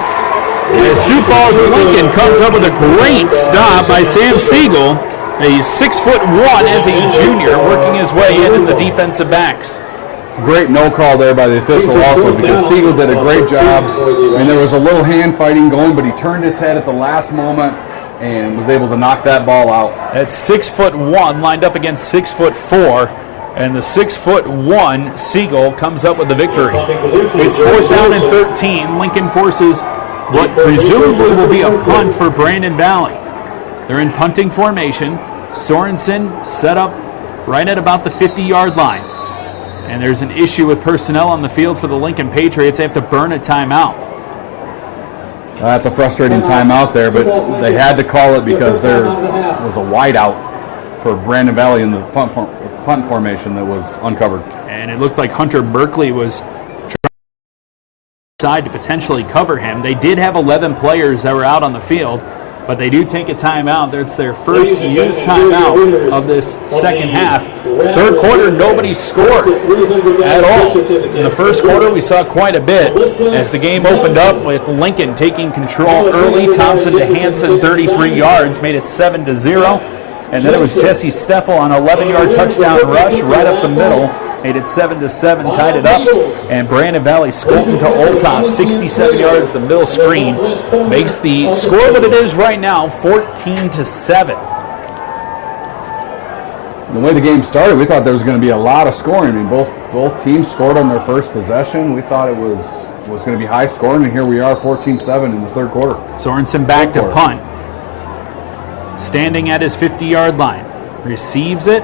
As Sioux Falls Lincoln comes up with a great stop by Sam Siegel. He's 6'1" as a junior, working his way into the defensive backs. Great no call there by the official also, because Siegel did a great job. I mean, there was a little hand fighting going, but he turned his head at the last moment and was able to knock that ball out. That's 6'1", lined up against 6'4", and the 6'1" Siegel comes up with the victory. It's fourth down and 13. Lincoln forces what presumably will be a punt for Brandon Valley. They're in punting formation. Sorensen set up right at about the 50-yard line. And there's an issue with personnel on the field for the Lincoln Patriots. They have to burn a timeout. That's a frustrating timeout there, but they had to call it because there was a wide out for Brandon Valley in the punt formation that was uncovered. And it looked like Hunter Berkeley was trying to potentially cover him. They did have 11 players that were out on the field, but they do take a timeout. It's their first used timeout of this second half. Third quarter, nobody scored at all. In the first quarter, we saw quite a bit as the game opened up with Lincoln taking control early. Thompson to Hansen, 33 yards, made it 7-0. And then it was Jesse Steffel on an 11-yard touchdown rush right up the middle. Made it 7-7, tied it up. And Brandon Valley Skolton to Olthoff, 67 yards, the middle screen. Makes the score what it is right now, 14-7. The way the game started, we thought there was going to be a lot of scoring. I mean, both teams scored on their first possession. We thought it was going to be high scoring, and here we are, 14-7 in the third quarter. Sorensen back to punt. Standing at his 50-yard line. Receives it,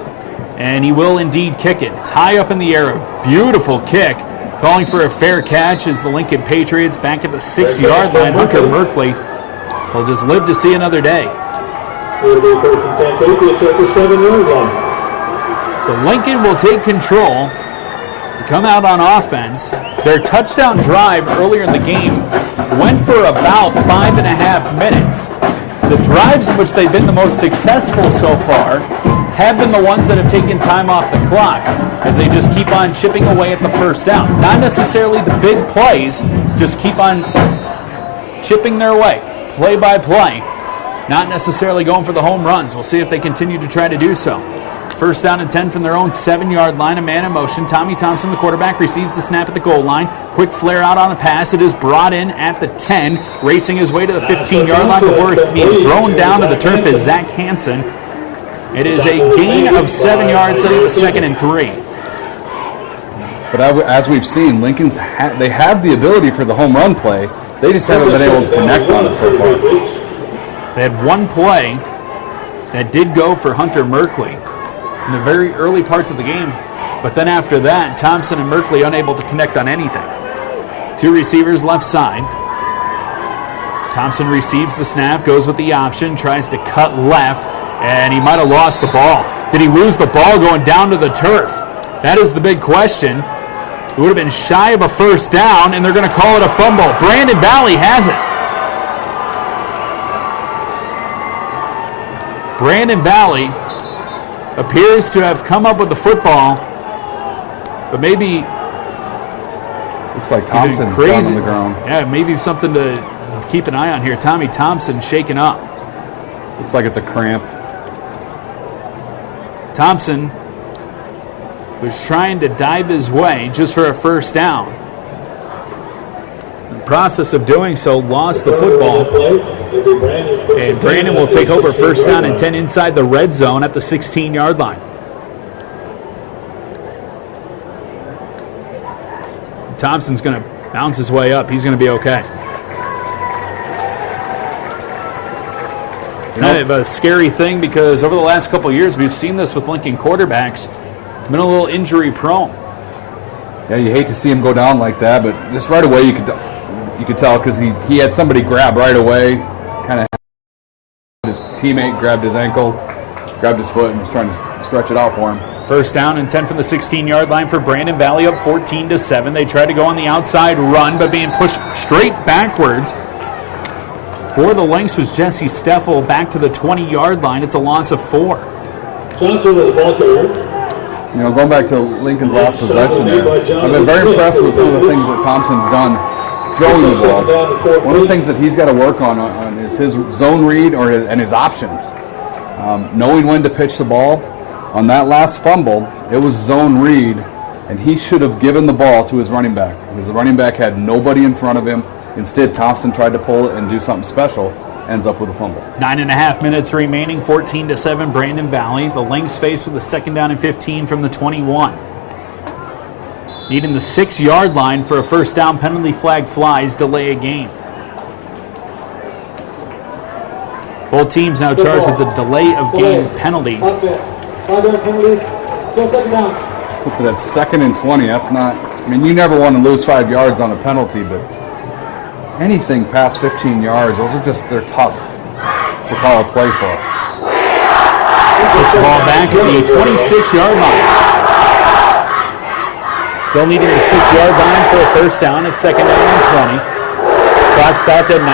and he will indeed kick it. It's high up in the air, a beautiful kick. Calling for a fair catch is the Lincoln Patriots back at the 6-yard line. Hunter Merkley will just live to see another day. So Lincoln will take control, come out on offense. Their touchdown drive earlier in the game went for about 5.5 minutes. The drives in which they've been the most successful so far have been the ones that have taken time off the clock as they just keep on chipping away at the first downs. Not necessarily the big plays, just keep on chipping their way, play by play. Not necessarily going for the home runs. We'll see if they continue to try to do so. First down and 10 from their own 7-yard line, a man in motion. Tommy Thompson, the quarterback, receives the snap at the goal line. Quick flare out on a pass. It is brought in at the 10, racing his way to the 15-yard line before being thrown down to the turf is Zach Hansen. It is a gain of 7 yards, setting the 2nd and 3. But as we've seen, Lincoln's they have the ability for the home run play. They just haven't been able to connect on it so far. They had one play that did go for Hunter Merkley in the very early parts of the game. But then after that, Thompson and Merkley unable to connect on anything. Two receivers left side. Thompson receives the snap, goes with the option, tries to cut left, and he might have lost the ball. Did he lose the ball going down to the turf? That is the big question. It would have been shy of a first down, and they're going to call it a fumble. Brandon Valley has it. Brandon Valley appears to have come up with the football, but maybe Looks like Thompson's down on the ground. Yeah, maybe something to keep an eye on here. Tommy Thompson shaken up. Looks like it's a cramp. Thompson was trying to dive his way just for a first down. In the process of doing so, lost the football. And Brandon will take over first down and 10 inside the red zone at the 16-yard line. Thompson's going to bounce his way up. He's going to be okay. Kind of a scary thing because over the last couple of years, we've seen this with Lincoln quarterbacks. Been a little injury prone. Yeah, you hate to see him go down like that, but just right away you could tell because he had somebody grab right away, kind of his teammate grabbed his ankle, grabbed his foot, and was trying to stretch it out for him. First down and 10 from the 16-yard line for Brandon Valley, up 14-7. They tried to go on the outside run, but being pushed straight backwards. For the Lynx was Jesse Steffel back to the 20-yard line. It's a loss of 4. Johnson with the ball carrier. You know, going back to Lincoln's last possession there, I've been very impressed with some of the things that Thompson's done throwing the ball. One of the things that he's got to work on is his zone read and his options. Knowing when to pitch the ball. On that last fumble, it was zone read, and he should have given the ball to his running back because the running back had nobody in front of him. Instead, Thompson tried to pull it and do something special, ends up with a fumble. 9.5 minutes remaining, 14-7, Brandon Valley. The Lynx faced with a second down and 15 from the 21. Needing the 6-yard line for a first down. Penalty flag flies, delay a game. Both teams now charged with the delay of game penalty. 5-yard penalty. Still second down. Puts it at 2nd and 20. That's not, I mean, you never want to lose 5 yards on a penalty, but anything past 15 yards, those are just, they're tough to call a play for. Puts the ball back at the 26-yard line. Still needing the 6-yard line for a first down. It's second down and 20. Clock stopped at 9:23.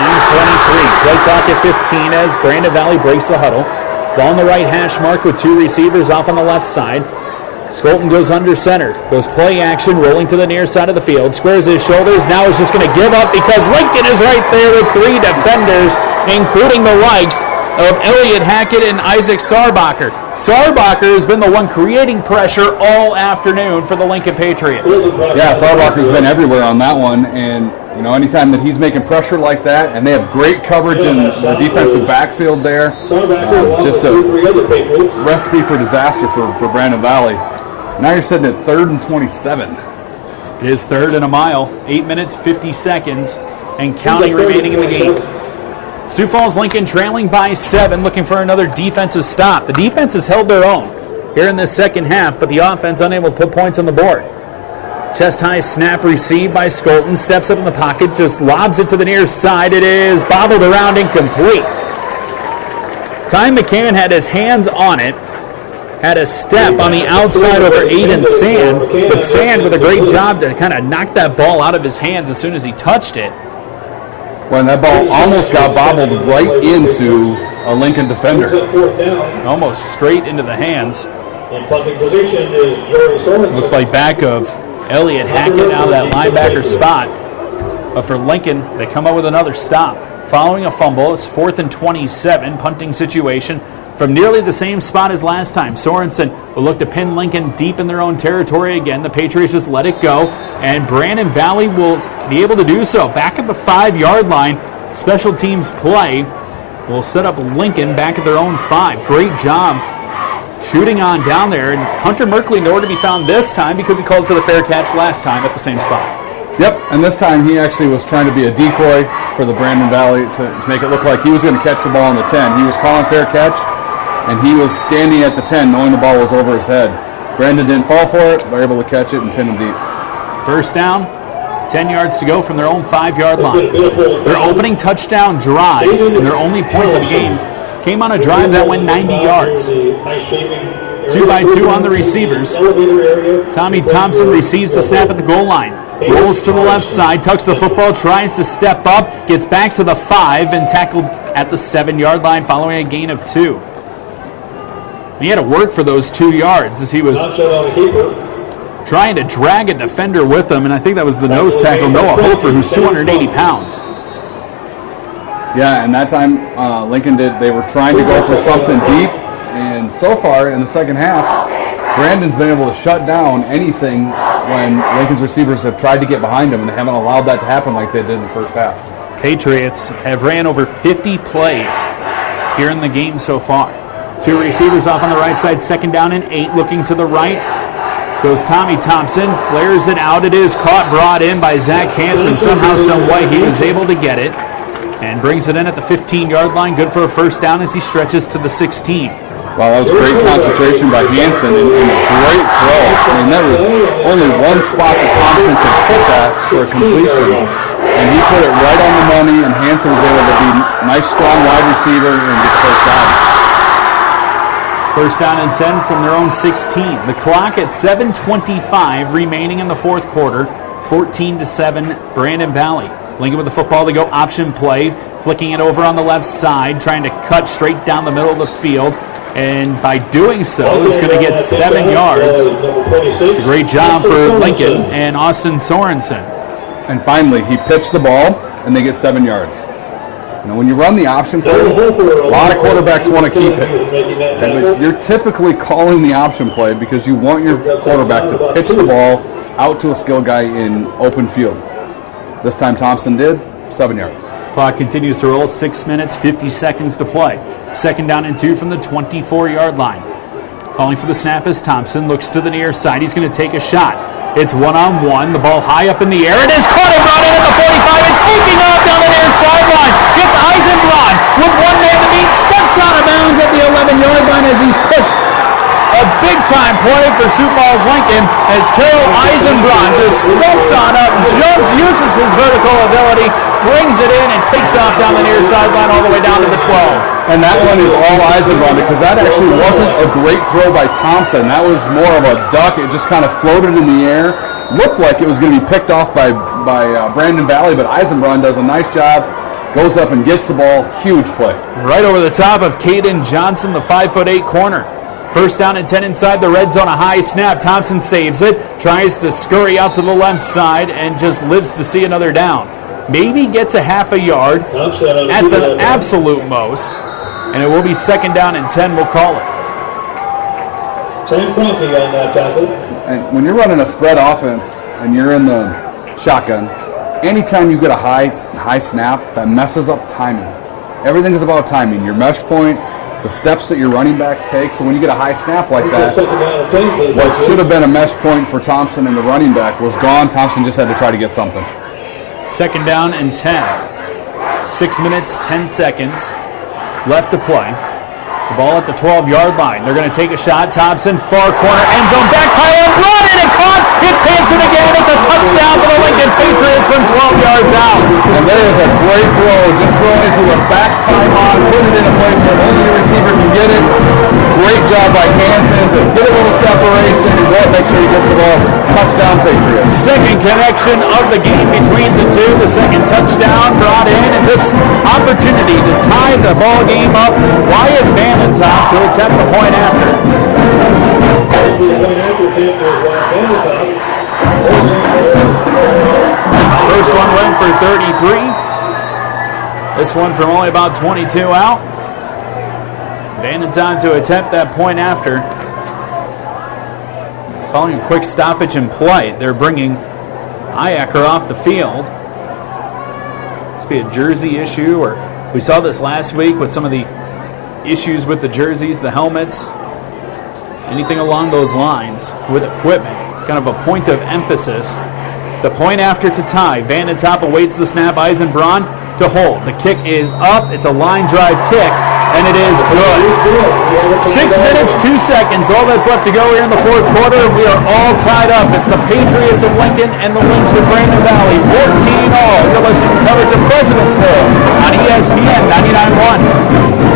Play clock at 15 as Brandon Valley breaks the huddle. Ball on the right hash mark with 2 receivers off on the left side. Skolton goes under center. Goes play action, rolling to the near side of the field. Squares his shoulders. Now is just going to give up because Lincoln is right there with 3 defenders, including the likes of Elliott Hackett and Isaac Sarbacher. Sarbacher has been the one creating pressure all afternoon for the Lincoln Patriots. Yeah, Sarbacher's been everywhere on that one, and you know, anytime that he's making pressure like that, and they have great coverage in the defensive backfield there, just a recipe for disaster for Brandon Valley. Now you're sitting at 3rd and 27. It is 3rd and a mile, 8 minutes, 50 seconds, and counting remaining in the game. Sioux Falls Lincoln trailing by 7, looking for another defensive stop. The defense has held their own here in this second half, but the offense unable to put points on the board. Chest-high snap received by Skolton. Steps up in the pocket, just lobs it to the near side. It is bobbled around incomplete. Ty McCann had his hands on it. Had a step on the outside over Aiden Sand. But Sand with a great job to kind of knock that ball out of his hands as soon as he touched it. When that ball almost got bobbled right into a Lincoln defender. Almost straight into the hands. In punting position is Joey Sorensen. Looked like back of Elliott Hackett out of that linebacker spot. But for Lincoln, they come up with another stop. Following a fumble, it's 4th and 27, punting situation from nearly the same spot as last time. Sorensen will look to pin Lincoln deep in their own territory again. The Patriots just let it go, and Brandon Valley will be able to do so. Back at the 5-yard line, special teams play will set up Lincoln back at their own 5. Great job shooting on down there, and Hunter Merkley nowhere to be found this time because he called for the fair catch last time at the same spot. Yep, and this time he actually was trying to be a decoy for the Brandon Valley to make it look like he was going to catch the ball on the 10. He was calling fair catch, and he was standing at the 10 knowing the ball was over his head. Brandon didn't fall for it. They're able to catch it and pin him deep. First down, 10 yards to go from their own 5-yard line. Their opening touchdown drive and their only points of the game came on a drive that went 90 yards. 2-by-2 on the receivers. Tommy Thompson receives the snap at the goal line. Rolls to the left side, tucks the football, tries to step up, gets back to the 5 and tackled at the 7-yard line following a gain of 2. He had to work for those 2 yards as he was trying to drag a defender with him, and I think that was the nose tackle, Noah Hofer, who's 280 pounds. Yeah, and that time Lincoln they were trying to go for something deep, and so far in the second half, Brandon's been able to shut down anything when Lincoln's receivers have tried to get behind him, and they haven't allowed that to happen like they did in the first half. Patriots have ran over 50 plays here in the game so far. 2 receivers off on the right side, 2nd down and 8, looking to the right. Goes Tommy Thompson, flares it out. It is caught, brought in by Zach Hansen. Somehow, some way, he was able to get it and brings it in at the 15-yard line. Good for a first down as he stretches to the 16. Wow, that was great concentration by Hansen and a great throw. I mean, there was only one spot that Thompson could put that for a completion, and he put it right on the money, and Hansen was able to be a nice, strong wide receiver and get the first down. First down and 10 from their own 16. The clock at 7:25 remaining in the fourth quarter. 14-7, Brandon Valley. Lincoln with the football to go option play, flicking it over on the left side, trying to cut straight down the middle of the field. And by doing so, he's going to get 7 yards. It's a great job for Lincoln and Austin Sorensen. And finally, he pitched the ball, and they get 7 yards. Now, when you run the option play, a lot of quarterbacks want to keep it. But you're typically calling the option play because you want your quarterback to pitch the ball out to a skill guy in open field. This time Thompson did, 7 yards. Clock continues to roll, 6 minutes, 50 seconds to play. 2nd down and 2 from the 24-yard line. Calling for the snap is Thompson, looks to the near side. He's going to take a shot. It's one-on-one, the ball high up in the air. It is caught and brought in at the 45 and taking off down the near sideline. Gets Eisenbrod with 1 man to beat, steps out of bounds at the 11-yard line as he's pushed. A big-time play for Sioux Falls Lincoln as Terrell Eisenbrod just steps on up, jumps, uses his vertical ability, brings it in, and takes off down the near sideline all the way down to the 12. And that one is all Eisenbrod because that actually wasn't a great throw by Thompson. That was more of a duck. It just kind of floated in the air. Looked like it was going to be picked off by Brandon Valley, but Eisenbrod does a nice job. Goes up and gets the ball. Huge play. Right over the top of Caden Johnson, the 5'8" corner. First down and 10 inside the red zone, a high snap. Thompson saves it, tries to scurry out to the left side, and just lives to see another down. Maybe gets a half a yard at the absolute most, and it will be 2nd down and 10, we'll call it. Sam Kroenke on that tackle. And when you're running a spread offense and you're in the shotgun, anytime you get a high snap, that messes up timing. Everything is about timing. Your mesh point, the steps that your running backs take. So when you get a high snap like that, what should have been a mesh point for Thompson and the running back was gone. Thompson just had to try to get something. 2nd down and 10. 6 minutes, 10 seconds left to play. The ball at the 12-yard line. They're going to take a shot. Thompson, far corner, end zone, back pylon, brought in and caught. It's Hansen again. It's a touchdown for the Lincoln Patriots from 12 yards out. And there is a great throw, just throwing it to the back pylon, putting it in a place where only the receiver can get it. Great job by Hansen to get a little separation and go and make sure he gets the ball. Touchdown Patriots. Second connection of the game between the two. The second touchdown brought in, and this opportunity to tie the ball game up. Wyatt Vandentopp to attempt the point after. First one went for 33. This one from only about 22 out. Vandentopp to attempt that point after. Calling a quick stoppage in play. They're bringing Iacker off the field. Must be a jersey issue, or we saw this last week with some of the issues with the jerseys, the helmets, anything along those lines with equipment. Kind of a point of emphasis. The point after to tie. Vandentopp awaits the snap. Eisenbrod to hold. The kick is up. It's a line drive kick. and it is good. 6 minutes, 2 seconds. All that's left to go here in the fourth quarter. We are all tied up. It's the Patriots of Lincoln and the Lynx of Brandon Valley. 14 all. You're listening to coverage of President's Bowl on ESPN 99.1.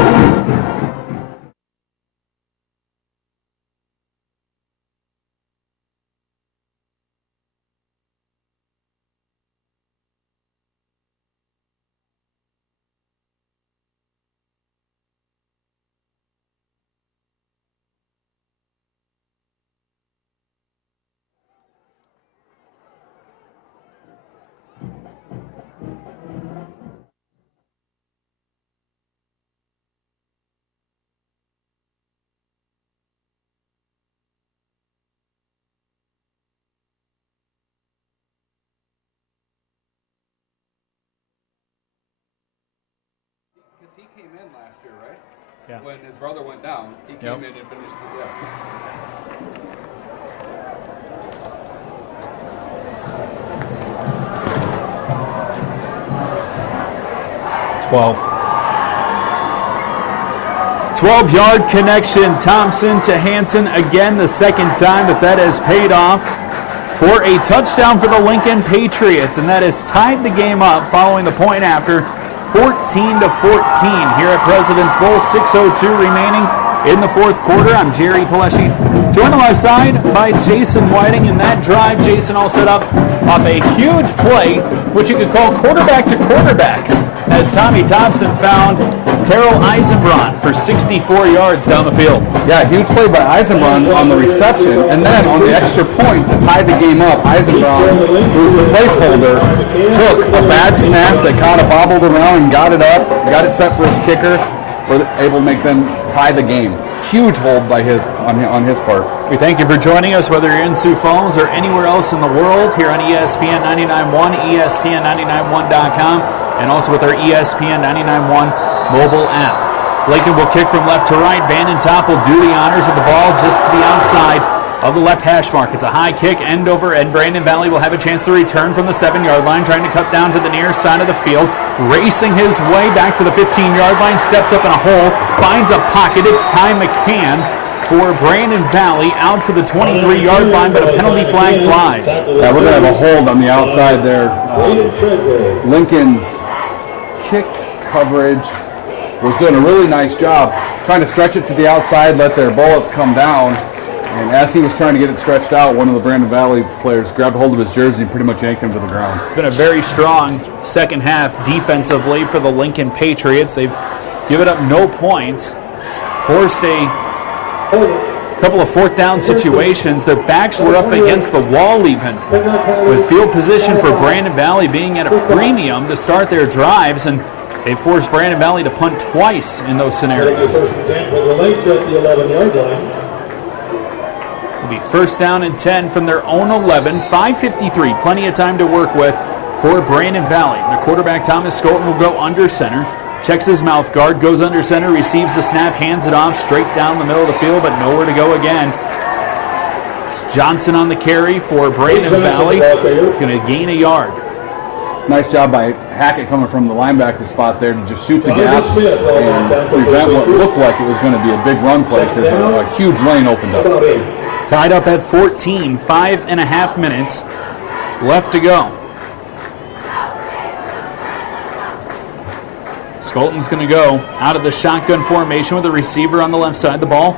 Because he came in last year, right? Yeah. When his brother went down, he came in and finished the day. 12-yard connection. Thompson to Hansen again, the second time that has paid off for a touchdown for the Lincoln Patriots, and that has tied the game up following the point after. 14-14 here at President's Bowl. 6:02 remaining in the fourth quarter. I'm Jerry Paleschi, joined alongside by Jason Whiting. In that drive, Jason all set up off a huge play, which you could call quarterback to quarterback, as Tommy Thompson found Terrell Eisenbrun for 64 yards down the field. Yeah, huge play by Eisenbrun on the reception, and then on the extra point to tie the game up, Eisenbrun, who was the placeholder, took a bad snap that kind of bobbled around and got it up, got it set for his kicker, able to make them tie the game. Huge hold by on his part. We thank you for joining us, whether you're in Sioux Falls or anywhere else in the world, here on ESPN 99.1, ESPN991.com, and also with our ESPN 99.1 mobile app. Lincoln will kick from left to right. Vandentop will do the honors of the ball just to the outside of the left hash mark. It's a high kick, end over end. Brandon Valley will have a chance to return from the 7-yard line, trying to cut down to the near side of the field, racing his way back to the 15-yard line, steps up in a hole, finds a pocket. It's Ty McCann for Brandon Valley out to the 23-yard line, but a penalty flag flies. Yeah, we're going to have a hold on the outside there. Lincoln's kick coverage was doing a really nice job trying to stretch it to the outside, let their bullets come down. And as he was trying to get it stretched out, one of the Brandon Valley players grabbed hold of his jersey and pretty much yanked him to the ground. It's been a very strong second half defensively for the Lincoln Patriots. They've given up no points, forced a couple of fourth down situations. Their backs were up against the wall even, with field position for Brandon Valley being at a premium to start their drives, and they forced Brandon Valley to punt twice in those scenarios. It'll be first down and 10 from their own 11. 5:53, plenty of time to work with for Brandon Valley. The quarterback, Thomas Skolton, will go under center. Checks his mouth guard, goes under center, receives the snap, hands it off straight down the middle of the field, but nowhere to go again. It's Johnson on the carry for Brandon Valley. He's going to gain a yard. Nice job by Hackett coming from the linebacker spot there to just shoot the gap and prevent what looked like it was going to be a big run play because a huge lane opened up. Tied up at 14, 5.5 minutes left to go. Skolton's going to go out of the shotgun formation with a receiver on the left side. The ball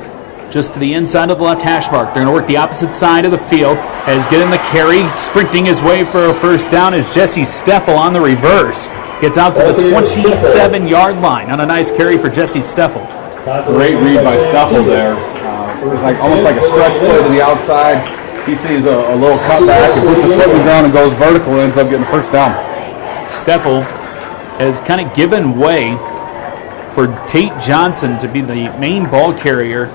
just to the inside of the left hash mark. They're going to work the opposite side of the field as getting the carry, sprinting his way for a first down is Jesse Steffel on the reverse. Gets out to the 27-yard line on a nice carry for Jesse Steffel. Great read by Steffel there. Almost like a stretch play to the outside. He sees a little cutback and puts his foot in the ground and goes vertical and ends up getting the first down. Steffel has kind of given way for Tate Johnson to be the main ball carrier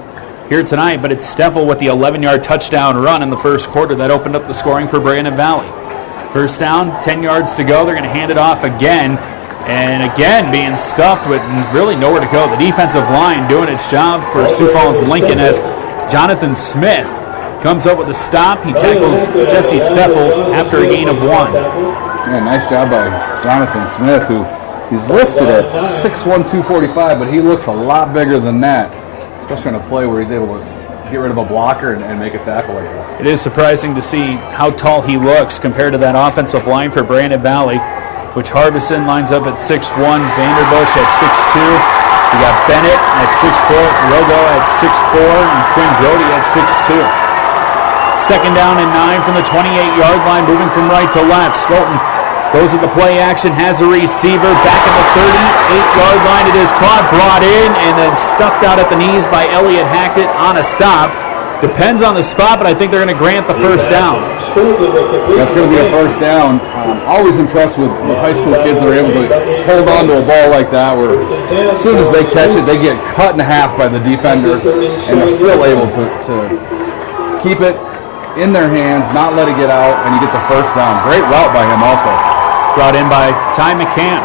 here tonight, but it's Steffel with the 11-yard touchdown run in the first quarter that opened up the scoring for Brandon Valley. First down, 10 yards to go. They're going to hand it off again, and again being stuffed with really nowhere to go. The defensive line doing its job for Sioux Falls Lincoln as Jonathan Smith comes up with a stop. He tackles Jesse Steffel after a gain of 1. Yeah, nice job by Jonathan Smith, who He's listed at 6'1", 245, but he looks a lot bigger than that, especially on a play where he's able to get rid of a blocker and make a tackle like that. It is surprising to see how tall he looks compared to that offensive line for Brandon Valley, which Harbison lines up at 6'1", Vanderbush at 6'2". We got Bennett at 6 foot, Rogo at 6'4", and Quinn Brody at 6'2". Second down and 9 from the 28-yard line, moving from right to left. Skolton goes at the play action, has a receiver back at the 38-yard line. It is caught, brought in, and then stuffed out at the knees by Elliott Hackett on a stop. Depends on the spot, but I think they're going to grant the first down. That's going to be a first down. Always impressed with high school kids that are able to hold on to a ball like that, where as soon as they catch it, they get cut in half by the defender, and they're still able to keep it in their hands, not let it get out, and he gets a first down. Great route by him also. Brought in by Ty McCann.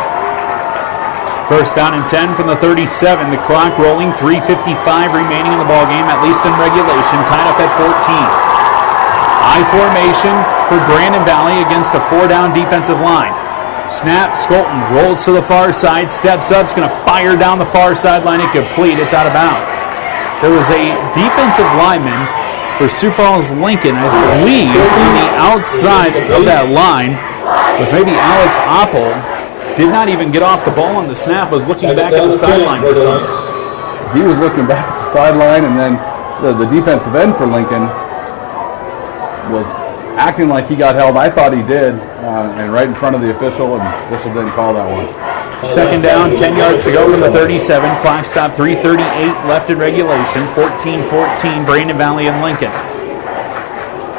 First down and 10 from the 37. The clock rolling, 3:55 remaining in the ball game, at least in regulation, tied up at 14. I formation for Brandon Valley against a 4-down defensive line. Snap, Skolton rolls to the far side, steps up, is going to fire down the far sideline, incomplete, it's out of bounds. There was a defensive lineman for Sioux Falls Lincoln, I believe, on the outside of that line was maybe Alex Oppel. Did not even get off the ball on the snap, was looking back at the sideline for something. He was looking back at the sideline, and then the defensive end for Lincoln was acting like he got held. I thought he did, and right in front of the official, and the official didn't call that one. Second down, 10 yards to go from the 37. Clock stop, 3:38 left in regulation. 14-14, Brandon Valley and Lincoln.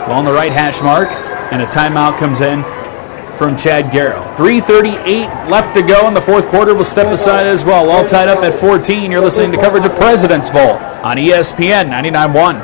Ball on the right hash mark, and a timeout comes in from Chad Garrow. 3:38 left to go in the fourth quarter. Will step aside as well. All tied up at 14. You're listening to coverage of President's Bowl on ESPN 99.1.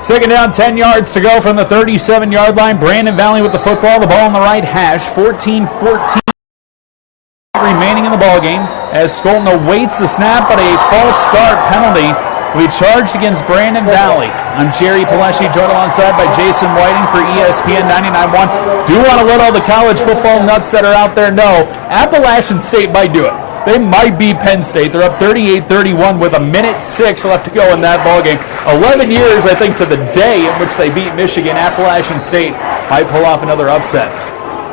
Second down, 10 yards to go from the 37-yard line. Brandon Valley with the football. The ball on the right hash. 14-14 remaining in the ball game as Skolton awaits the snap, but a false start penalty will be charged against Brandon Valley. I'm Jerry Paleshi, joined alongside by Jason Whiting for ESPN 99.1. Do want to let all the college football nuts that are out there know Appalachian State might do it. They might beat Penn State. They're up 38-31 with 1:06 left to go in that ballgame. 11 years, I think, to the day in which they beat Michigan. Appalachian State might pull off another upset.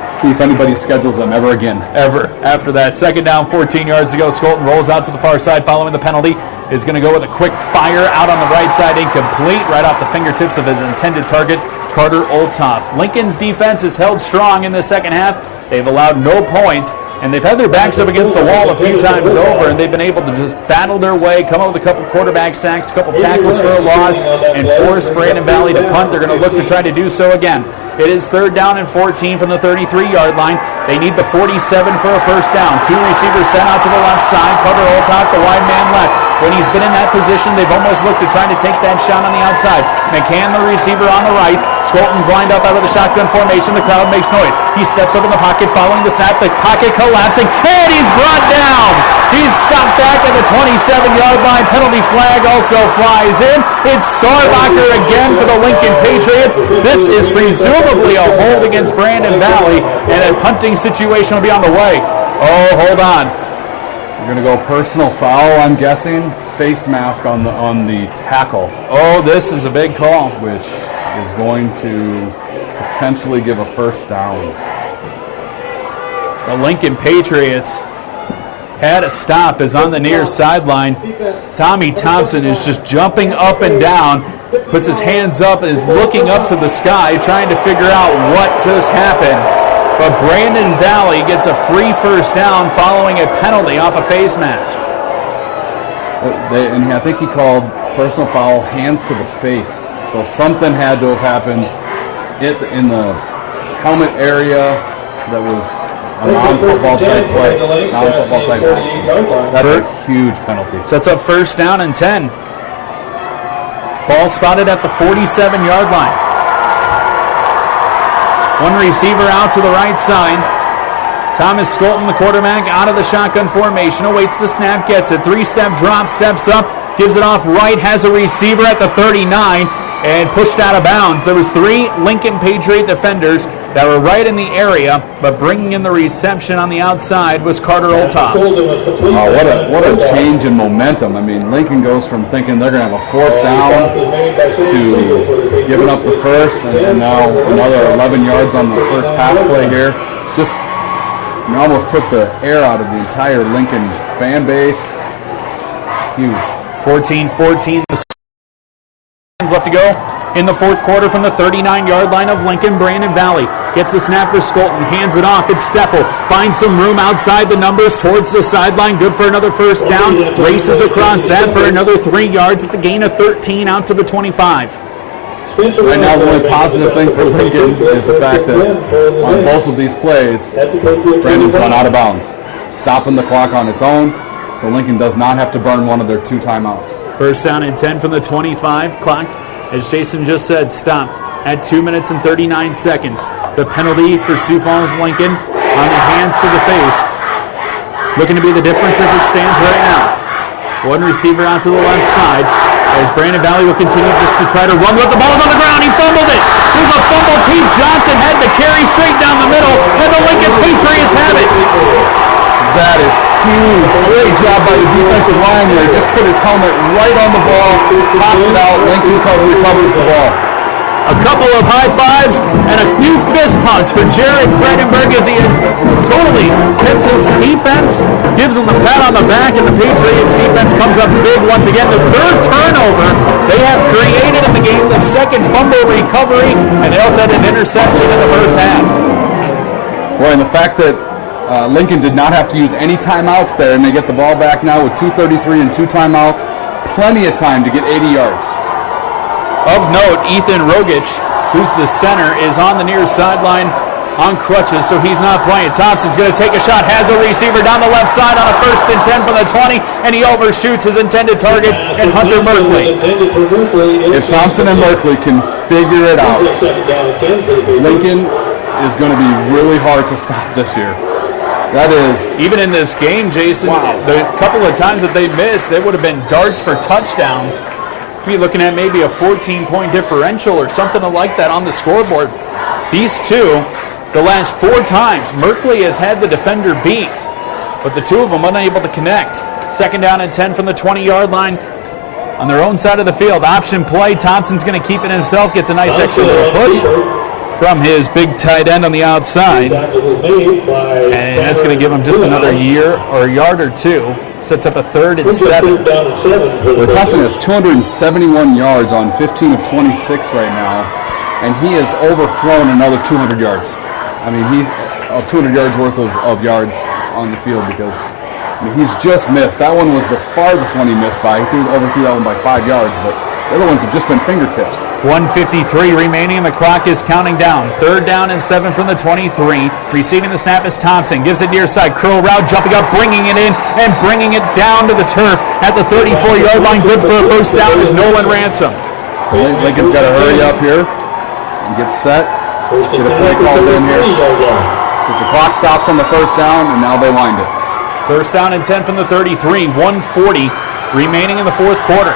See if anybody schedules them ever again. Ever. After that, second down, 14 yards to go. Skolton rolls out to the far side following the penalty. Is going to go with a quick fire out on the right side, incomplete, right off the fingertips of his intended target, Carter Olthoff. Lincoln's defense is held strong in the second half. They've allowed no points, and they've had their backs up against the wall a few times over, and they've been able to just battle their way, come up with a couple quarterback sacks, a couple tackles for a loss, and force Brandon Valley to punt. They're going to look to try to do so again. It is third down and 14 from the 33-yard line. They need the 47 for a first down. Two receivers sent out to the left side. Carter Olthoff, the wide man left. When he's been in that position, they've almost looked to try to take that shot on the outside. McCann, the receiver, on the right. Skolton's lined up out of the shotgun formation. The crowd makes noise. He steps up in the pocket following the snap. The pocket collapsing, and he's brought down. He's stopped back at the 27-yard line. Penalty flag also flies in. It's Sarbacher again for the Lincoln Patriots. This is presumably a hold against Brandon Valley, and a punting situation will be on the way. Oh, hold on. We're going to go personal foul, I'm guessing. Face mask on the tackle. Oh, this is a big call. Which is going to potentially give a first down. The Lincoln Patriots had a stop as on the near sideline. Tommy Thompson is just jumping up and down, puts his hands up, is looking up to the sky, trying to figure out what just happened. But Brandon Valley gets a free first down following a penalty off a face mask. And I think he called personal foul, hands to the face. So something had to have happened in the helmet area that was a non-football type play, non-football type action. That's a huge penalty. Sets up first down and 10. Ball spotted at the 47-yard line. One receiver out to the right side. Thomas Skolton, the quarterback, out of the shotgun formation, awaits the snap, gets it. Three-step drop, steps up, gives it off right, has a receiver at the 39, and pushed out of bounds. There was 3 Lincoln Patriot defenders that were right in the area, but bringing in the reception on the outside was Carter Olthoff. Oh, what a change in momentum. I mean, Lincoln goes from thinking they're going to have a fourth down to giving up the first, and now another 11 yards on the first pass play here. Just almost took the air out of the entire Lincoln fan base. Huge. 14-14. Left to go in the fourth quarter from the 39-yard line of Lincoln. Brandon Valley gets the snap for Skolton, hands it off. It's Steffel, finds some room outside the numbers towards the sideline, good for another first down, races across that for another 3 yards. It's a gain of 13 out to the 25. Right now, the only positive thing for Lincoln is the fact that on both of these plays, Brandon's gone out of bounds, stopping the clock on its own, so Lincoln does not have to burn one of their 2 timeouts. First down and 10 from the 25. Clock, as Jason just said, stopped at 2 minutes and 39 seconds. The penalty for Sioux Falls Lincoln on the hands to the face. Looking to be the difference as it stands right now. One receiver out to the left side as Brandon Valley will continue just to try to run with the ball's on the ground. He fumbled it. There's a fumble. Pete Johnson had to carry straight down the middle, and the Lincoln Patriots have it. That is huge. Great job by the defensive line there. Just put his helmet right on the ball, popped it out. Lincoln recovers the ball. A couple of high fives and a few fist pumps for Jared Fredenberg as he totally hits his defense, gives him the pat on the back, and the Patriots defense comes up big once again. The 3rd turnover they have created in the game, the 2nd fumble recovery, and they also had an interception in the first half. Boy, and the fact that Lincoln did not have to use any timeouts there, and they get the ball back now with 2:33 and 2 timeouts. Plenty of time to get 80 yards. Of note, Ethan Rogich, who's the center, is on the near sideline on crutches, so he's not playing. Thompson's going to take a shot, has a receiver down the left side on a 1st and 10 from the 20, and he overshoots his intended target, and Hunter Merkley. If Thompson and Merkley can figure it out, Lincoln is going to be really hard to stop this year. That is... Even in this game, Jason, the couple of times that they missed, they would have been darts for touchdowns. Be looking at maybe a 14-point differential or something like that on the scoreboard. These two, the last 4 times, Merkley has had the defender beat, but the 2 of them unable to connect. 2nd down and 10 from the 20-yard line on their own side of the field. Option play. Thompson's going to keep it himself, gets a nice extra little push from his big tight end on the outside. And that's going to give him just another yard or 2. Sets up a 3rd and 7. Well, Thompson has 271 yards on 15 of 26 right now, and he has overthrown another 200 yards. I mean, he's 200 yards worth of yards on the field because he's just missed. That one was the farthest one he missed by. He overthrew that one by 5 yards, but the other ones have just been fingertips. 1:53 remaining, and the clock is counting down. 3rd down and 7 from the 23. Receiving the snap is Thompson. Gives it near side. Curl route, jumping up, bringing it in, and bringing it down to the turf at the 34-yard line. Good for a first down is Nolan Ransom. Lincoln's got to hurry up here and get set. Get a play called in here. Because the clock stops on the first down, and now they wind it. First down and 10 from the 33. 1:40 remaining in the fourth quarter.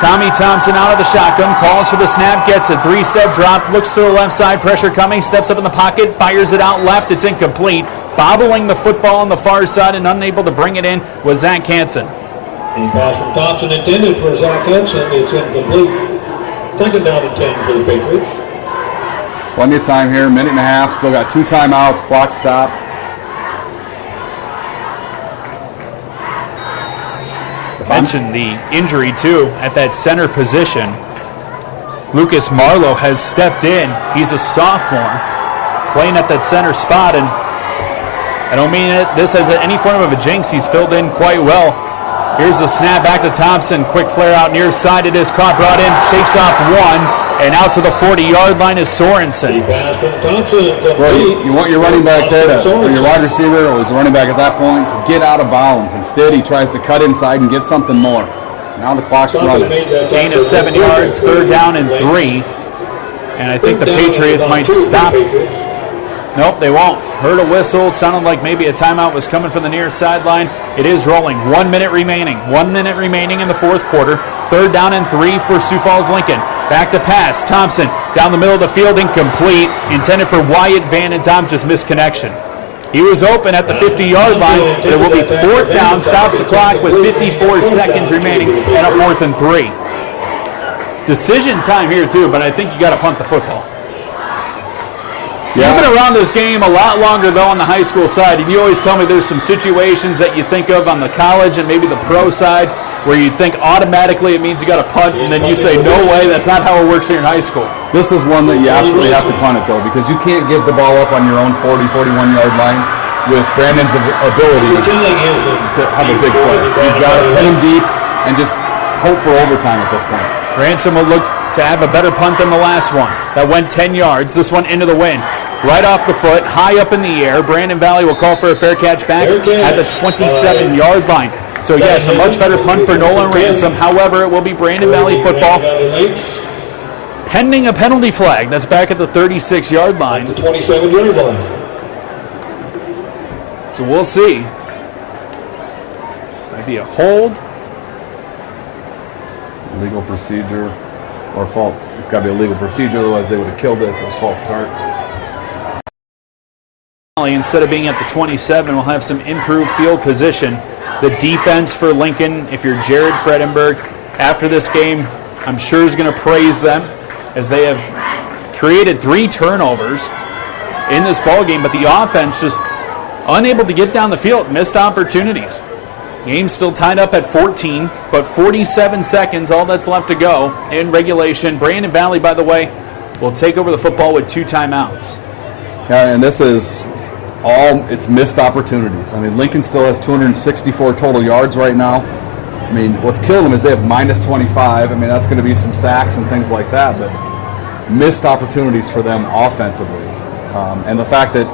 Tommy Thompson out of the shotgun, calls for the snap, gets a 3-step drop, looks to the left side, pressure coming, steps up in the pocket, fires it out left, it's incomplete. Bobbling the football on the far side and unable to bring it in was Zach Hansen. The pass from Thompson intended for Zach Hansen, it's incomplete. 2nd down and 10 for the Patriots. Plenty of time here, 1.5 minutes, still got 2 timeouts, clock stop. mention the injury, too, at that center position. Lucas Marlowe has stepped in. He's a sophomore playing at that center spot, and I don't mean this as any form of a jinx. He's filled in quite well. Here's the snap back to Thompson. Quick flare out near side. It is caught, brought in, shakes off one, and out to the 40-yard line is Sorensen. Well, you want your running back there, or your wide receiver, or his running back at that point, to get out of bounds. Instead, he tries to cut inside and get something more. Now the clock's running. Gain of 7 yards, 3rd down and 3. And I think the Patriots might stop. Nope, they won't. Heard a whistle. It sounded like maybe a timeout was coming from the near sideline. It is rolling. 1 minute remaining. 1 minute remaining in the fourth quarter. 3rd down and 3 for Sioux Falls Lincoln. Back to pass. Thompson down the middle of the field, incomplete. Intended for Wyatt Van and Tom, just missed connection. He was open at the 50-yard line, but it will be 4th down. Stops the clock with 54 seconds remaining and a 4th and 3. Decision time here, too, but I think you got to punt the football. Yeah. You've been around this game a lot longer, though, on the high school side, and you always tell me there's some situations that you think of on the college and maybe the pro side where you think automatically it means you got to punt, and then you say, no way, that's not how it works here in high school. This is one that you absolutely have to punt it, though, because you can't give the ball up on your own 40, 41-yard line with Brandon's ability to have a big play. You've got to pin him deep and just hope for overtime at this point. Ransom will look to have a better punt than the last one. That went 10 yards. This one into the wind. Right off the foot, high up in the air. Brandon Valley will call for a fair catch back at the 27-yard line. So, yes, a much better punt for Nolan Ransom. However, it will be Brandon Valley football pending a penalty flag. That's back at the 36-yard line. The 27-yard line. So we'll see. Might be a hold. Legal procedure or fault. It's got to be a legal procedure, otherwise they would have killed it if it was false start. Instead of being at the 27, we'll have some improved field position. The defense for Lincoln, if you're Jared Fredenberg, after this game, I'm sure is going to praise them as they have created 3 turnovers in this ball game, but the offense just unable to get down the field, missed opportunities. Game still tied up at 14, but 47 seconds, all that's left to go in regulation. Brandon Valley, by the way, will take over the football with 2 timeouts. Yeah, and this is all its missed opportunities. I mean, Lincoln still has 264 total yards right now. I mean, what's killing them is they have minus 25. I mean, that's going to be some sacks and things like that, but missed opportunities for them offensively. And the fact that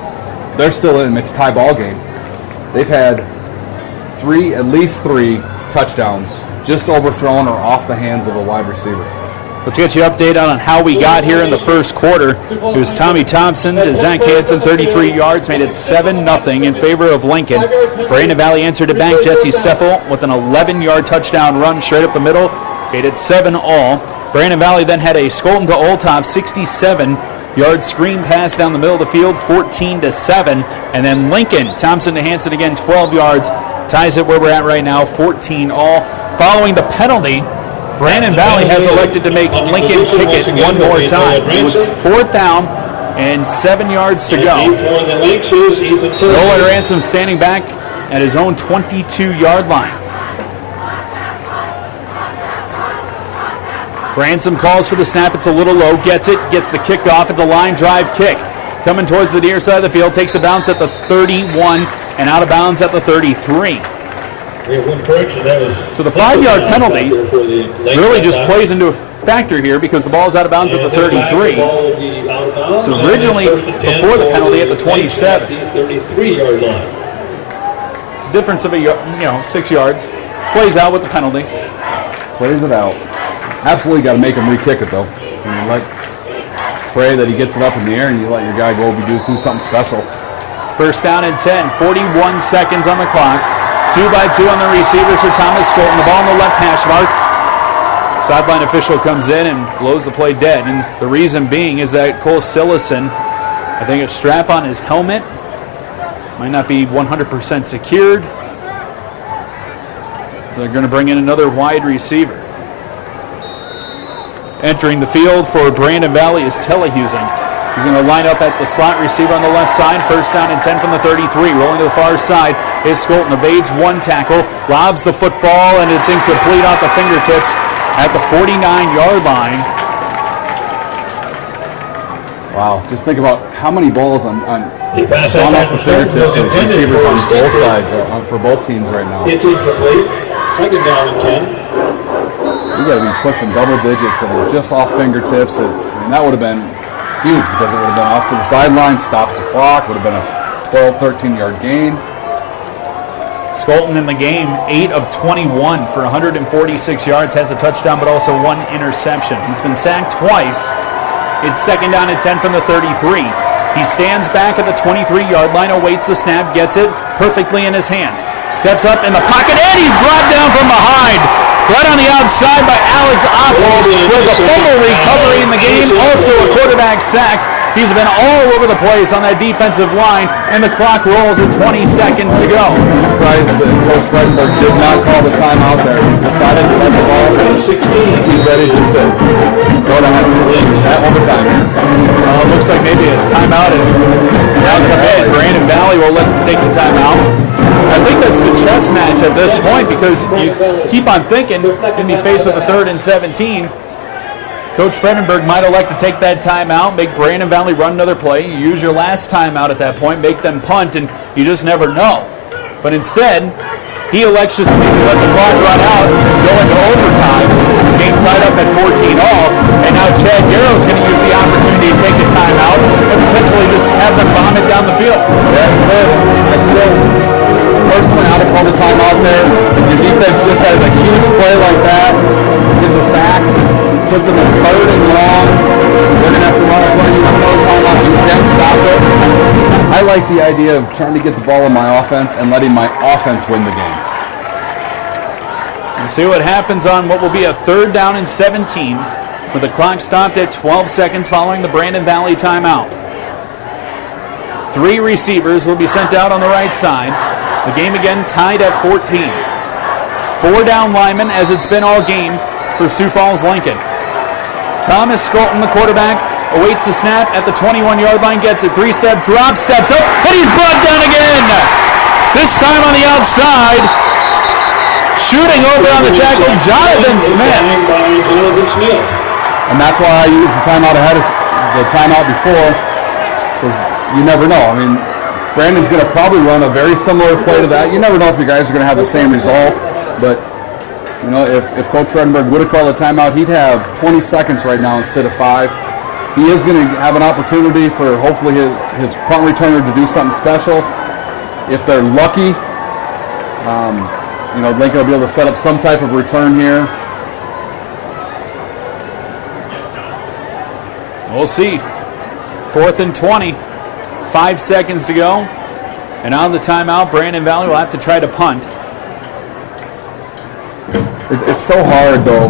they're still in its tie ball game. They've had at least three touchdowns just overthrown or off the hands of a wide receiver. Let's get you updated on how we got here in the first quarter. It was Tommy Thompson to Zach Hansen, 33 yards, made it 7-0 in favor of Lincoln. Brandon Valley answered it back. Jesse Steffel with an 11-yard touchdown run straight up the middle, made it 7-all. Brandon Valley then had a Skolton to Olthoff 67-yard screen pass down the middle of the field, 14-7. And then Lincoln, Thompson to Hansen again, 12 yards, ties it where we're at right now, 14-all. Following the penalty, Brandon Valley has elected to make Lincoln kick it one more time. It's 4th down and 7 yards to go. Nolan Ransom standing back at his own 22-yard line. Ransom calls for the snap. It's a little low. Gets it. Gets the kickoff. It's a line drive kick. Coming towards the near side of the field. Takes a bounce at the 31 and out of bounds at the 33. So the 5-yard penalty really just plays into a factor here because the ball is out of bounds at the 33. So originally before the penalty at the 27. It's a difference of 6 yards. Plays out with the penalty. Plays it out. Absolutely got to make him re-kick it though. Pray that he gets it up in the air and you let your guy go do something special. 1st down and 10. 41 seconds on the clock. 2-by-2 on the receivers for Thomas Skolton. The ball on the left hash mark. Sideline official comes in and blows the play dead. And the reason being is that Cole Sillison, I think a strap on his helmet might not be 100% secured. So they're going to bring in another wide receiver. Entering the field for Brandon Valley is Telehusen. He's going to line up at the slot receiver on the left side. First down and 10 from the 33. Rolling to the far side is Skolton. Evades one tackle, lobs the football, and it's incomplete off the fingertips at the 49-yard line. Wow, just think about how many balls on gone off off the fingertips of receivers on both sides for both teams right now. It's incomplete. Second down and 10. You got to be pushing double digits that are just off fingertips, and that would have been huge because it would have been off to the sideline, stops the clock, would have been a 12, 13-yard gain. Skolton in the game, 8 of 21 for 146 yards, has a touchdown but also 1 interception. He's been sacked twice. It's second down and 10 from the 33. He stands back at the 23-yard line, awaits the snap, gets it perfectly in his hands. Steps up in the pocket, and he's brought down from behind. Right on the outside by Alex Oppold, who has a fumble recovery in the game, also a quarterback sack. He's been all over the place on that defensive line, and the clock rolls with 20 seconds to go. I'm surprised that Coach Fredenberg did not call the timeout there. He's decided to let the ball go. He's ready just to go to that overtime here. Looks like maybe a timeout is now come in. Brandon Valley will let them take the timeout. I think that's the chess match at this point because you keep on thinking you're going to be faced with a 3rd and 17. Coach Fredenberg might elect to take that timeout, make Brandon Valley run another play. You use your last timeout at that point, make them punt, and you just never know. But instead, he elects just to maybe let the clock run out, go into overtime, game tied up at 14 all, and now Chad Garrow is going to use the opportunity to take a timeout and potentially just have them bomb it down the field. I still personally ought to call the timeout there. If your defense just has a huge play like that, gets a sack, puts them in 3rd and long, they're going to have to run a play. You have no timeout. You can't stop it. I like the idea of trying to get the ball in my offense and letting my offense win the game. We'll see what happens on what will be a 3rd down and 17 with the clock stopped at 12 seconds following the Brandon Valley timeout. 3 receivers will be sent out on the right side. The game again tied at 14. 4 down linemen as it's been all game for Sioux Falls Lincoln. Thomas Skolton, the quarterback, awaits the snap at the 21-yard line, gets it, 3-step drop, steps up, and he's brought down again. This time on the outside, shooting over on the tackle, Jonathan Smith. And that's why I used the timeout ahead of the timeout before, because you never know. I mean, Brandon's going to probably run a very similar play to that. You never know if you guys are going to have the same result, but you know, if Coach Fredenberg would have called a timeout, he'd have 20 seconds right now instead of 5. He is going to have an opportunity for hopefully his punt returner to do something special. If they're lucky, you know, Lincoln will be able to set up some type of return here. We'll see. 4th and 20. 5 seconds to go. And on the timeout, Brandon Valley will have to try to punt. It's so hard, though,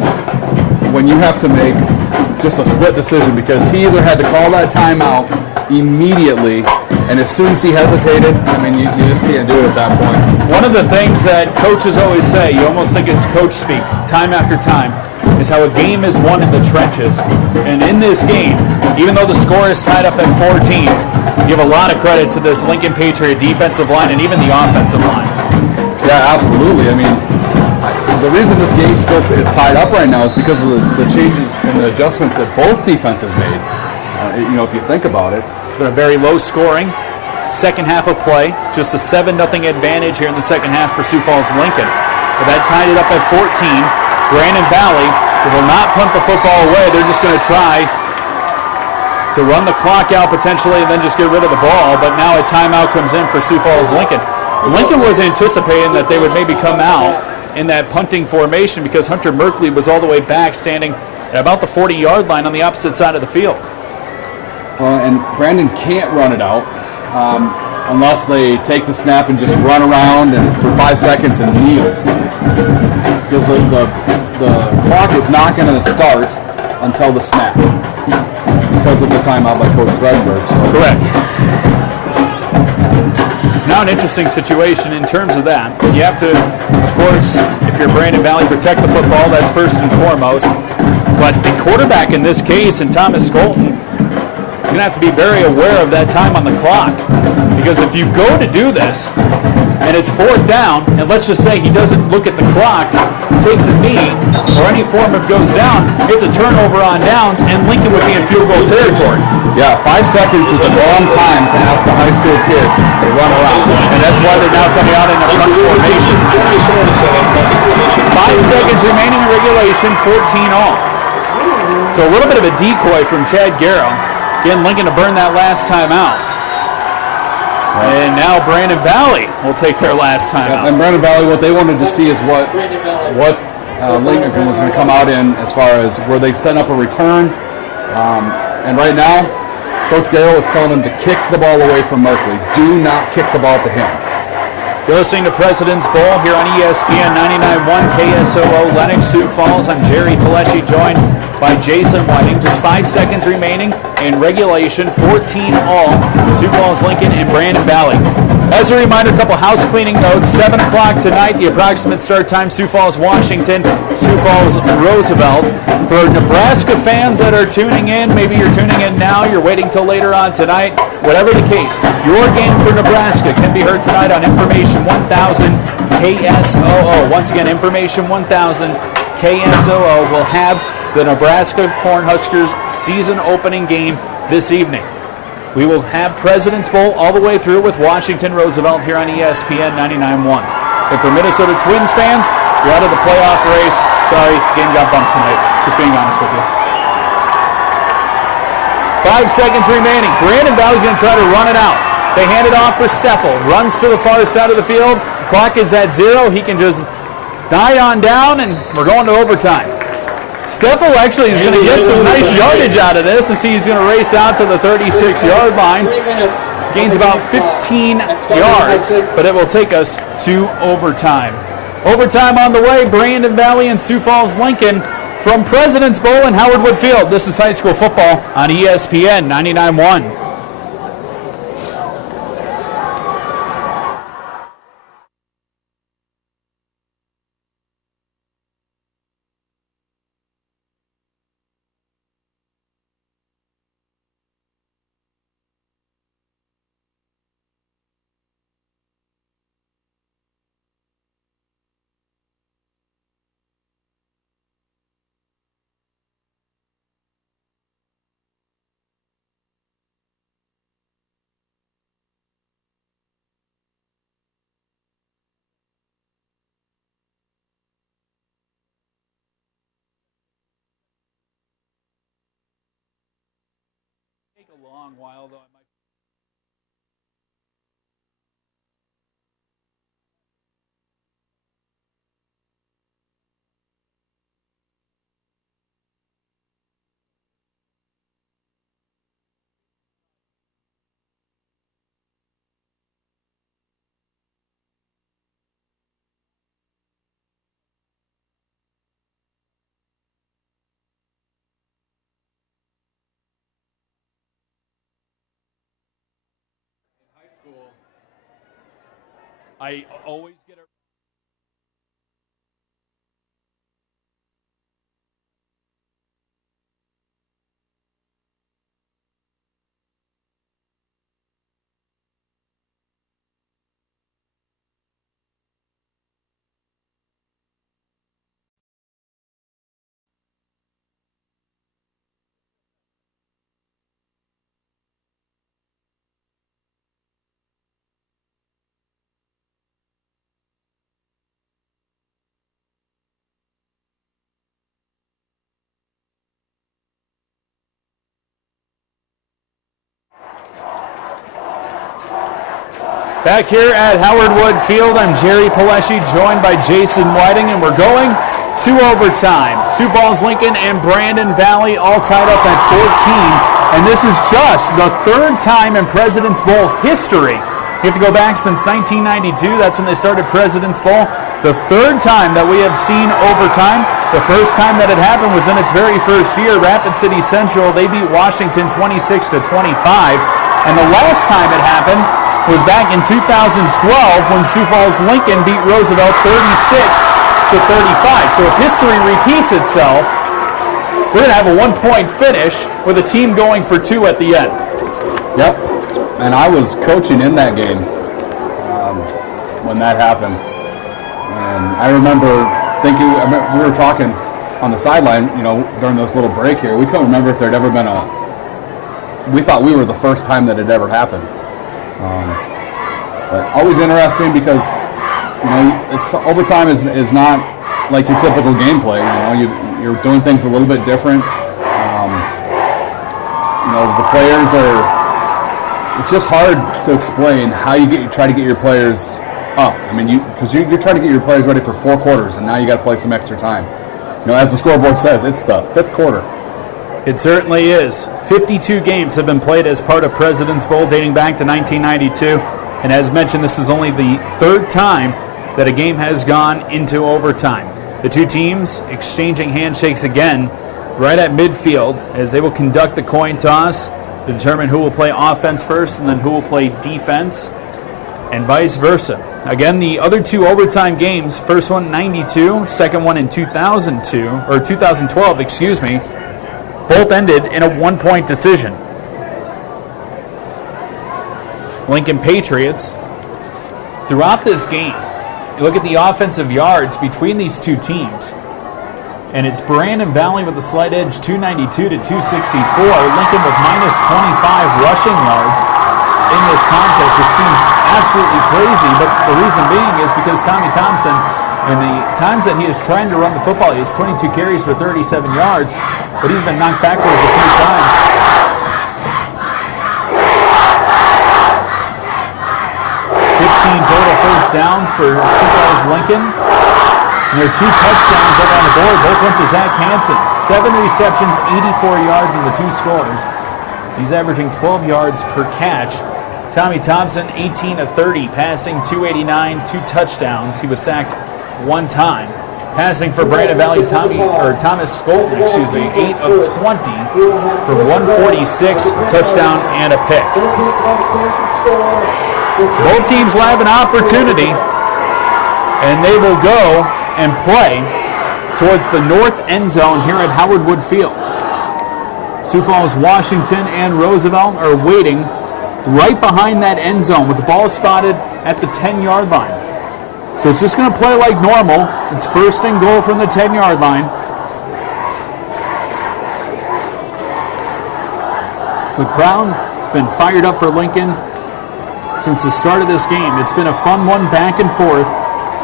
when you have to make just a split decision because he either had to call that timeout immediately, and as soon as he hesitated, I mean, you just can't do it at that point. One of the things that coaches always say, you almost think it's coach speak, time after time, is how a game is won in the trenches. And in this game, even though the score is tied up at 14, give a lot of credit to this Lincoln Patriot defensive line and even the offensive line. Yeah, absolutely. I mean, the reason this game still is tied up right now is because of the changes and the adjustments that both defenses made. You know, if you think about it. It's been a very low-scoring second half of play. Just a 7-0 advantage here in the second half for Sioux Falls Lincoln. But that tied it up at 14. Brandon Valley will not punt the football away. They're just going to try to run the clock out potentially and then just get rid of the ball. But now a timeout comes in for Sioux Falls Lincoln. Lincoln was anticipating that they would maybe come out in that punting formation because Hunter Merkley was all the way back standing at about the 40-yard line on the opposite side of the field. Well, and Brandon can't run it out unless they take the snap and just run around and for 5 seconds and kneel. Because the clock is not going to start until the snap because of the timeout by Coach Fredenberg. So. Correct. It's now an interesting situation in terms of that. You have to, of course, if you're Brandon Valley, protect the football. That's first and foremost. But the quarterback in this case, and Thomas Skolton, He's going to have to be very aware of that time on the clock. Because if you go to do this, and it's 4th down, and let's just say he doesn't look at the clock, takes a knee, or any form of goes down, it's a turnover on downs, and Lincoln would be in field goal territory. Yeah, 5 seconds is a long time to ask a high school kid to run around. And that's why they're now coming out in a punt formation. 5 seconds remaining in regulation, 14 all. So a little bit of a decoy from Chad Garrow. Again, Lincoln to burn that last time out. And now Brandon Valley will take their last time out. And Brandon Valley, what they wanted to see is what Lincoln was going to come out in as far as where they've set up a return. And right now, Coach Garrow is telling them to kick the ball away from Merkley. Do not kick the ball to him. You're listening to President's Bowl here on ESPN 99.1 KSOO Lenox, Sioux Falls. I'm Jerry Paleshi, joined by Jason Whiting. Just 5 seconds remaining in regulation, 14 all. Sioux Falls, Lincoln, and Brandon Valley. As a reminder, a couple house cleaning notes. 7 o'clock tonight, the approximate start time, Sioux Falls, Washington, Sioux Falls, Roosevelt. For Nebraska fans that are tuning in, maybe you're tuning in now, you're waiting till later on tonight. Whatever the case, your game for Nebraska can be heard tonight on Information 1000 KSOO. Once again, Information 1000 KSOO will have the Nebraska Cornhuskers season opening game this evening. We will have President's Bowl all the way through with Washington Roosevelt here on ESPN 99.1. And for Minnesota Twins fans, you're out of the playoff race. Sorry, game got bumped tonight. Just being honest with you. 5 seconds remaining. Brandon Valley's going to try to run it out. They hand it off for Steffel. Runs to the far side of the field. The clock is at 0. He can just die on down, and we're going to overtime. Steffel actually is going to get some nice yardage out of this as he's going to race out to the 36-yard line. Gains about 15 yards, but it will take us to overtime. Overtime on the way. Brandon Valley and Sioux Falls, Lincoln from President's Bowl in Howard Wood Field. This is high school football on ESPN 99.1. Take a long while, though. I might. School, I always get a Back here at Howard Wood Field, I'm Jerry Paleshi, joined by Jason Whiting, and we're going to overtime. Sioux Falls, Lincoln, and Brandon Valley all tied up at 14, and this is just the 3rd time in President's Bowl history. You have to go back since 1992. That's when they started President's Bowl. The 3rd time that we have seen overtime. The first time that it happened was in its very first year. Rapid City Central, they beat Washington 26-25, and the last time it happened was back in 2012 when Sioux Falls Lincoln beat Roosevelt 36-35. So if history repeats itself, We're going to have a 1-point finish with a team going for 2 at the end. Yep. And I was coaching in that game when that happened. And I remember thinking, we were talking on the sideline, during this little break here. We couldn't remember if there'd ever been we thought we were the first time that it ever happened. But always interesting because, it's overtime is not like your typical gameplay. You're doing things a little bit different. The players are. It's just hard to explain how you try to get your players up. I mean, because you're trying to get your players ready for 4 quarters, and now you got to play some extra time. As the scoreboard says, it's the 5th quarter. It certainly is. 52 games have been played as part of President's Bowl dating back to 1992. And as mentioned, this is only the 3rd time that a game has gone into overtime. The two teams exchanging handshakes again right at midfield as they will conduct the coin toss to determine who will play offense first and then who will play defense, and vice versa. Again, the other 2 overtime games, first one 92, second one in 2012, both ended in a 1-point decision. Lincoln Patriots, throughout this game, you look at the offensive yards between these two teams, and it's Brandon Valley with a slight edge, 292 to 264. Lincoln with minus 25 rushing yards in this contest, which seems absolutely crazy, but the reason being is because Tommy Thompson, in the times that he is trying to run the football, he has 22 carries for 37 yards, but he's been knocked backwards a few times. 15 total first downs for Sioux Falls Lincoln. And there are 2 touchdowns up on the board. Both went to Zach Hansen. 7 receptions, 84 yards in the 2 scores. He's averaging 12 yards per catch. Tommy Thompson, 18 of 30, passing 289, 2 touchdowns. He was sacked 1 time. Passing for Brandon Valley, Thomas Skolton, 8 of 20 for 146, touchdown and a pick. So both teams will have an opportunity, and they will go and play towards the north end zone here at Howard Wood Field. Sioux Falls, Washington, and Roosevelt are waiting right behind that end zone with the ball spotted at the 10-yard line. So it's just going to play like normal. It's first and goal from the 10-yard line. So the crowd has been fired up for Lincoln since the start of this game. It's been a fun one back and forth.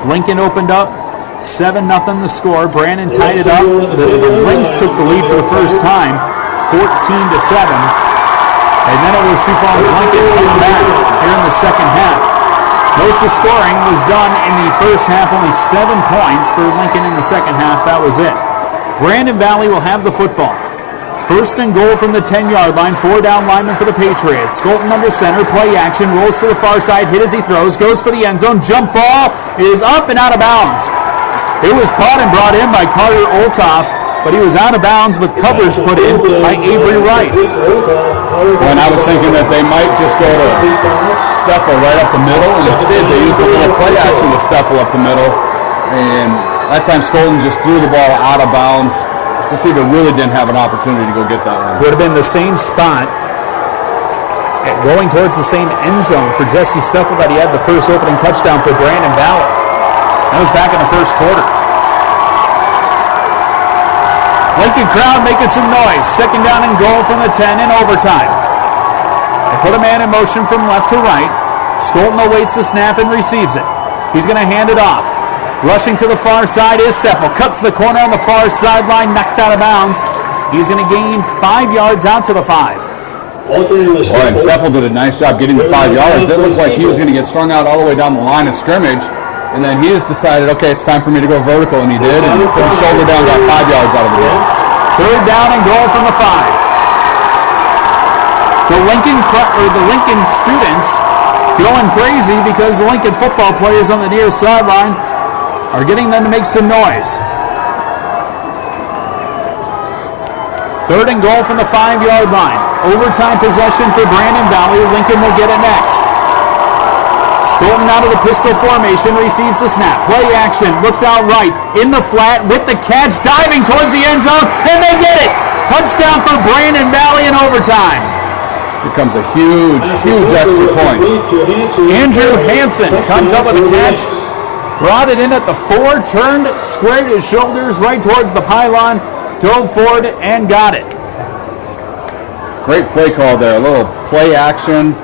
Lincoln opened up 7-0 the score. Brandon tied it up. The Lynx took the lead for the first time, 14-7. And then it was Sioux Falls Lincoln coming back here in the second half. Most of the scoring was done in the first half, only 7 points for Lincoln in the second half. That was it. Brandon Valley will have the football. First and goal from the 10-yard line, 4 down linemen for the Patriots. Skolton under center, play action, rolls to the far side, hit as he throws, goes for the end zone, jump ball is up and out of bounds. It was caught and brought in by Carter Olthoff, but he was out of bounds with coverage put in by Avery Rice. When I was thinking that they might just go to Steffel right up the middle, and instead they used a little play action with Steffel up the middle, and that time Skolton just threw the ball out of bounds. The receiver really didn't have an opportunity to go get that one. Would have been the same spot, going towards the same end zone for Jesse Steffel that he had the first opening touchdown for Brandon Valley. That was back in the first quarter. Lincoln crowd making some noise. Second down and goal from the 10 in overtime. They put a man in motion from left to right. Skolton awaits the snap and receives it. He's going to hand it off. Rushing to the far side is Steffel. Cuts the corner on the far sideline, knocked out of bounds. He's going to gain 5 yards out to the 5. Boy, and Steffel did a nice job getting the 5 yards. It looked like he was going to get strung out all the way down the line of scrimmage. And then he just decided, okay, it's time for me to go vertical, and he did, and put his shoulder down, got 5 yards out of the game. 3rd down and goal from the 5. The Lincoln students going crazy because the Lincoln football players on the near sideline are getting them to make some noise. 3rd and goal from the 5-yard line. Overtime possession for Brandon Valley. Lincoln will get it next. Skolten out of the pistol formation, receives the snap. Play action, looks out right, in the flat with the catch, diving towards the end zone, and they get it! Touchdown for Brandon Valley in overtime. Here comes a huge extra point. Andrew Hansen comes up with a catch, brought it in at the 4, turned, squared his shoulders right towards the pylon, dove forward, and got it. Great play call there, a little play action.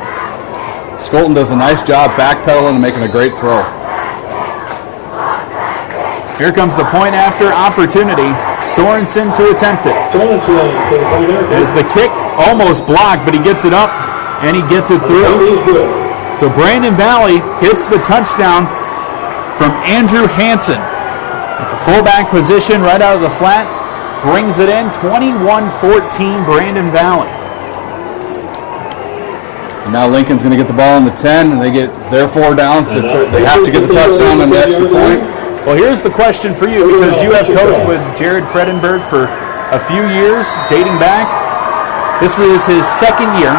Skolten does a nice job backpedaling and making a great throw. Here comes the point after opportunity. Sorensen to attempt it. As the kick almost blocked, but he gets it up and he gets it through. So Brandon Valley gets the touchdown from Andrew Hansen at the fullback position right out of the flat. Brings it in 21-14 Brandon Valley. And now Lincoln's going to get the ball on the 10, and they get their 4 down, so they have to get the touchdown on the extra point. Well, here's the question for you, because you have coached with Jared Fredenberg for a few years, dating back. This is his second year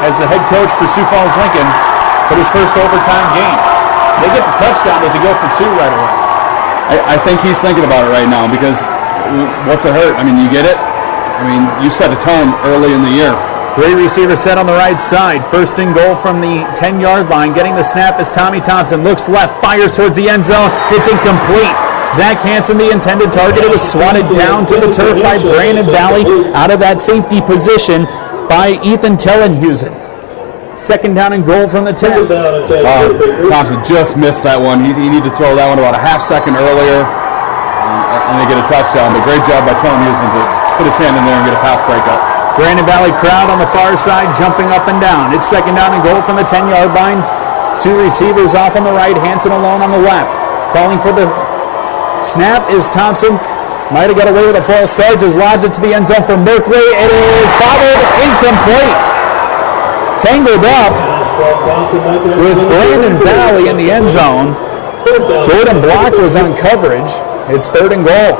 as the head coach for Sioux Falls Lincoln, but his first overtime game. They get the touchdown. Does he go for 2 right away? I think he's thinking about it right now, because what's it hurt? I mean, you get it? I mean, you set a tone early in the year. 3 receivers set on the right side. First and goal from the 10-yard line. Getting the snap is Tommy Thompson. Looks left, fires towards the end zone. It's incomplete. Zach Hansen, the intended target. It was swatted down to the turf by Brandon Valley out of that safety position by Ethan Tellenhusen. Second down and goal from the 10. Thompson just missed that one. He needed to throw that one about a half second earlier, and they get a touchdown. But great job by Tellenhusen to put his hand in there and get a pass breakup. Brandon Valley crowd on the far side jumping up and down. It's second down and goal from the 10-yard line. 2 receivers off on the right, Hansen alone on the left. Calling for the snap is Thompson. Might have got away with a false start, just lobs it to the end zone for Merkley. It is bobbled, incomplete. Tangled up with Brandon Valley in the end zone. Jordan Block was on coverage. It's third and goal.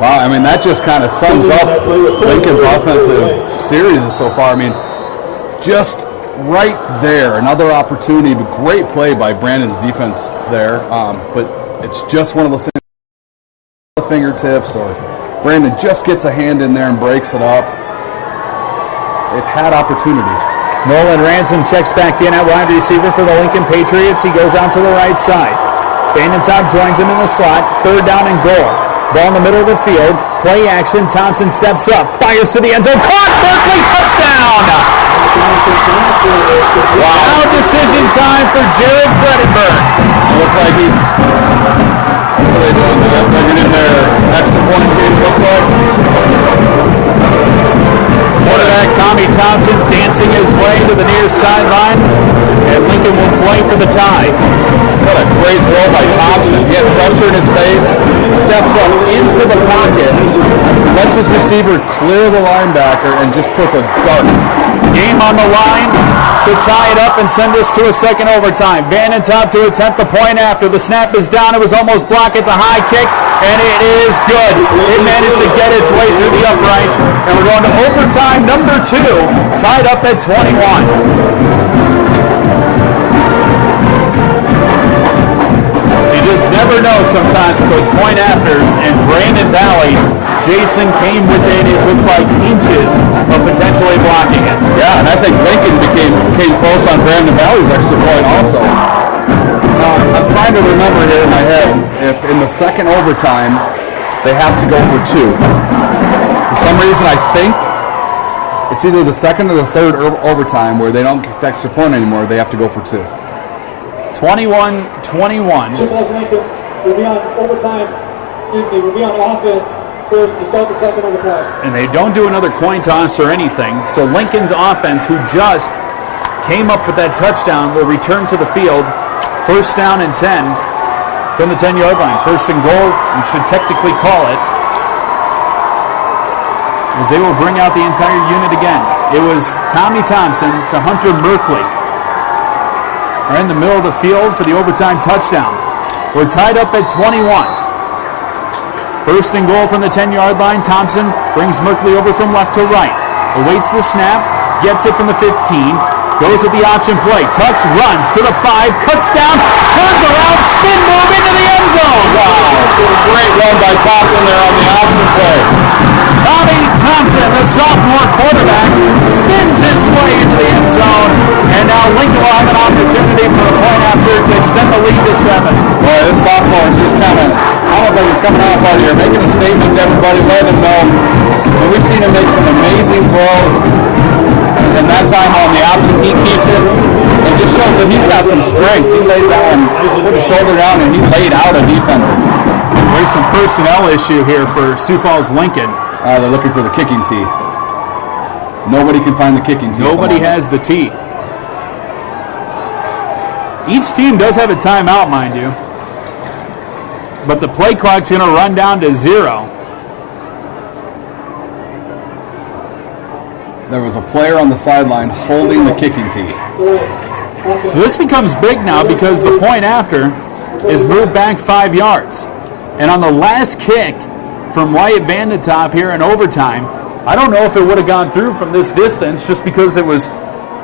Wow, I mean, that just kind of sums up Lincoln's offensive series so far. I mean, just right there, another opportunity, but great play by Brandon's defense there. But it's just one of those things, fingertips, or Brandon just gets a hand in there and breaks it up. They've had opportunities. Nolan Ransom checks back in at wide receiver for the Lincoln Patriots. He goes out to the right side. Vandentopp joins him in the slot. Third down and goal. Ball in the middle of the field. Play action. Thompson steps up. Fires to the end zone. Caught! Berkeley! Touchdown! Wow. Now decision time for Jared Fredenberg. It looks like he's really doing that. Bringing in their extra point team, looks like. Quarterback Tommy Thompson dancing his way to the near sideline. And Lincoln will play for the tie. What a great throw by Thompson. He had pressure in his face, steps up into the pocket, lets his receiver clear the linebacker, and just puts a dart. Game on the line to tie it up and send us to a second overtime. Vandentopp to attempt the point after. The snap is down. It was almost blocked. It's a high kick, and it is good. It managed to get its way through the uprights, and we're going to overtime number 2, tied up at 21. You just never know sometimes with those point afters, and Brandon Valley, Jason came within, it looked like inches of potentially blocking it. Yeah, and I think Lincoln came close on Brandon Valley's extra point also. I'm trying to remember here in my head if in the second overtime they have to go for 2. For some reason, I think it's either the second or the third overtime where they don't get the extra point anymore. They have to go for 2. 21-21. Sioux Falls Lincoln will be on overtime. They will be on offense first to start the second overtime. And they don't do another coin toss or anything. So Lincoln's offense, who just came up with that touchdown, will return to the field. First down and 10 from the 10-yard line. First and goal, you should technically call it, as they will bring out the entire unit again. It was Tommy Thompson to Hunter Merkley. Are in the middle of the field for the overtime touchdown. We're tied up at 21. First and goal from the 10-yard line. Thompson brings Merkley over from left to right. Awaits the snap, gets it from the 15, Goes with the option play. Tucks, runs to the 5, cuts down, turns around, spin move into the end zone. Wow, great run by Thompson there on the option play. Tommy Thompson, the sophomore quarterback, spins his way into the end zone, and now Lincoln will have an opportunity for a point after to extend the lead to 7. Boy, this sophomore is just kind of, almost like he's coming out here, making a statement to everybody, letting them know. And we've seen him make some amazing throws. And that time on the option, he keeps it. It just shows that he's got some strength. He laid down, put his shoulder down, and he laid out a defender. There's some personnel issue here for Sioux Falls Lincoln. They're looking for the kicking tee. Nobody can find the kicking tee. Nobody has the tee. Each team does have a timeout, mind you. But the play clock's going to run down to 0. There was a player on the sideline holding the kicking tee. So this becomes big now because the point after is moved back 5 yards. And on the last kick from Wyatt Vandetop here in overtime, I don't know if it would have gone through from this distance just because it was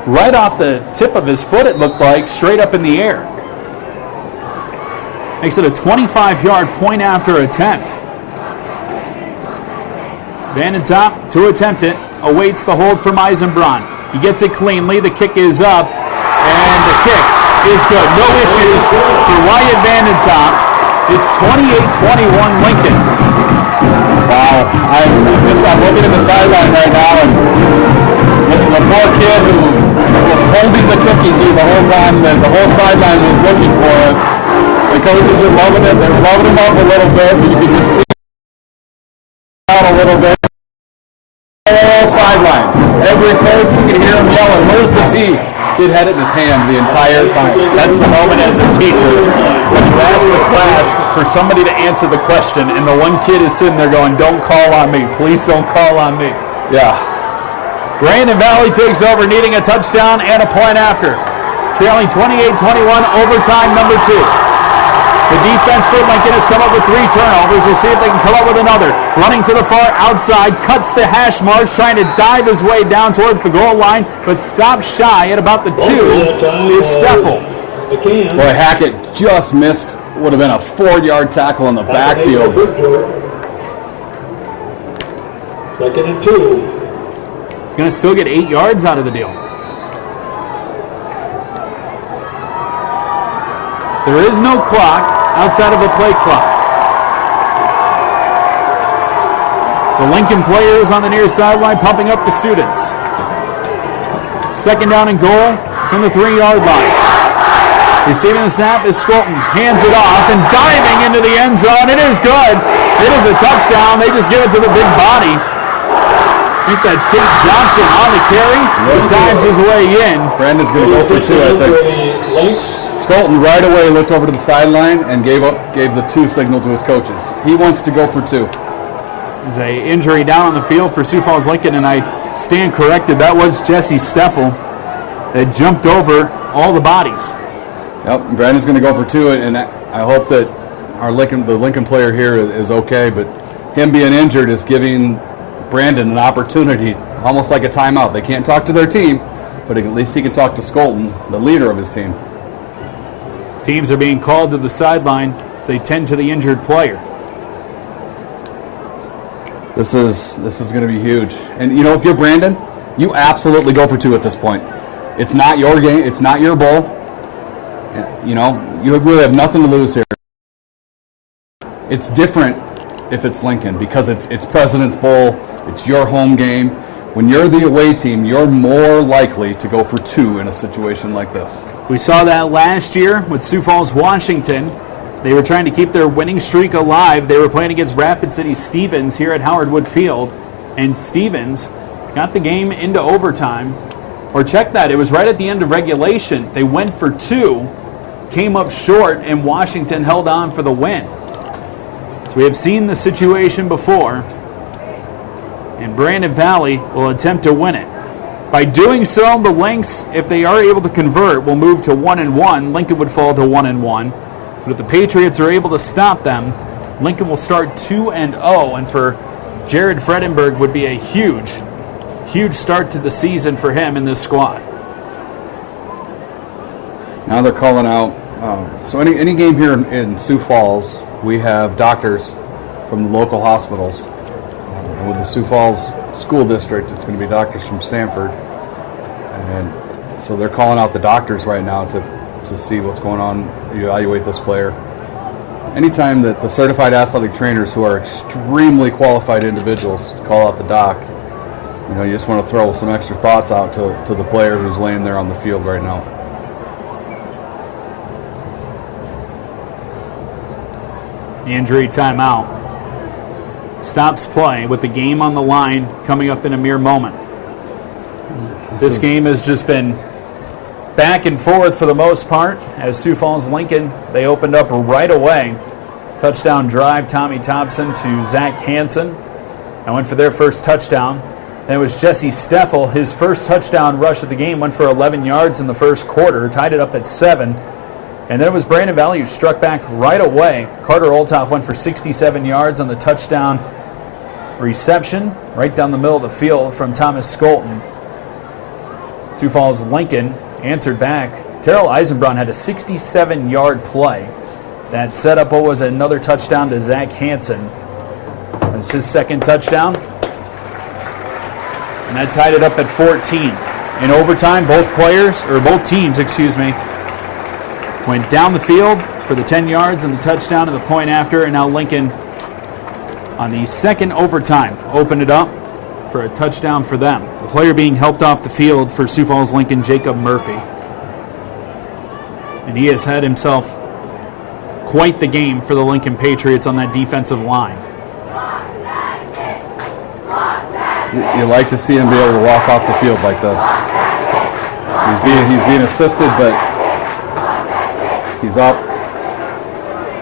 right off the tip of his foot, it looked like, straight up in the air. Makes it a 25-yard point after attempt. Vandetop to attempt it. Awaits the hold from Eisenbrun. He gets it cleanly. The kick is up, and the kick is good. No issues for Wyatt Vandetop. It's 28-21 Lincoln. Wow. I'm looking at the sideline right now, and the poor kid who was holding the kicking tee the whole time, the whole sideline was looking for it. The coaches are loving it. They're loving him up a little bit, but you can just see out a little bit. Sideline. Every coach, you can hear him yelling, "Where's the tee?" Kid had it in his hand the entire time. That's the moment as a teacher when you ask the class for somebody to answer the question, and the one kid is sitting there going, "Don't call on me. Please don't call on me." Yeah. Brandon Valley takes over, needing a touchdown and a point after. Trailing 28-21, overtime number 2. The defense for Lincoln has come up with 3 turnovers. We'll see if they can come up with another. Running to the far outside, cuts the hash marks, trying to dive his way down towards the goal line, but stops shy at about the 2 is Steffel. Boy, Hackett just missed, would have been a 4-yard tackle in the backfield. 2nd and 2. He's going to still get 8 yards out of the deal. There is no clock outside of a play clock. The Lincoln players on the near sideline pumping up the students. 2nd down and goal from the 3-yard line. Receiving the snap is Skolton. Hands it off and diving into the end zone. It is good. It is a touchdown. They just give it to the big body. I think that's Tate Johnson on the carry. He dives his way in. Brandon's going to go for 2, I think. Skolton right away looked over to the sideline and gave the 2 signal to his coaches. He wants to go for 2. There's an injury down on the field for Sioux Falls Lincoln, and I stand corrected. That was Jesse Steffel that jumped over all the bodies. Yep, Brandon's going to go for 2, and I hope that the Lincoln player here is okay, but him being injured is giving Brandon an opportunity, almost like a timeout. They can't talk to their team, but at least he can talk to Skolton, the leader of his team. Teams are being called to the sideline as they tend to the injured player. This is going to be huge. And, if you're Brandon, you absolutely go for 2 at this point. It's not your game. It's not your bowl. You really have nothing to lose here. It's different if it's Lincoln because it's President's Bowl. It's your home game. When you're the away team, you're more likely to go for 2 in a situation like this. We saw that last year with Sioux Falls, Washington. They were trying to keep their winning streak alive. They were playing against Rapid City Stevens here at Howard Wood Field, and Stevens got the game into overtime. Or check that, it was right at the end of regulation. They went for 2, came up short, and Washington held on for the win. So we have seen the situation before, and Brandon Valley will attempt to win it. By doing so, the Lynx, if they are able to convert, will move to 1-1. Lincoln would fall to 1-1. But if the Patriots are able to stop them, Lincoln will start 2-0, and for Jared Fredenberg would be a huge start to the season for him in this squad. Now they're calling out. So any game here in Sioux Falls, we have doctors from the local hospitals. And with the Sioux Falls School District, it's going to be doctors from Sanford. And so they're calling out the doctors right now to see what's going on, evaluate this player. Anytime that the certified athletic trainers, who are extremely qualified individuals, call out the doc, you just want to throw some extra thoughts out to the player who's laying there on the field right now. Injury timeout. Stops play with the game on the line coming up in a mere moment. This game has just been back and forth for the most part as Sioux Falls Lincoln, they opened up right away. Touchdown drive, Tommy Thompson to Zach Hansen. And went for their first touchdown. Then it was Jesse Steffel. His first touchdown rush of the game went for 11 yards in the first quarter, tied it up at 7. And then it was Brandon Valley who struck back right away. Carter Olthoff went for 67 yards on the touchdown reception, right down the middle of the field from Thomas Skolton. Sioux Falls Lincoln answered back. Terrell Eisenbraun had a 67-yard play that set up what was another touchdown to Zach Hansen. It was his second touchdown. And that tied it up at 14. In overtime, both teams, went down the field for the 10 yards and the touchdown to the point after, and now Lincoln on the second overtime opened it up for a touchdown for them. The player being helped off the field for Sioux Falls Lincoln, Jacob Murphy. And he has had himself quite the game for the Lincoln Patriots on that defensive line. You like to see him be able to walk off the field like this. He's being assisted, but he's up,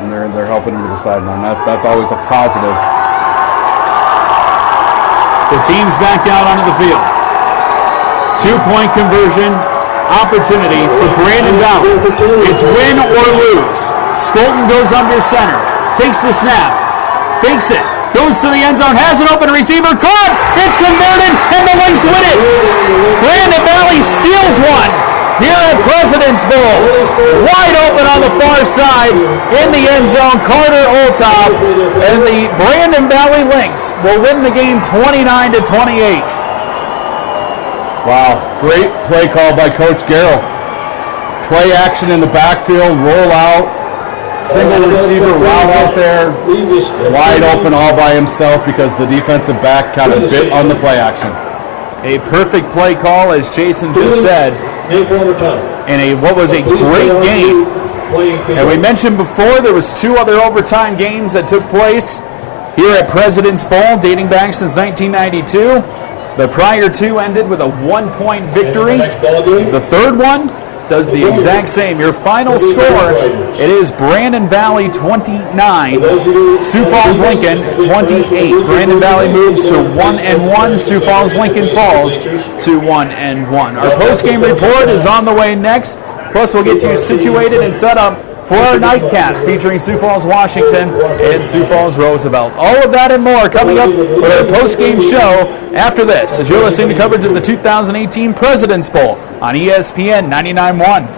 and they're helping him to the sideline. That's always a positive. The team's back out onto the field. 2-point conversion opportunity for Brandon Valley. It's win or lose. Skolton goes under center, takes the snap, fakes it, goes to the end zone, has an open receiver, caught, it's converted, and the Lynx win it. Brandon Valley steals one here at President's Bowl. Wide open on the far side in the end zone, Carter Olthoff, and the Brandon Valley Lynx will win the game 29-28. Wow, great play call by Coach Garrow. Play action in the backfield, roll out, single receiver route out there, wide open all by himself because the defensive back kind of bit on the play action. A perfect play call, as Jason just said, in what was a great game. And we mentioned before there was 2 other overtime games that took place here at President's Bowl dating back since 1992. The prior 2 ended with a 1-point victory. The third one does the exact same. Your final score, it is Brandon Valley 29, Sioux Falls Lincoln 28. Brandon Valley moves to 1-1. Sioux Falls Lincoln falls to 1-1. Our post-game report is on the way next. Plus, we'll get you situated and set up for our nightcap featuring Sioux Falls, Washington, and Sioux Falls, Roosevelt. All of that and more coming up with our post-game show after this, as you're listening to coverage of the 2018 President's Bowl on ESPN 99.1.